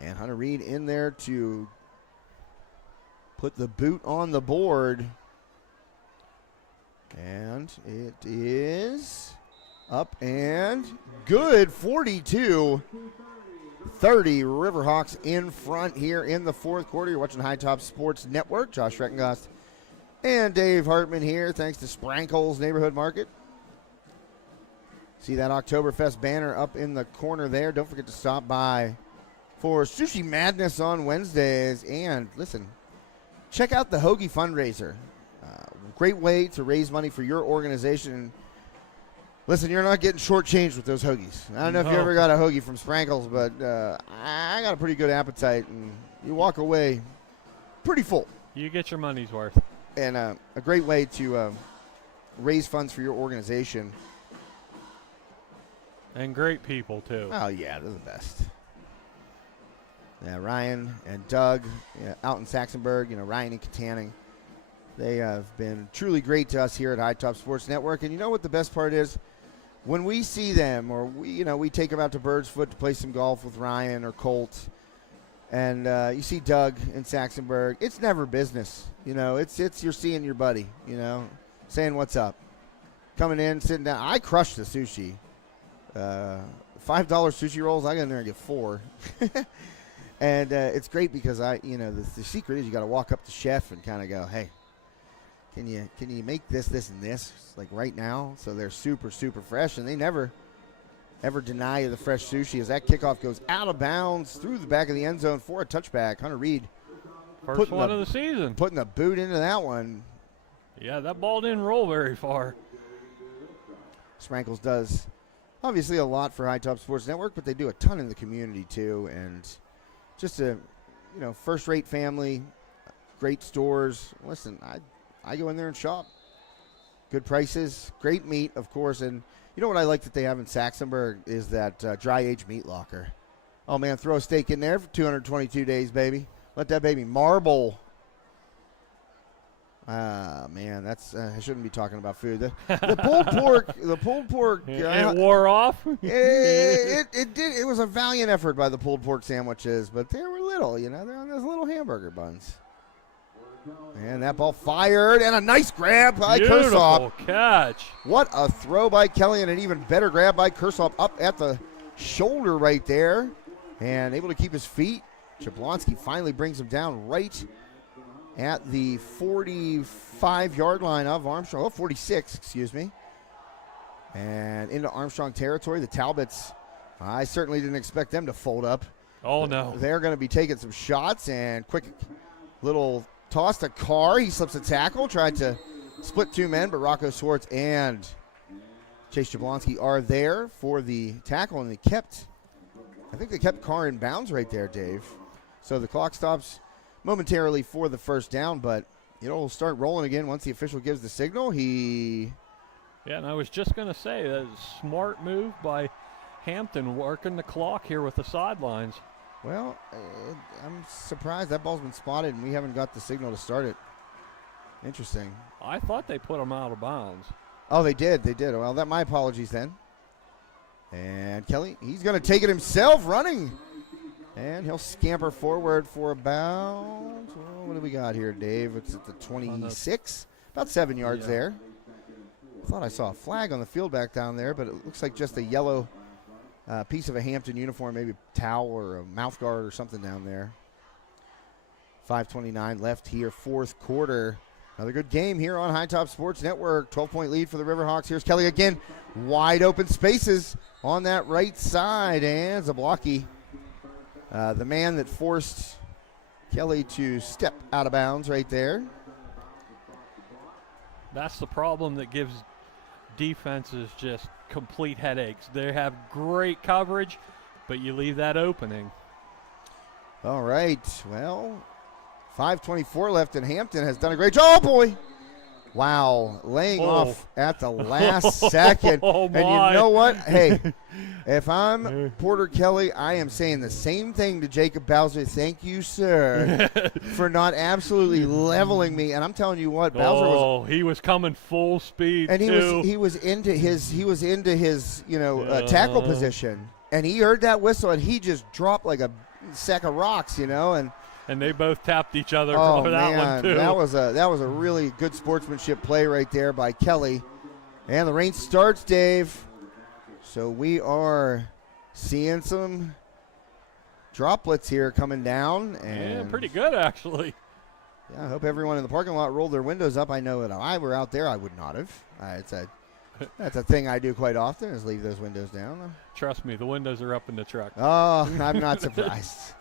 And Hunter Reed in there to put the boot on the board. And it is up and good. 42-30. Riverhawks in front here in the fourth quarter. You're watching High Top Sports Network. Josh Reckengast and Dave Hartman here, thanks to Sprankle's Neighborhood Market. See that Oktoberfest banner up in the corner there. Don't forget to stop by for Sushi Madness on Wednesdays. And listen, check out the Hoagie fundraiser. Great way to raise money for your organization. Listen, you're not getting shortchanged with those hoagies. I don't know if you ever got a hoagie from Sprankles, but I got a pretty good appetite, and you walk away pretty full. You get your money's worth. And a great way to raise funds for your organization. And great people, too. Oh, yeah, they're the best. Yeah, Ryan and Doug out in Saxonburg, Ryan and Katanning. They have been truly great to us here at High Top Sports Network. And you know what the best part is? When we see them, or we take them out to Birdsfoot to play some golf with Ryan or Colt, and you see Doug in Saxonburg, it's never business. It's you're seeing your buddy, saying what's up. Coming in, sitting down. I crushed the sushi. $5 sushi rolls, I got in there and get 4. And it's great because the secret is you got to walk up to chef and kind of go, hey, can you make this, and this, like right now? So they're super, super fresh, and they never, ever deny you the fresh sushi as that kickoff goes out of bounds through the back of the end zone for a touchback. Hunter Reed. First one of the season. Putting the boot into that one. Yeah, that ball didn't roll very far. Sprankles does obviously a lot for High Top Sports Network, but they do a ton in the community too, and just a first-rate family, great stores. Listen, I go in there and shop. Good prices, great meat, of course. And you know what I like that they have in Saxonburg is that dry-aged meat locker. Oh, man, throw a steak in there for 222 days, baby. Let that baby marble. Man, that's I shouldn't be talking about food. The pulled pork. It wore off? It did. It was a valiant effort by the pulled pork sandwiches, but they were little, they're on those little hamburger buns. And that ball fired, and a nice grab by Kershaw. Beautiful catch. What a throw by Kelly, and an even better grab by Kershaw up at the shoulder right there. And able to keep his feet. Jablonski finally brings him down right at the 45-yard line of Armstrong. 46, excuse me. And into Armstrong territory. The Talbots, I certainly didn't expect them to fold up. Oh, no. They're going to be taking some shots, and quick little toss to Carr. He slips a tackle, tried to split 2 men, but Rocco Swartz and Chase Jablonski are there for the tackle, and I think they kept Carr in bounds right there, Dave. So the clock stops momentarily for the first down, but it'll start rolling again once the official gives the signal. Yeah, and I was just going to say, that is a smart move by Hampton, working the clock here with the sidelines. Well, I'm surprised that ball's been spotted and we haven't got the signal to start it. Interesting. I thought they put him out of bounds. Oh, they did. Well, my apologies then. And Kelly, he's going to take it himself, running. And he'll scamper forward for about, what do we got here, Dave? It's at the 26, about 7 yards there. thought I saw a flag on the field back down there, but it looks like just a yellow piece of a Hampton uniform, maybe a towel or a mouth guard or something down there. 5:29 left here, fourth quarter. Another good game here on High Top Sports Network. 12-point lead for the Riverhawks. Here's Kelly again. Wide open spaces on that right side. And Zablocki, the man that forced Kelly to step out of bounds right there. That's the problem that gives defenses just complete headaches. They have great coverage, but you leave that opening. All right, well, 5:24 left, and Hampton has done a great job. Oh, boy. Wow, laying off at the last second. And you know what? Hey, if I'm Porter Kelly, I am saying the same thing to Jacob Bowser. Thank you, sir, for not absolutely leveling me. And I'm telling you what, Bowser was. He was coming full speed, and too. he was into his tackle position, and he heard that whistle, and he just dropped like a sack of rocks, and they both tapped each other for that one, too. That was a really good sportsmanship play right there by Kelly. And the rain starts, Dave. So we are seeing some droplets here coming down. And pretty good, actually. Yeah, I hope everyone in the parking lot rolled their windows up. I know that if I were out there, I would not have. That's a thing I do quite often, is leave those windows down. Trust me, the windows are up in the truck. Oh, I'm not surprised.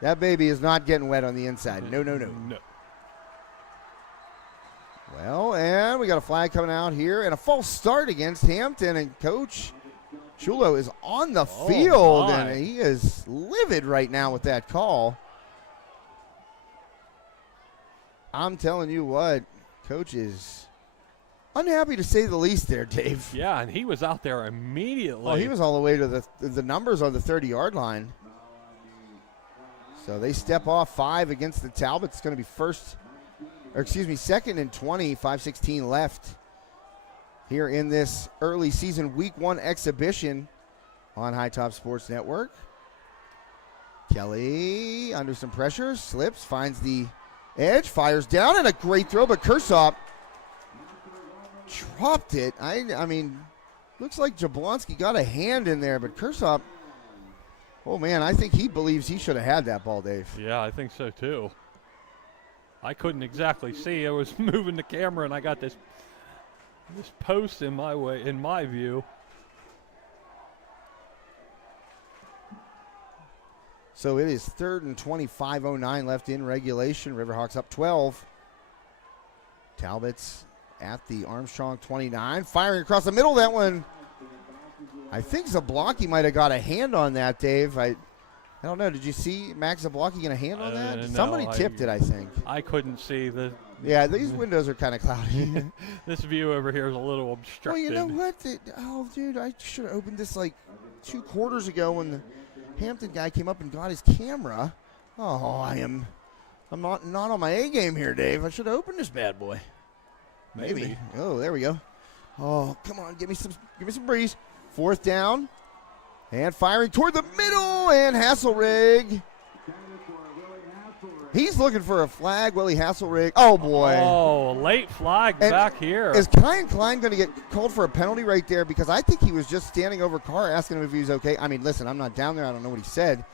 That baby is not getting wet on the inside. No. Well, and we got a flag coming out here and a false start against Hampton. And Coach Chulo is on the field, and he is livid right now with that call. I'm telling you what, Coach is unhappy to say the least there, Dave. Yeah, and he was out there immediately. Well, he was all the way to the numbers on the 30-yard line. So they step off 5 against the Talbots. It's going to be second and 20, 5:16 left here in this early season week 1 exhibition on High Top Sports Network. Kelly under some pressure, slips, finds the edge, fires down, and a great throw, but Kershaw dropped it. I mean, looks like Jablonski got a hand in there, but Kershaw, oh, man, I think he believes he should have had that ball, Dave. Yeah, I think so, too. I couldn't exactly see. I was moving the camera, and I got this post in my view. So it is 3rd and 20, 5:09 left in regulation. Riverhawks up 12. Talbots at the Armstrong 29. Firing across the middle. That one, I think Zablocki might have got a hand on that, Dave. I don't know. Did you see Max Zablocki get a hand on that? No, Somebody tipped it, I think. I couldn't see the. Yeah, these windows are kind of cloudy. This view over here is a little obstructed. Well, you know what? Dude, I should have opened this like 2 quarters ago when the Hampton guy came up and got his camera. Oh, I'm not on my A game here, Dave. I should have opened this bad boy. Maybe. Oh, there we go. Oh, come on, give me some breeze. 4th down, and firing toward the middle, and Hasselrig. He's looking for a flag, Willie Hasselrig. Oh, boy. Oh, late flag back here. Is Kyan Klein going to get called for a penalty right there? Because I think he was just standing over Carr asking him if he was okay. I mean, listen, I'm not down there. I don't know what he said.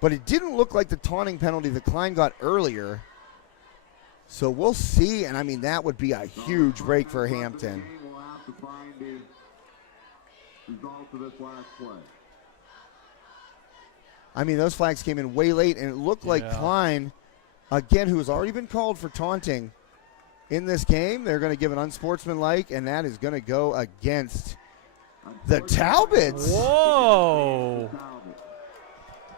But it didn't look like the taunting penalty that Klein got earlier. So we'll see. And, I mean, that would be a huge break for Hampton. We'll have to find the result of this last play. I mean, those flags came in way late, and it looked like Klein, again, who has already been called for taunting in this game, they're going to give an unsportsmanlike, and that is going to go against the Talbots. Whoa.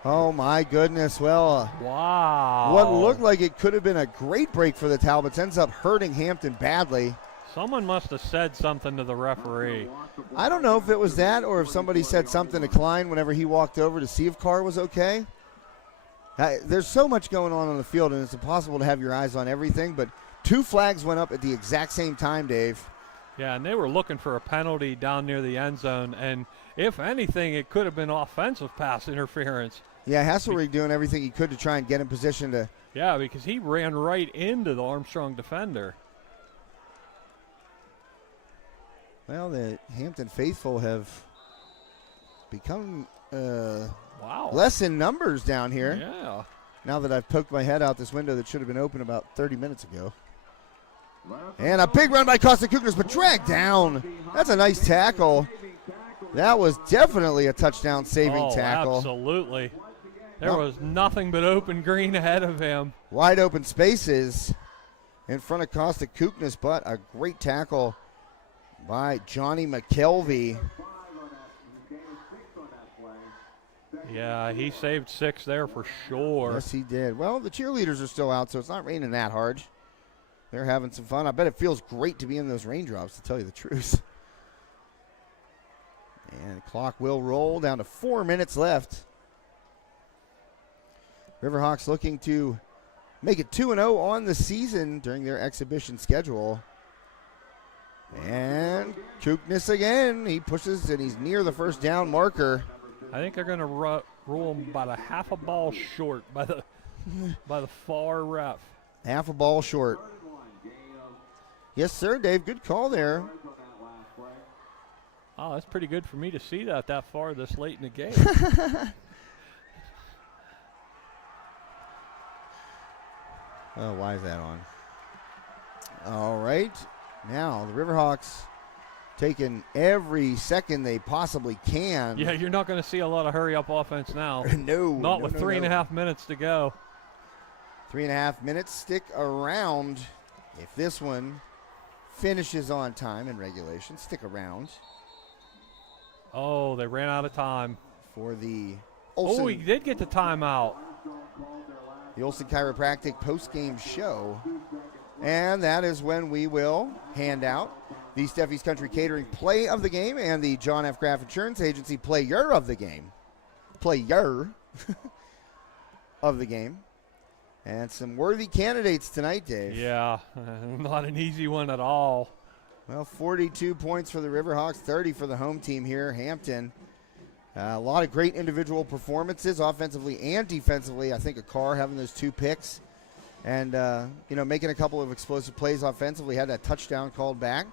Oh, my goodness. Well, wow. What looked like it could have been a great break for the Talbots ends up hurting Hampton badly. Someone must have said something to the referee. I don't know if it was that or if somebody said something to Klein whenever he walked over to see if Carr was okay. There's so much going on the field, and it's impossible to have your eyes on everything, but 2 flags went up at the exact same time, Dave. Yeah, and they were looking for a penalty down near the end zone, and if anything, it could have been offensive pass interference. Yeah, Hasselrig doing everything he could to try and get in position to. Yeah, because he ran right into the Armstrong defender. Well, the Hampton faithful have become less in numbers down here. Yeah. Now that I've poked my head out this window that should have been open about 30 minutes ago. And a big run by Costa Kuknas, but dragged down. That's a nice tackle. That was definitely a touchdown-saving tackle. Absolutely. There was nothing but open green ahead of him. Wide open spaces in front of Costa Kuknas, but a great tackle by Johnny McKelvey. Yeah, he saved 6 there for sure. Yes, he did. Well, the cheerleaders are still out, so it's not raining that hard. They're having some fun. I bet it feels great to be in those raindrops, to tell you the truth. And the clock will roll down to 4 minutes left. Riverhawks looking to make it 2-0 on the season during their exhibition schedule. And Kuknas again. He pushes, and he's near the first down marker. I think they're going to rule him about a half a ball short by the far ref. Half a ball short. Yes, sir, Dave. Good call there. Oh, that's pretty good for me to see that far this late in the game. Oh, why is that on? All right. Now, the Riverhawks taking every second they possibly can. Yeah, you're not going to see a lot of hurry-up offense now. Not with 3.5 minutes to go. 3.5 minutes. Stick around. If this one finishes on time in regulation, stick around. Oh, they ran out of time. For the Olsen. Oh, he did get the timeout. The Olsen Chiropractic post-game show. And that is when we will hand out the Steffi's Country Catering Play of the Game and the John F. Graff Insurance Agency Player of the Game. Player of the game. And some worthy candidates tonight, Dave. Yeah, not an easy one at all. Well, 42 points for the Riverhawks, 30 for the home team here, Hampton. A lot of great individual performances, offensively and defensively. I think a Carr having those 2 picks and, making a couple of explosive plays offensively. Had that touchdown called back.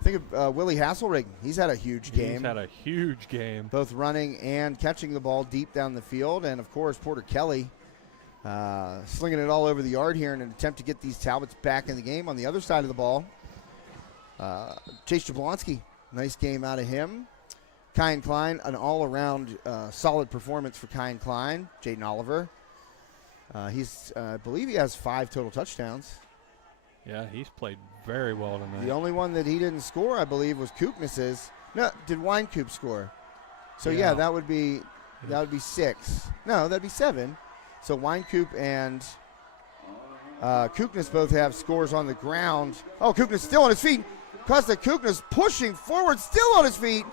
I think of Willie Hasselrig. He's had a huge game. He's had a huge game. Both running and catching the ball deep down the field. And, of course, Porter Kelly slinging it all over the yard here in an attempt to get these Talbots back in the game. On the other side of the ball, Chase Jablonski, nice game out of him. Kyan Klein, an all-around solid performance for Kyan Klein. Jaden Oliver, I believe he has 5 total touchdowns. Yeah, he's played very well tonight. The only one that he didn't score, I believe, was Kuknas's. No, did Winecoop score? So yeah, that would be 6. No, that'd be 7. So Winecoop and Kuknas both have scores on the ground. Oh, Kuknas still on his feet. Costa Kuknas pushing forward, still on his feet.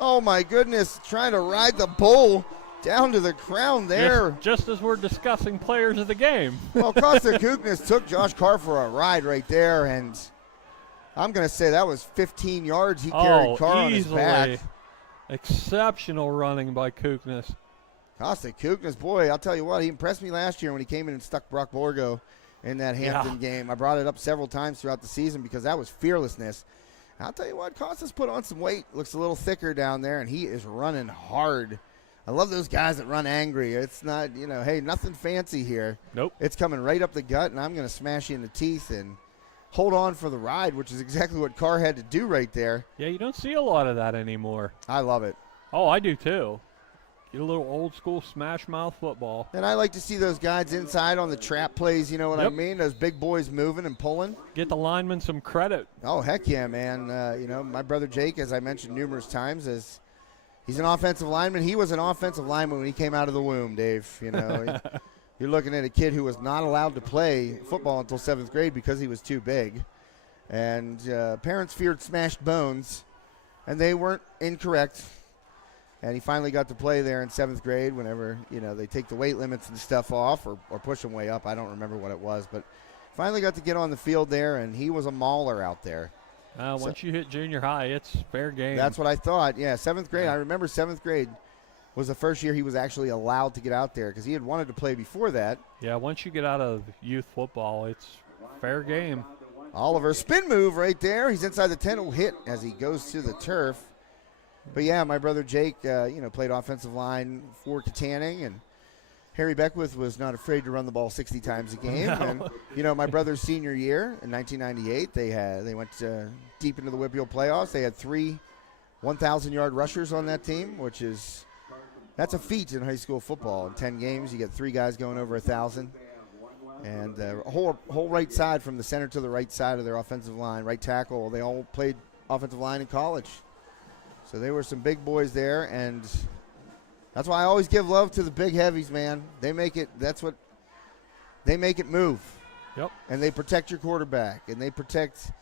Oh, my goodness, trying to ride the bull down to the crown there. Just as we're discussing players of the game. Well, Costa Kuknas took Josh Carr for a ride right there, and I'm going to say that was 15 yards. He carried Carr on his back. Exceptional running by Kuknas. Costa Kuknas, boy, I'll tell you what, he impressed me last year when he came in and stuck Brock Borgo in that Hampton game. I brought it up several times throughout the season because that was fearlessness. I'll tell you what, Costa's put on some weight. Looks a little thicker down there, and he is running hard. I love those guys that run angry. It's not, hey, nothing fancy here. Nope. It's coming right up the gut, and I'm going to smash you in the teeth and hold on for the ride, which is exactly what Carr had to do right there. Yeah, you don't see a lot of that anymore. I love it. Oh, I do too. Get a little old school smash mouth football. And I like to see those guys inside on the trap plays, you know what I mean? Those big boys moving and pulling. Get the linemen some credit. Oh, heck yeah, man. My brother Jake, as I mentioned numerous times, he's an offensive lineman. He was an offensive lineman when he came out of the womb, Dave. You're looking at a kid who was not allowed to play football until 7th grade because he was too big. And parents feared smashed bones, and they weren't incorrect. And he finally got to play there in 7th grade whenever, they take the weight limits and stuff off or push him way up. I don't remember what it was, but finally got to get on the field there, and he was a mauler out there. Once you hit junior high, it's fair game. That's what I thought. Yeah, 7th grade. I remember 7th grade was the first year he was actually allowed to get out there because he had wanted to play before that. Yeah, once you get out of youth football, it's fair game. Oliver, spin move right there. He's inside the 10. Will hit as he goes to the turf. But yeah, my brother Jake, played offensive line for Katanning, and Harry Beckwith was not afraid to run the ball 60 times a game. No. And my brother's senior year in 1998, they went deep into the WPIAL playoffs. They had 3 1,000-yard rushers on that team, that's a feat in high school football. In 10 games, you get 3 guys going over 1,000. And whole right side from the center to the right side of their offensive line, right tackle, they all played offensive line in college. So they were some big boys there, and that's why I always give love to the big heavies, man. They make it move. Yep. And they protect your quarterback, and they protect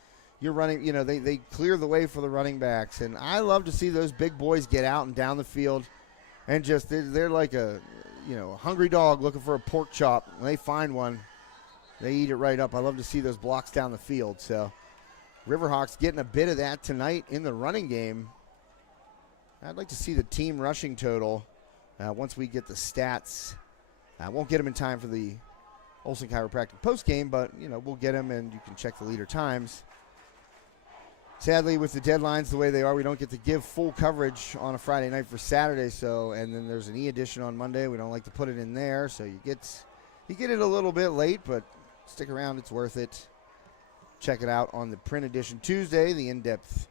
your running, they clear the way for the running backs. And I love to see those big boys get out and down the field and just, they're like a hungry dog looking for a pork chop. When they find one, they eat it right up. I love to see those blocks down the field. So Riverhawks getting a bit of that tonight in the running game. I'd like to see the team rushing total once we get the stats. I won't get them in time for the Olson Chiropractic post game, but we'll get them, and you can check the leader times. Sadly, with the deadlines the way they are, we don't get to give full coverage on a Friday night for Saturday. And then there's an edition on Monday. We don't like to put it in there, so you get it a little bit late, but stick around, it's worth it. Check it out on the print edition Tuesday, the in-depth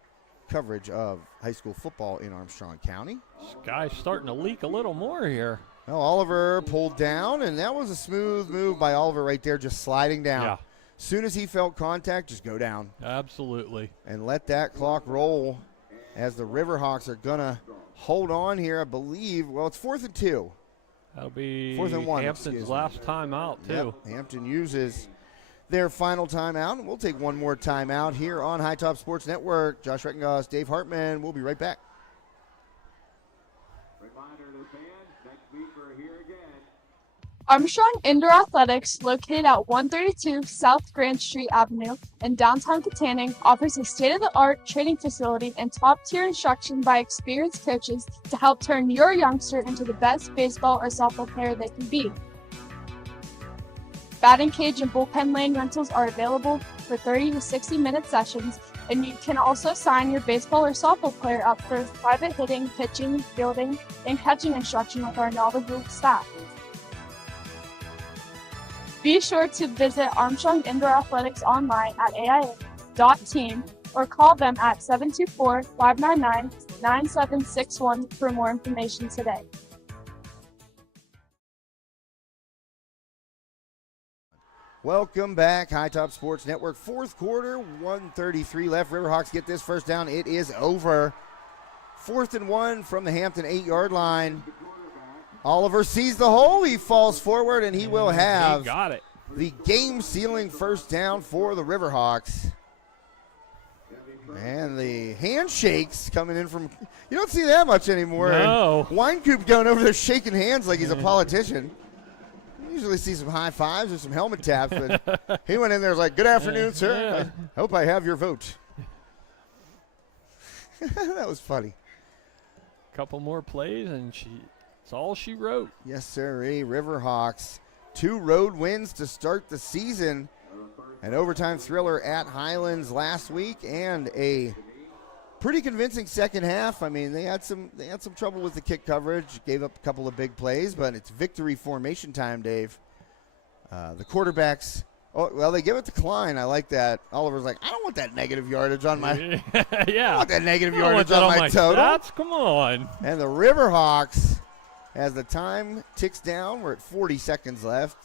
coverage of high school football in Armstrong County. Sky's starting to leak a little more here. Well, Oliver pulled down, and that was a smooth move by Oliver right there, just sliding down. Yeah. Soon as he felt contact, just go down. Absolutely. And let that clock roll as the Riverhawks are going to hold on here, I believe. Well, it's 4th and 2. That'll be 4th and 1. Hampton's last time out, too. Yep. Hampton uses their final timeout, and we'll take one more timeout here on High Top Sports Network. Josh Rettengoss, Dave Hartman. We'll be right back. Reminder to the fans, next week we're here again. Armstrong Indoor Athletics, located at 132 South Grand Street Avenue in downtown Katanning, offers a state-of-the-art training facility and top-tier instruction by experienced coaches to help turn your youngster into the best baseball or softball player they can be. Batting cage and bullpen lane rentals are available for 30 to 60-minute sessions, and you can also sign your baseball or softball player up for private hitting, pitching, fielding, and catching instruction with our knowledgeable staff. Be sure to visit Armstrong Indoor Athletics online at aia.team or call them at 724-599-9761 for more information today. Welcome back, High Top Sports Network. 4th quarter, 1:33 left. Riverhawks get this first down. It is over. 4th and 1 from the Hampton 8-yard line. Oliver sees the hole. He falls forward, and he will have the game-sealing first down for the Riverhawks. And the handshakes coming in from – you don't see that much anymore. No. Winecoop going over there shaking hands like he's a politician. You usually see some high fives or some helmet taps, but he went in there and was like, good afternoon, sir. I hope I have your vote. That was funny. Couple more plays, and it's all she wrote. Yes, sir. Riverhawks, 2 road wins to start the season. An overtime thriller at Highlands last week, and a pretty convincing second half. I mean, they had some trouble with the kick coverage, gave up a couple of big plays, but it's victory formation time, Dave. The quarterbacks, they give it to Klein. I like that. Oliver's like, I don't want that negative yardage on my yeah. I don't want that negative yardage on my total. Stats? Come on. And the Riverhawks, as the time ticks down, we're at 40 seconds left.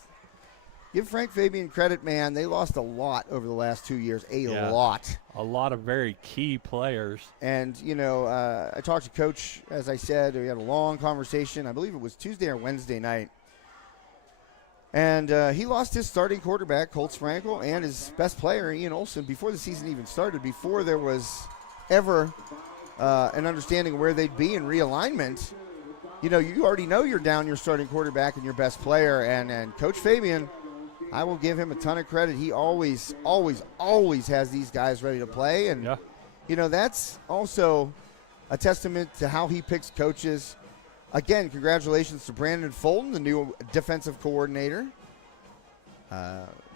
Give Frank Fabian credit, man. They lost a lot over the last 2 years, a lot. A lot of very key players. And, I talked to Coach, as I said. We had a long conversation. I believe it was Tuesday or Wednesday night. And he lost his starting quarterback, Colt Sprankle, and his best player, Ian Olson, before the season even started, before there was ever an understanding of where they'd be in realignment. You already know you're down your starting quarterback and your best player. And Coach Fabian, I will give him a ton of credit. He always has these guys ready to play. And, that's also a testament to how he picks coaches. Again, congratulations to Brandon Fulton, the new defensive coordinator.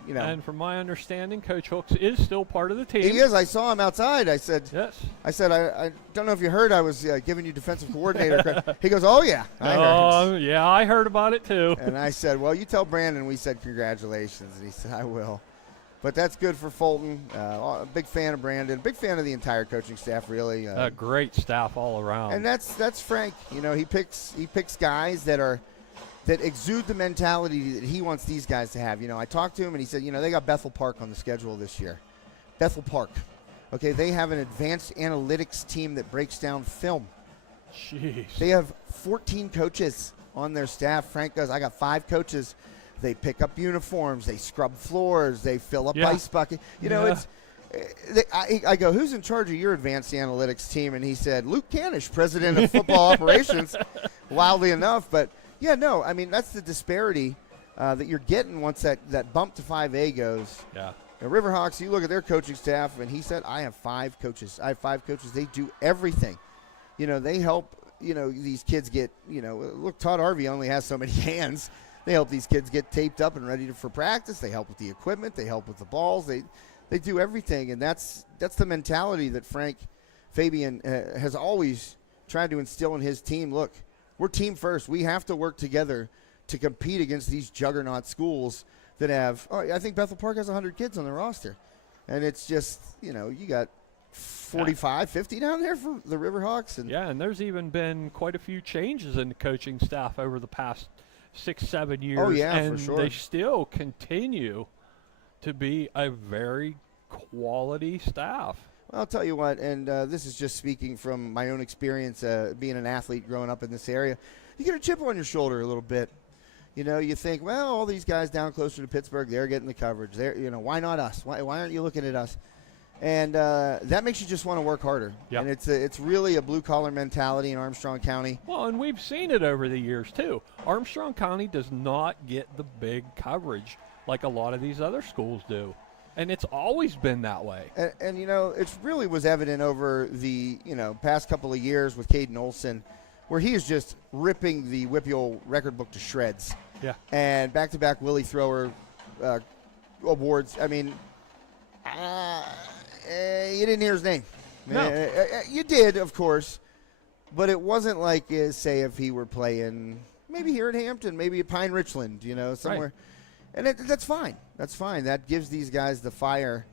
And from my understanding, Coach Hooks is still part of the team. He is. I saw him outside. I said, yes. I don't know if you heard I was giving you defensive coordinator credit. He goes, oh, yeah. I heard. Yeah, I heard about it too. And I said, well, you tell Brandon we said congratulations. And he said, I will. But that's good for Fulton. A big fan of Brandon. Big fan of the entire coaching staff, really. A great staff all around. And that's Frank. He picks guys that exude the mentality that he wants these guys to have. I talked to him, and he said, they got Bethel Park on the schedule this year. Bethel Park. Okay, they have an advanced analytics team that breaks down film. Jeez. They have 14 coaches on their staff. Frank goes, I got 5 coaches. They pick up uniforms. They scrub floors. They fill up ice bucket. I go, who's in charge of your advanced analytics team? And he said, Luke Canish, president of football operations, wildly enough. But, that's the disparity that you're getting once that bump to 5A goes. Yeah. Now, Riverhawks, you look at their coaching staff, and he said, I have 5 coaches. I have 5 coaches. They do everything. They help, these kids get, look, Todd Harvey only has so many hands. They help these kids get taped up and ready for practice. They help with the equipment. They help with the balls. They do everything, and that's the mentality that Frank Fabian has always tried to instill in his team. Look, we're team first. We have to work together to compete against these juggernaut schools that have I think Bethel Park has 100 kids on their roster, and it's just you got 45, 50 down there for the Riverhawks. And there's even been quite a few changes in the coaching staff over the past 6-7 years. Oh, yeah, and for sure. They still continue to be a very quality staff. Well, I'll tell you what, and this is just speaking from my own experience being an athlete growing up in this area. You get a chip on your shoulder a little bit. You think, well, all these guys down closer to Pittsburgh, they're getting the coverage. Why not us? Why aren't you looking at us? And that makes you just want to work harder. Yep. And it's really a blue-collar mentality in Armstrong County. Well, and we've seen it over the years, too. Armstrong County does not get the big coverage like a lot of these other schools do. And it's always been that way. And it really was evident over the, past couple of years with Caden Olson, where he is just ripping the WPIAL record book to shreds. Yeah. And back-to-back Willie Thrower awards. I mean, you didn't hear his name. No. You did, of course, but it wasn't like, say, if he were playing maybe here at Hampton, maybe at Pine Richland, somewhere. Right. And that's fine. That's fine. That gives these guys the fire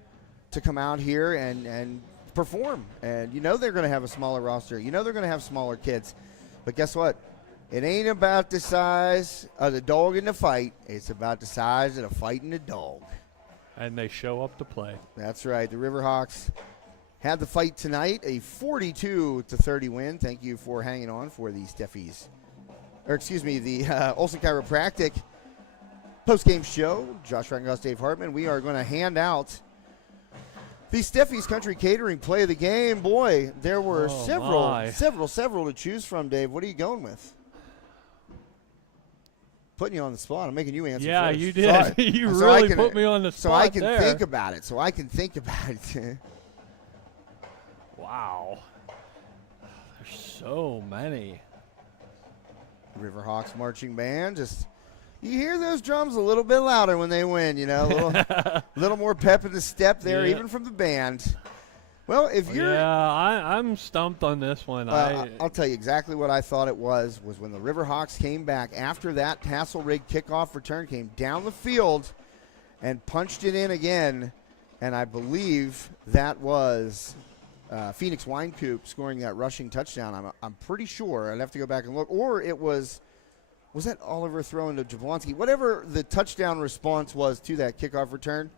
to come out here and perform. And they're going to have a smaller roster. They're going to have smaller kids. But guess what? It ain't about the size of the dog in the fight. It's about the size of the fight in the dog. And they show up to play. That's right. The Riverhawks had the fight tonight, a 42-30 win. Thank you for hanging on for the the Olson Chiropractic post-game show. Josh Rangoss, Dave Hartman. We are going to hand out the Steffi's Country Catering Play of the Game. Boy, there were several to choose from, Dave. What are you going with? Putting you on the spot. I'm making you answer Yeah, first. you did. You really put me on the spot So I can there. think about it. Wow. There's so many. Riverhawks marching band. You hear those drums a little bit louder when they win, a little more pep in the step there, even from the band. Well, if you're... Yeah, I'm stumped on this one. I'll tell you exactly what I thought it was when the Riverhawks came back after that tassel rig kickoff return, came down the field and punched it in again, and I believe that was Phoenix Wine Coop scoring that rushing touchdown. I'm pretty sure. I'd have to go back and look. Or it was that Oliver throwing to Jablonski? Whatever the touchdown response was to that kickoff return.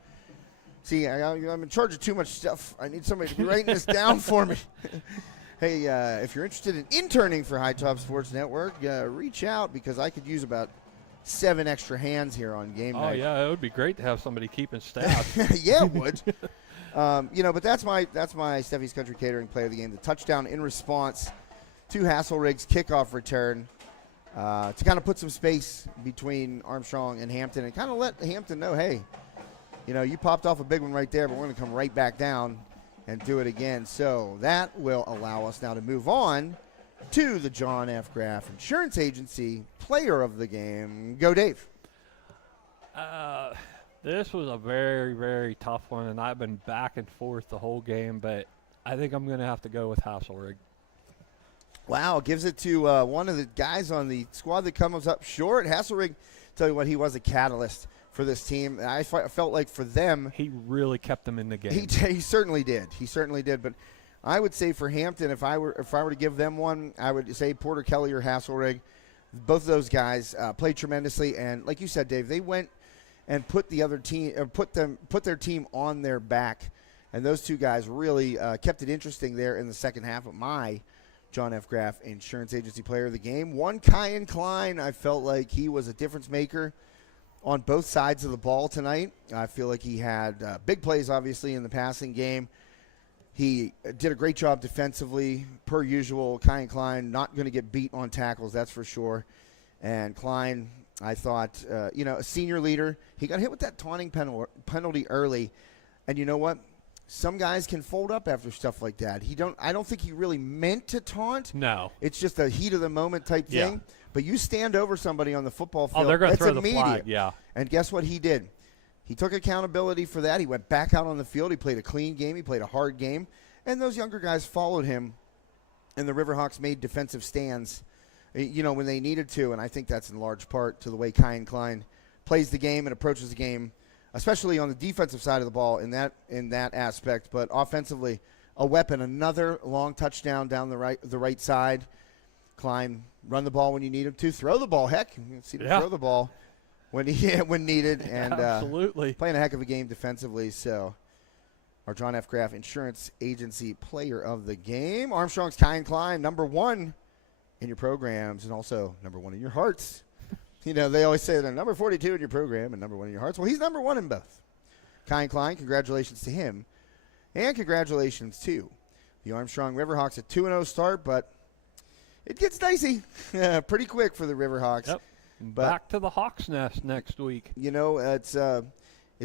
See, I'm in charge of too much stuff. I need somebody to be writing this down for me. Hey, if you're interested in interning for High Top Sports Network, reach out because I could use about 7 extra hands here on game night. Oh, yeah, it would be great to have somebody keeping stats. Yeah, it would. But that's my Steffi's Country Catering Play of the Game. The touchdown in response to Hasselrig's kickoff return to kind of put some space between Armstrong and Hampton and kind of let Hampton know, hey, you popped off a big one right there, but we're going to come right back down and do it again. So that will allow us now to move on to the John F. Graff Insurance Agency Player of the Game. Go, Dave. This was a very, very tough one, and I've been back and forth the whole game, but I think I'm going to have to go with Hasselrig. Wow, gives it to one of the guys on the squad that comes up short. Hasselrig, tell you what, he was a catalyst for this team. I felt like for them, he really kept them in the game. He certainly did. He certainly did. But I would say for Hampton, if I were to give them one, I would say Porter Kelly or Hasselrig. Both of those guys played tremendously, and like you said, Dave, they went and put the other team, put their team on their back, and those two guys really kept it interesting there in the second half of my John F. Graff Insurance Agency Player of the Game. One, Kyan Klein, I felt like he was a difference maker on both sides of the ball tonight. I feel like he had big plays, obviously, in the passing game. He did a great job defensively, per usual. Kyan Klein not going to get beat on tackles, that's for sure. And Klein, I thought, a senior leader. He got hit with that taunting penalty early. And you know what? Some guys can fold up after stuff like that. I don't think he really meant to taunt. No. It's just a heat of the moment type thing. Yeah. But you stand over somebody on the football field, they're going to throw immediate. the flag, yeah. And guess what he did? He took accountability for that. He went back out on the field. He played a clean game. He played a hard game. And those younger guys followed him. And the Riverhawks made defensive stands, when they needed to. And I think that's in large part to the way Kyan Klein plays the game and approaches the game, especially on the defensive side of the ball in that aspect. But offensively, a weapon, another long touchdown down the right side. Klein, run the ball when you need him to. Throw the ball. Heck, you can see him throw the ball when needed. And absolutely playing a heck of a game defensively. So our John F. Graff Insurance Agency Player of the Game. Armstrong's Kyan Klein, number 1 in your programs and also number 1 in your hearts. They always say they're number 42 in your program and number 1 in your hearts. Well, he's number 1 in both. Kyan Klein, congratulations to him. And congratulations to the Armstrong Riverhawks. A 2-0 start, but it gets dicey pretty quick for the Riverhawks. Yep. But, back to the Hawks' nest next week. It's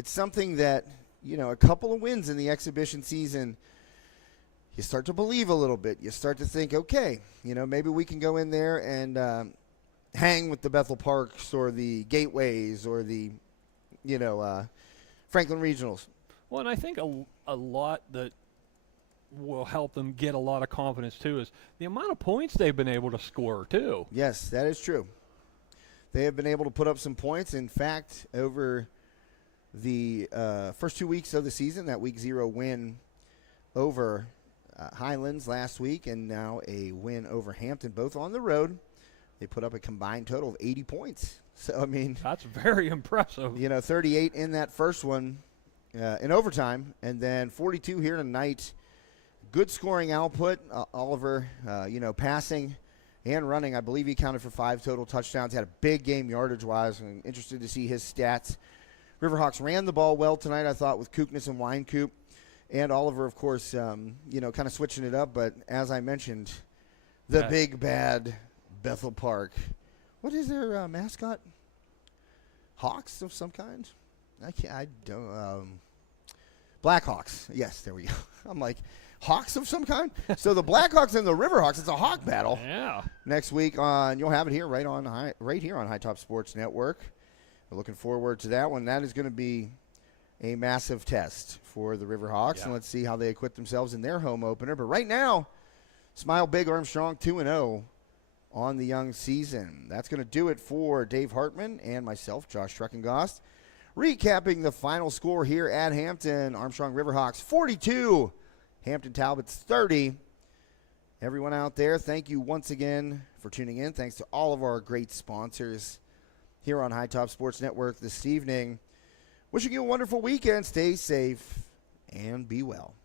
something that, a couple of wins in the exhibition season, you start to believe a little bit. You start to think, okay, maybe we can go in there and hang with the Bethel Parks or the Gateways or the, Franklin Regionals. Well, and I think a lot that will help them get a lot of confidence, too, is the amount of points they've been able to score, too. Yes, that is true. They have been able to put up some points. In fact, over the first 2 weeks of the season, that week 0 win over Highlands last week and now a win over Hampton, both on the road. They put up a combined total of 80 points. So, I mean, that's very impressive. 38 in that first one in overtime, and then 42 here tonight. Good scoring output. Oliver, passing and running. I believe he counted for 5 total touchdowns. Had a big game yardage-wise. I'm interested to see his stats. Riverhawks ran the ball well tonight, I thought, with Kookness and Winecoop. And Oliver, of course, kind of switching it up. But as I mentioned, the big bad Bethel Park. What is their mascot? Hawks of some kind? I don't. Blackhawks. Yes, there we go. I'm like, Hawks of some kind? So the Blackhawks and the Riverhawks, it's a Hawk battle. Yeah. Next week you'll have it here right here on High Top Sports Network. We're looking forward to that one. That is going to be a massive test for the Riverhawks, and let's see how they acquit themselves in their home opener. But right now, Smile Big Armstrong 2-0 on the young season. That's going to do it for Dave Hartman and myself, Josh Truckengost. Recapping the final score here at Hampton. Armstrong Riverhawks 42, Hampton Talbots 30. Everyone out there, thank you once again for tuning in. Thanks to all of our great sponsors here on High Top Sports Network this evening. Wishing you a wonderful weekend. Stay safe and be well.